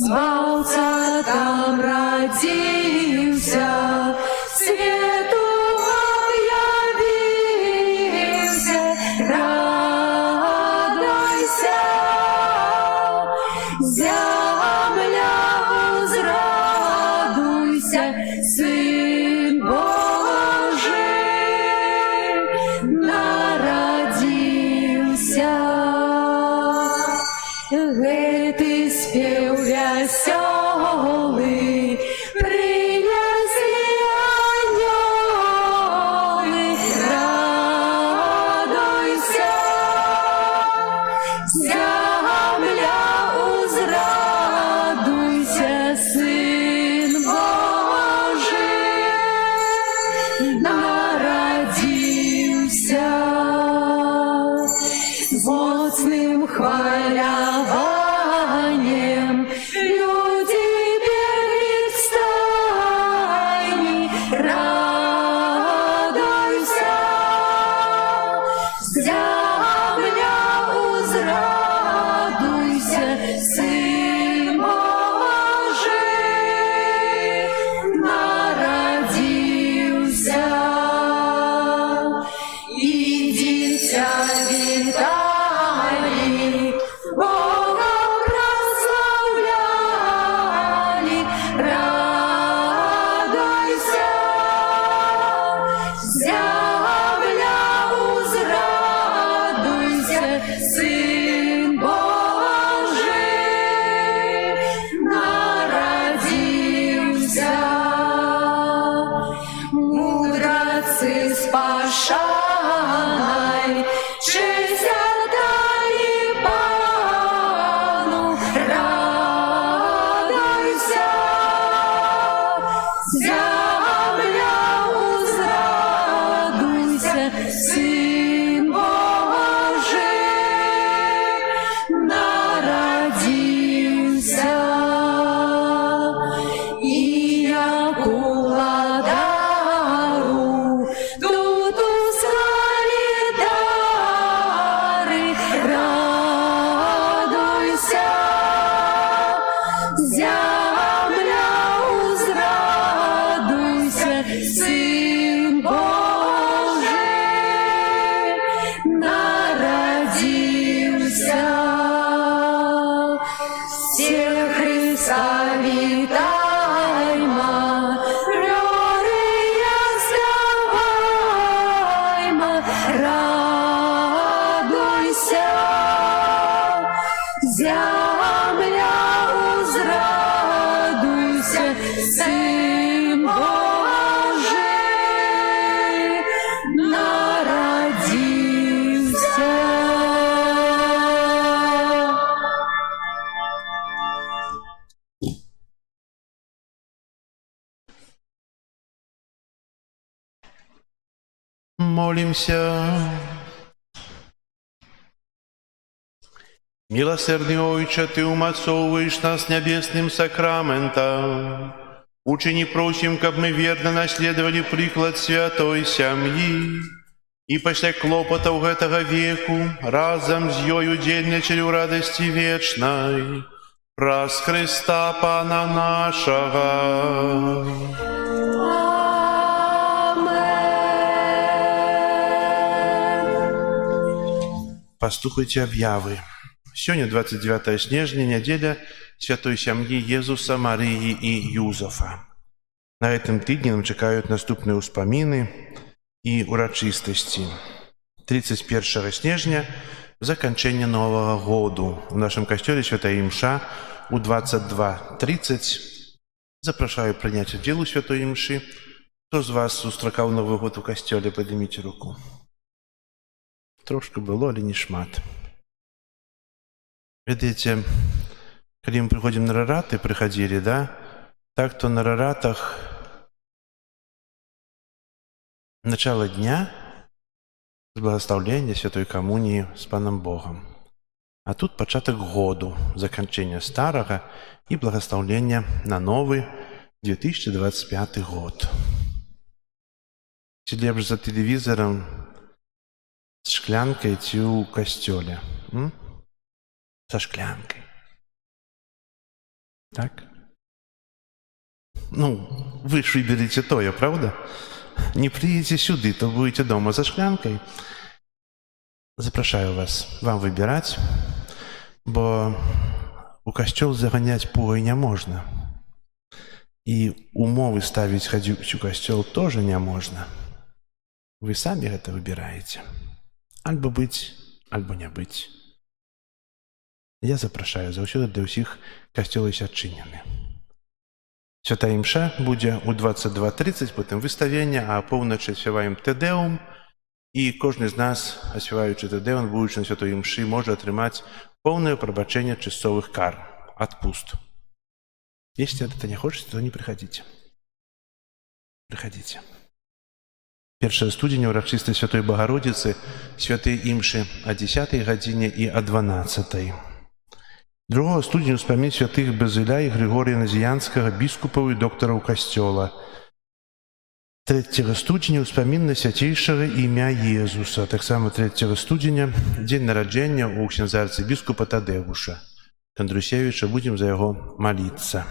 Звался там родился, свету объявился, радуйся, земля, возрадуйся, Сын Божий народился. Гэты спев веселый принесли ангелы, радуйся, земля, возрадуйся, Сын Божий народился. Моцным хваляванием люди бегли к стайне, радуйся, земля, возрадуйся, Сын Божий народился. И дитя витали, Бога прославляли, радуйся, земля, возрадуйся, Сын Божий народился. Мудрецы спашай, честь отдали Пану, радуйся, земля, возрадуйся, Сын Божий народился. И яку владару тут ускали дары, радуйся, земля, возрадуйся, Сын Божий Земля узрадуйся, Сын Божий народился. Молимся. Милосердный Отче, Ты умацовываешь нас небесным сакраментом. Учини просим, как мы верно наследовали приклад святой семьи и пасля клопотов гэтага веку разом с ёю удзельнічалі ў радасці вечнай праз Христа Пана нашага. Пастухайте объявы. Сегодня 29 снежня, неделя святой семьи Езуса, Марии и Юзефа. На этом тыдні нам чекают наступные успомины и урочистости. 31 снежня – заканчэнне Нового году. В нашем костеле святая имша у 22:30. Запрашаю принять удел у святой имши. Кто из вас устракаў Новый год у костеле? Поднимите руку. Трошки было, але не шмат. Видите, когда мы приходим на рараты, приходили, да? Так, то на раратах начало дня с благословения Святой Коммунии с Паном Богом. А тут початок году, заканчение старого и благословения на новый 2025 год. Ці лепш за телевизором с шклянкой ці у костеле? Со шклянкой. Так? Ну, вы ж выберете тое, правда? Не приедете сюда, то будете дома за шклянкой. Запрашаю вас, вам выбирать, бо у костел загонять пугой не можно. И умовы ставить ходить у костел тоже не можно. Вы сами это выбираете. Альбо быть, альбо не быть. Я запрашаю заўсёды для ўсіх касцёлы адчынены. Святая імша будзе ў 22:30, потым выставленне, а апоўначы спяваем Тедеум, і кожны з нас, аспяваючы Тедеум, будучы на святой імшы, можа атрымаць поўнае прабачэнне часовых кар, адпуст. Если это не хочете, то не приходите. Приходите. 1 студзеня урачыстай Святой Богородицы, святые імшы о 10 гадзіне і о 12. 2 студзеня успамін святых Базыля і Григорія Назіянскага, біскупаў і доктараў касцёла. 3 студзеня успамін на свяцейшага імя Езуса. Таксама 3 студзеня дзень нараджэння у ксяндза арцыбіскупа Тадеуша Кандрусевіча. Будем за яго молиться.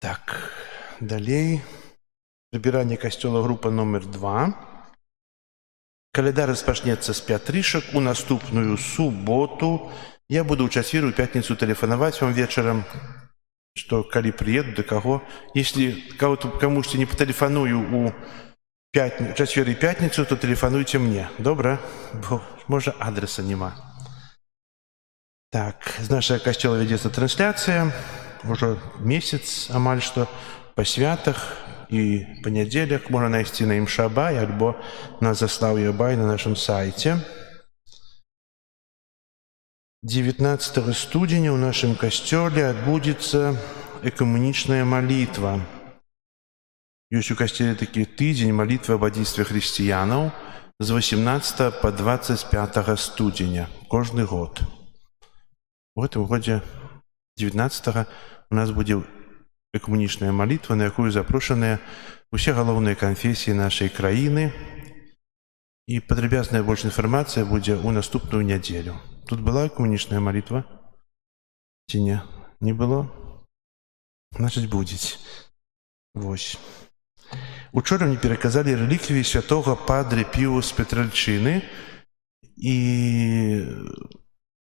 Так, далей. Прибирание костела группа номер 2. Календар распочнется с пятрышек. У наступную субботу я буду у часвіру, в пятницу телефоновать вам вечером, что коли приеду, до кого. Если кому-то не потелефоную у часвіру и пятницу, то телефонуйте мне. Добро? Бо, может, адреса нема. Так, с нашего костела ведется трансляция. Уже месяц, амаль что, по святах. И по неделях можно найти на Имшабай, альбо на Заславье Бай на нашем сайте. 19 студеня у нашем костеле отбудется экумуничная молитва. Есть у костеле такие тыдзень молитвы об одинстве христианов с 18 по 25 студеня, каждый год. В этом году 19 у нас будет экумунічная молитва, на якую запрошаныя усе галоўныя канфесіі нашай краіны. І падрабязная больш інфармацыя будзе ў наступную нядзелю. Тут была экумунічная молитва? Ці не? Не было? Значыць, будзе. Вось. Учора мне пераказалі рэліквіі святога Падре Піо з Петральчыны, і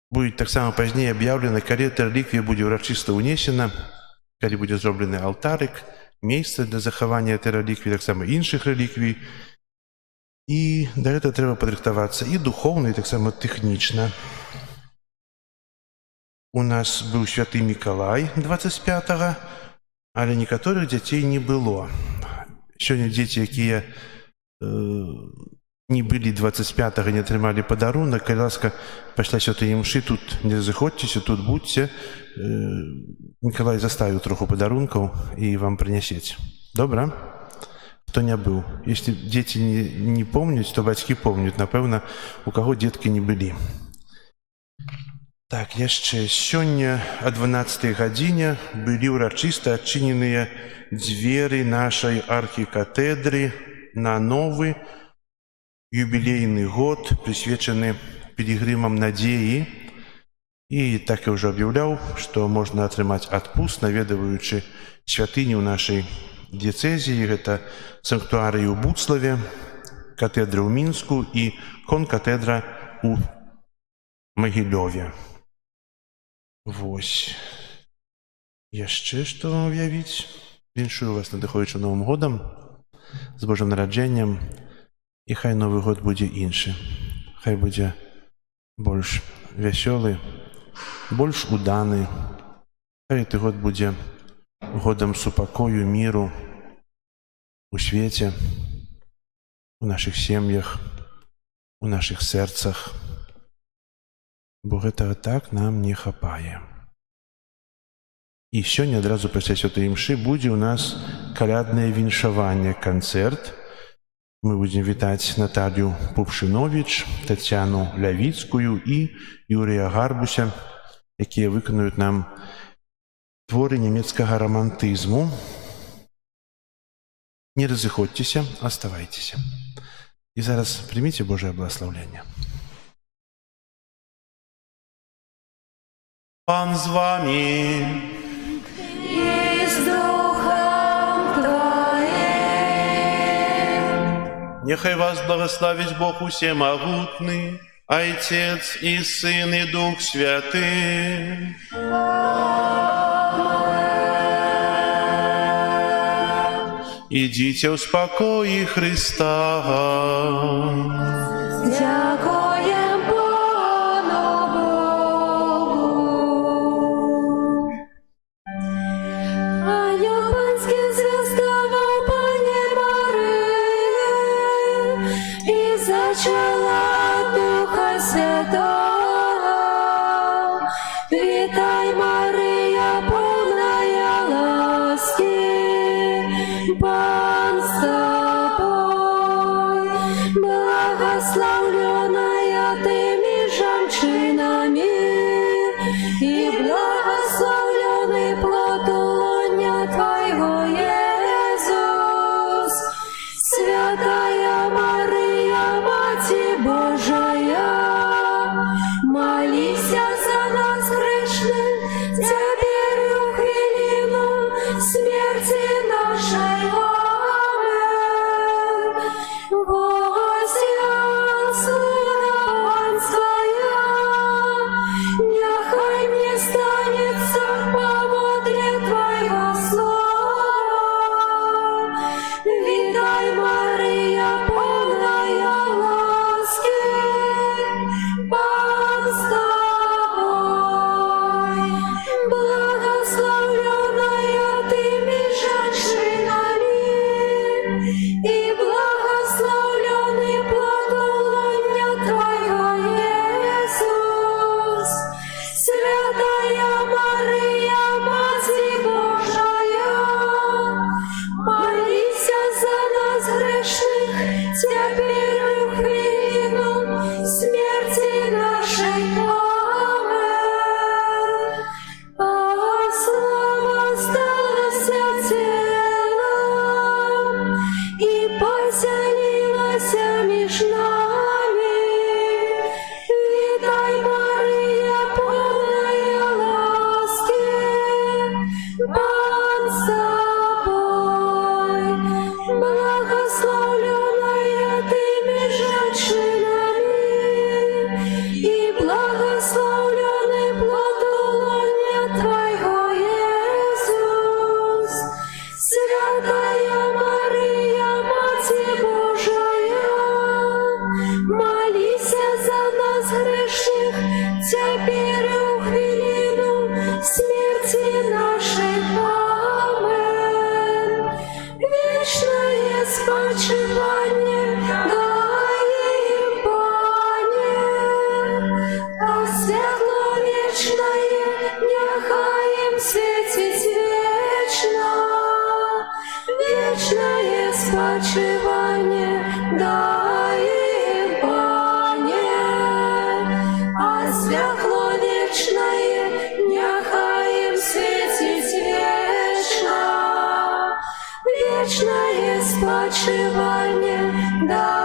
будзе таксама пазней аб'яўлена, калі эта рэліквія будзе ўрачыста ўнесена, калі будзе зроблены алтарык, месца для захавання этой рэліквіі, таксама іншых рэліквій. І да гэтага трэба падрыхтавацца і духоўна, і таксама тэхнічна. у нас быў святы Мікалай 25-го, але некаторых дзяцей не было. Сёння дзеці, якія не былі 25-го, не атрымалі падарунак, калі ласка, пасля святой імшы тут не разыходзьцеся, тут будзьце. Мікалай заставіў троху падарункаў і вам прынясець. Добра? Хто не быў. Если дзеці не помняць, то бацькі помняць. Напэўна, у каго дзеткі не былі. Так, яшчэ сёння о 12 гадзіне былі ўрачыста адчыненыя дзверы нашай архікатэдры на новы юбілейны год, прысвечаны пілігрымам надзеі. І так я ўжо аб'яўляў, што можна атрымаць адпуск, наведваючы святыні ў нашай дыяцэзіі. Гэта санктуарыі ў Буцлаве, катедра ў Мінску і конкатедра ў Магілёве. Вось. Яшчэ што вам аб'явіць? Віншую вас надыходзячым Новым годам, з Божым нараджэннем, і хай Новы год будзе іншы. Хай будзе больш вясёлы, больш уданы. Хай гэты год будзе годам супакою, міру у свеце, у нашых сем'ях, у нашых сэрцах. Бо гэтага так нам не хапае. І сёння адразу пасля святой імшы будзе ў нас каляднае віншаванне, канцэрт. Мы будзем вітаць Наталью Пупшыновіч, Тацяну Лявіцкую і Юрія Гарбуся, якія выканаюць нам творы нямецкага рамантызму. Не разыходзьцеся, аставайцеся. І зараз прыміце Божае благаслаўленне. Пан з вами. И с Духом Твоим. Нехай вас благословить Бог усемогутный, Отец и Сын и Дух Святый. Идите в спокое Христа. Дякуєм Пану Богу. Ангел панський звездовав Пані Марії і зачала Духа Святого. Вітай, Марія, повная ласки, Пан с тобой, благословленная ты меж женщинами, и благословленный плод лона Твоего, Иисус. Святая Мария, Мати Божия, молися за нас грешных, теперь и в хвилину смерти нашей. Аминь. Вознесла Панская, нехай мне станется по мудре Твоего слова. Вітай, Марія, повная ласки, Пан с тобой, благословленная ты меж женщинами, и благословленный плод лона Твоего, Иисус. Святая Мария, Мати Божия, молися за нас грешных, теперь и в хвилину смерти нашей. Аминь. А слава сталася телом и поселилася меж нами. Вітай, Марія, повная ласки, Пан с тобой, благословленная ты меж женщинами, и благословленный плод лона Твоего, Иисус. Святая Мария, Мати Божия, спочивання дай їм, Пане, а святло вічне нехай їм світить вічно, вічне спочивання дай